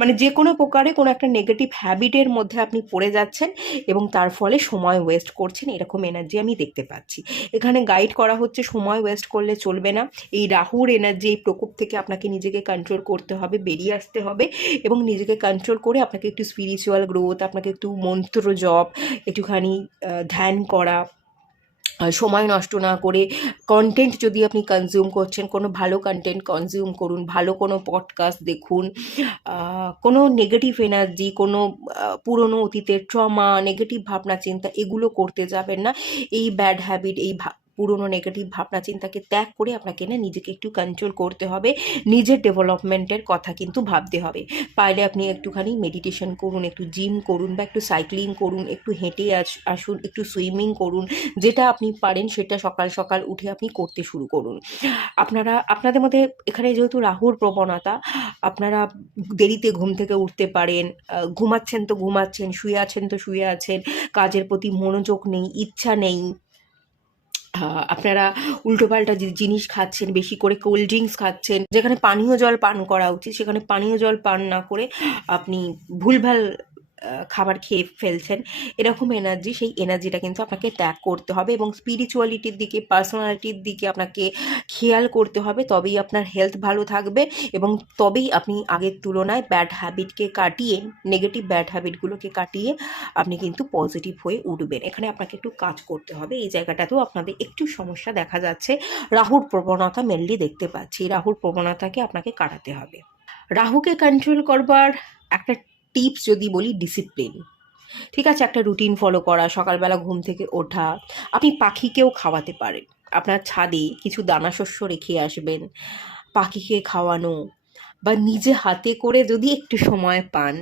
মানে যে কোনো প্রকারে কোনো একটা নেগেটিভ হ্যাবিটের মধ্যে আপনি পড়ে যাচ্ছেন এবং তার ফলে সময় ওয়েস্ট করছেন, এরকম এনার্জি আমি দেখতে পাচ্ছি। এখানে গাইড করা হচ্ছে সময় ওয়েস্ট করলে চলবে না। এই রাহুর এনার্জি, এই প্রকোপ থেকে আপনাকে নিজেকে কন্ট্রোল করতে হবে, বেরিয়ে আসতে হবে এবং নিজেকে কন্ট্রোল করে আপনাকে একটু স্পিরিচুয়াল গ্রোথ, আপনাকে একটু মন্ত্র জপ, একটুখানি ধ্যান করা, সময় নষ্ট না করে কন্টেন্ট যদি আপনি কনজিউম করছেন, কোনো ভালো কন্টেন্ট কনজিউম করুন, ভালো কোনো পডকাস্ট দেখুন, কোনো নেগেটিভ এনার্জি, কোনো পুরনো অতীতের ট্রমা, নেগেটিভ ভাবনা চিন্তা এগুলো করতে যাবেন না। এই ব্যাড হ্যাবিট, এই পুরনো নেগেটিভ ভাবনা চিন্তাকে ত্যাগ করে আপনাকে না নিজেকে একটু কন্ট্রোল করতে হবে, নিজের ডেভেলপমেন্টের কথা কিন্তু ভাবতে হবে। পারলে আপনি একটুখানি মেডিটেশন করুন, একটু জিম করুন, বা একটু সাইক্লিং করুন, একটু হেঁটে আসুন, একটু সুইমিং করুন, যেটা আপনি পারেন সেটা সকাল সকাল উঠে আপনি করতে শুরু করুন। আপনাদের মধ্যে এখানে যেহেতু রাহুর প্রবণতা, আপনারা দেরিতে ঘুম থেকে উঠতে পারেন, ঘুমাচ্ছেন তো ঘুমাচ্ছেন, শুয়ে আছেন তো শুয়ে আছেন, কাজের প্রতি মনোযোগ নেই, ইচ্ছা নেই, আপনারা উল্টোপাল্টা জিনিস খাচ্ছেন, বেশি করে কোল্ড ড্রিঙ্কস খাচ্ছেন, যেখানে পানীয় জল পান করা উচিত সেখানে পানীয় জল পান না করে আপনি ভুলভাল খাবার খেয়ে ফেলছেন, এরকম এনার্জি, সেই এনার্জিটা কিন্তু আপনাকে ত্যাগ করতে হবে এবং স্পিরিচুয়ালিটির দিকে, পার্সোনালিটির দিকে আপনাকে খেয়াল করতে হবে। তবেই আপনার হেলথ ভালো থাকবে এবং তবেই আপনি আগের তুলনায় ব্যাড হ্যাবিটকে কাটিয়ে, নেগেটিভ ব্যাড হ্যাবিটগুলোকে কাটিয়ে আপনি কিন্তু পজিটিভ হয়ে উঠবেন। এখানে আপনাকে একটু কাজ করতে হবে। এই জায়গাটাতেও আপনাদের একটু সমস্যা দেখা যাচ্ছে, রাহুর প্রবণতা মেনলি দেখতে পাচ্ছি। রাহুর প্রবণতাকে আপনাকে কাটাতে হবে। রাহুকে কন্ট্রোল করবার একটা টিপস যদি বলি, ডিসিপ্লিন। ঠিক আছে, একটা রুটিন ফলো করা, সকালবেলা ঘুম থেকে ওঠা, আপনি পাখিকেও খাওয়াতে পারেন। আপনার ছাদে কিছু দানা শস্য রেখে আসবেন, পাখিকে খাওয়ানো, বা নিজে হাতে করে যদি একটু সময় পান,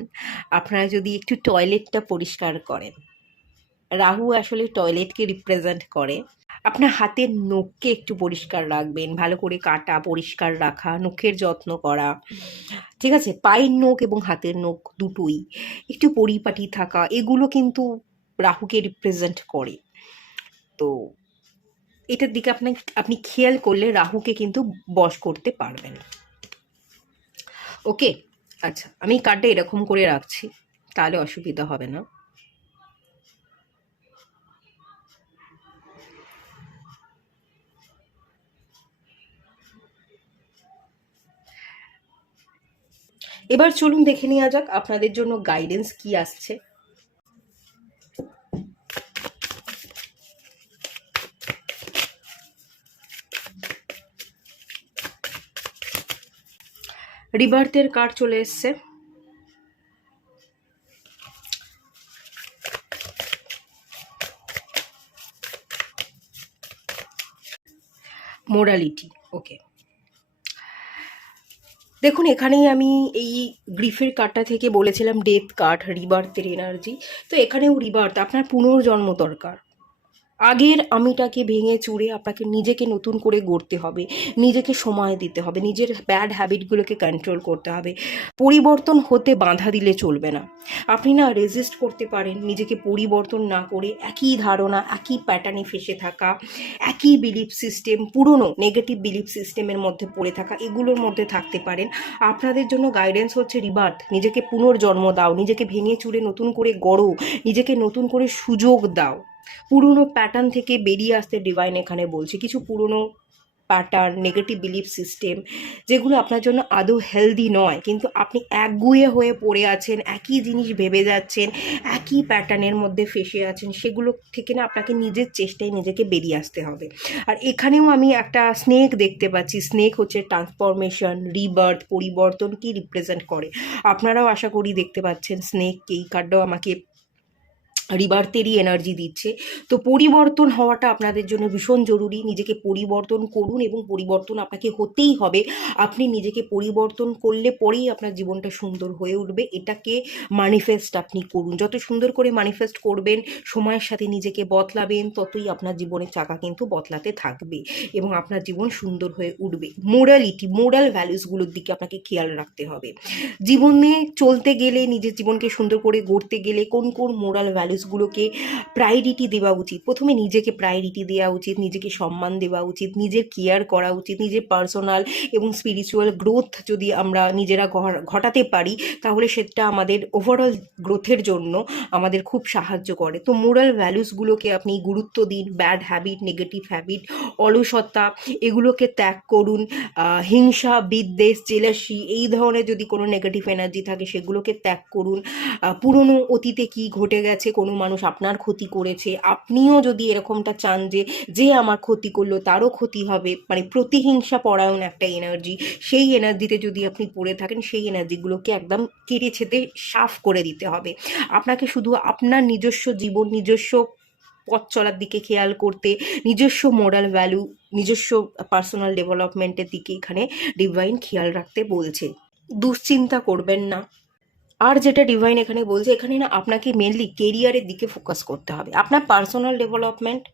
আপনারা যদি একটু টয়লেটটা পরিষ্কার করেন। রাহু আসলে টয়লেটকে রিপ্রেজেন্ট করে। আপনার হাতের নখকে একটু পরিষ্কার রাখবেন, ভালো করে কাটা, পরিষ্কার রাখা, নখের যত্ন করা। ঠিক আছে, পায়ের নখ এবং হাতের নখ দুটোই একটু পরিপাটি থাকা, এগুলো কিন্তু রাহুকে রিপ্রেজেন্ট করে। তো এটার দিকে আপনি খেয়াল করলে রাহুকে কিন্তু বশ করতে পারবেন। ওকে, আচ্ছা, আমি কার্ডটা এরকম করে রাখছি, তাহলে অসুবিধা হবে না। এবার চলুন দেখে নেওয়া যাক আপনাদের জন্য গাইডেন্স কি আসছে। রিবার্থের কার্ড চলে এসছে, মোরালিটি। ওকে, দেখুন এখানেই আমি এই গ্রিফের কার্ডটা থেকে বলেছিলাম ডেথ কার্ড, রিবার্থের এনার্জি। তো এখানেও রিবার্থ, আপনার পুনর্জন্ম দরকার। আগের আমিটাকে ভেঙে চুরে আপনাকে নিজেকে নতুন করে গড়তে হবে, নিজেকে সময় দিতে হবে, নিজের ব্যাড হ্যাবিটগুলোকে কন্ট্রোল করতে হবে। পরিবর্তন হতে বাধা দিলে চলবে না। আপনি না রেজিস্ট করতে পারেন নিজেকে পরিবর্তন না করে, একই ধারণা, একই প্যাটার্নে ফেসে থাকা, একই বিলিফ সিস্টেম, পুরনো নেগেটিভ বিলিফ সিস্টেমের মধ্যে পড়ে থাকা, এগুলোর মধ্যে থাকতে পারেন। আপনাদের জন্য গাইডেন্স হচ্ছে রিবার্থ। নিজেকে পুনর্জন্ম দাও, নিজেকে ভেঙে চুরে নতুন করে গড়ো, নিজেকে নতুন করে সুযোগ দাও। পুরনো প্যাটার্ন থেকে বেরিয়ে আসতে ডিভাইন এখানে বলছে। কিছু পুরনো প্যাটার্ন, নেগেটিভ বিলিফ সিস্টেম, যেগুলো আপনার জন্য আদৌ হেলদি নয়, কিন্তু আপনি একগুঁয়ে হয়ে পড়ে আছেন, একই জিনিস ভেবে যাচ্ছেন, একই প্যাটার্নের মধ্যে ফেসে আছেন, সেগুলো থেকে না আপনাকে নিজের চেষ্টায় নিজেকে বেরিয়ে আসতে হবে। আর এখানেও আমি একটা স্নেক দেখতে পাচ্ছি। স্নেক হচ্ছে ট্রান্সফরমেশন, রিবার্থ, পরিবর্তন কি রিপ্রেজেন্ট করে। আপনারাও আশা করি দেখতে পাচ্ছেন স্নেক। এই কার্ডটাও আমাকে রিবার্থেরই এনার্জি দিচ্ছে। তো পরিবর্তন হওয়াটা আপনাদের জন্য ভীষণ জরুরি। নিজেকে পরিবর্তন করুন এবং পরিবর্তন আপনাকে হতেই হবে। আপনি নিজেকে পরিবর্তন করলে পরেই আপনার জীবনটা সুন্দর হয়ে উঠবে। এটাকে ম্যানিফেস্ট আপনি করুন। যত সুন্দর করে ম্যানিফেস্ট করবেন, সময়ের সাথে নিজেকে বদলাবেন, ততই আপনার জীবনের চাকা কিন্তু বদলাতে থাকবে এবং আপনার জীবন সুন্দর হয়ে উঠবে। মোরাল ভ্যালুসগুলোর দিকে আপনাকে খেয়াল রাখতে হবে। জীবনে চলতে গেলে, নিজের জীবনকে সুন্দর করে গড়তে গেলে কোন কোন মোরাল ভ্যালুসগুলোকে প্রায়োরিটি দেওয়া উচিত? প্রথমে নিজেকে প্রায়োরিটি দেওয়া উচিত, নিজেকে সম্মান দেওয়া উচিত, নিজের কেয়ার করা উচিত। নিজের পার্সোনাল এবং স্পিরিচুয়াল গ্রোথ যদি আমরা নিজেরা ঘটাতে পারি, তাহলে সেটা আমাদের ওভারঅল গ্রোথের জন্য আমাদের খুব সাহায্য করে। তো মোরাল ভ্যালুসগুলোকে আপনি গুরুত্ব দিন। ব্যাড হ্যাবিট, নেগেটিভ হ্যাবিট, অলসতা, এগুলোকে ত্যাগ করুন। হিংসা, বিদ্বেষ, জেলাসি, এই ধরনের যদি কোনো নেগেটিভ এনার্জি থাকে সেগুলোকে ত্যাগ করুন। পুরনো অতীতে কি ঘটে গেছে, কোনো মানুষ আপনার ক্ষতি করেছে, আপনিও যদি এরকমটা চান যে যে আমার ক্ষতি করলো তারও ক্ষতি হবে, মানে প্রতিহিংসা পরায়ণ একটা এনার্জি, সেই এনার্জিতে যদি আপনি পড়ে থাকেন, সেই এনার্জিগুলোকে একদম কেটে ছেঁটে সাফ করে দিতে হবে। আপনাকে শুধু আপনার নিজস্ব জীবন, নিজস্ব পথ চলার দিকে খেয়াল করতে, নিজস্ব মোরাল ভ্যালু, নিজস্ব পার্সোনাল ডেভেলপমেন্টের দিকে এখানে ডিভাইন খেয়াল রাখতে বলছে। দুশ্চিন্তা করবেন না। আর যেটা ডিভাইন এখানে বলছে, এখানে না আপনাকে মেনলি কেরিয়ারের দিকে ফোকাস করতে হবে। আপনার পার্সোনাল ডেভেলপমেন্ট,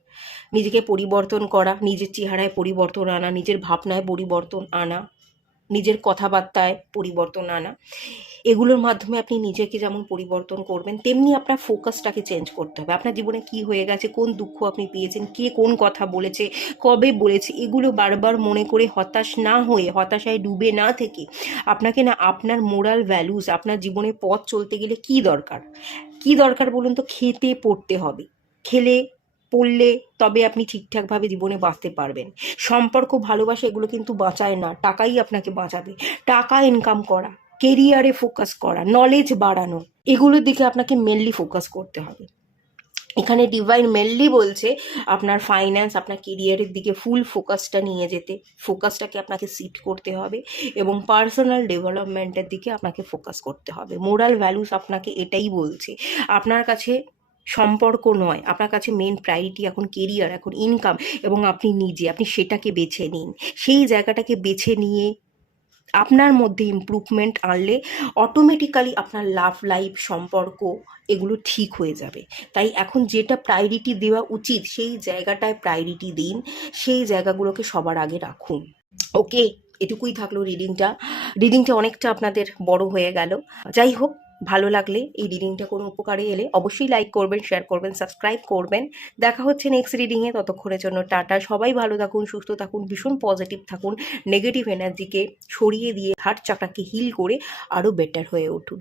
নিজেকে পরিবর্তন করা, নিজের চেহারায় পরিবর্তন আনা, নিজের ভাবনায় পরিবর্তন আনা, নিজের কথাবার্তায় পরিবর্তন আনা, এগুলোর মাধ্যমে আপনি নিজেকে যেমন পরিবর্তন করবেন, তেমনি আপনার ফোকাসটাকে চেঞ্জ করতে হবে। আপনার জীবনে কি হয়ে গেছে, কোন দুঃখ আপনি পেয়েছেন, কে কোন কথা বলেছে, কবে বলেছে, এগুলো বারবার মনে করে হতাশ না হয়ে, হতাশায় ডুবে না থেকে, আপনাকে না আপনার মোরাল ভ্যালুস, আপনার জীবনে পথ চলতে গেলে কি দরকার, কি দরকার বলুন তো? খেতে পড়তে হবে। খেলে পড়লে তবে আপনি ঠিকঠাকভাবে জীবনে বাঁচতে পারবেন। সম্পর্ক, ভালোবাসা, এগুলো কিন্তু বাঁচায় না, টাকাই আপনাকে বাঁচাবে। টাকা ইনকাম করা, কেরিয়ারে ফোকাস করা, নলেজ বাড়ানো, এগুলোর দিকে আপনাকে মেনলি ফোকাস করতে হবে। এখানে ডিভাইন মেনলি বলছে আপনার ফাইন্যান্স, আপনার কেরিয়ারের দিকে ফুল ফোকাসটা নিয়ে যেতে, ফোকাসটাকে আপনাকে শিফট করতে হবে এবং পার্সোনাল ডেভেলপমেন্টের দিকে আপনাকে ফোকাস করতে হবে। মোরাল ভ্যালুস আপনাকে এটাই বলছে। আপনার কাছে সম্পর্ক নয়, আপনার কাছে মেন প্রায়োরিটি এখন কেরিয়ার, এখন ইনকাম এবং আপনি নিজে, আপনি সেটাকে বেছে নিন। সেই জায়গাটাকে বেছে নিয়ে আপনার মধ্যে ইমপ্রুভমেন্ট আনলে অটোমেটিক্যালি আপনার লাভ লাইফ, সম্পর্ক, এগুলো ঠিক হয়ে যাবে। তাই এখন যেটা প্রায়োরিটি দেওয়া উচিত সেই জায়গাটায় প্রায়োরিটি দিন, সেই জায়গাগুলোকে সবার আগে রাখুন। ওকে, এটুকুই থাকলো রিডিংটা অনেকটা আপনাদের বড় হয়ে গেল। যাই হোক, ভালো লাগলে, এই রিডিংটা কোনো উপকারে এলে অবশ্যই লাইক করবেন, শেয়ার করবেন, সাবস্ক্রাইব করবেন। দেখা হচ্ছে নেক্সট রিডিংয়ে। ততক্ষণের জন্য টাটা। সবাই ভালো থাকুন, সুস্থ থাকুন, ভীষণ পজিটিভ থাকুন। নেগেটিভ এনার্জিকে সরিয়ে দিয়ে হার্ট চাকরাকে হিল করে আরও বেটার হয়ে উঠুন।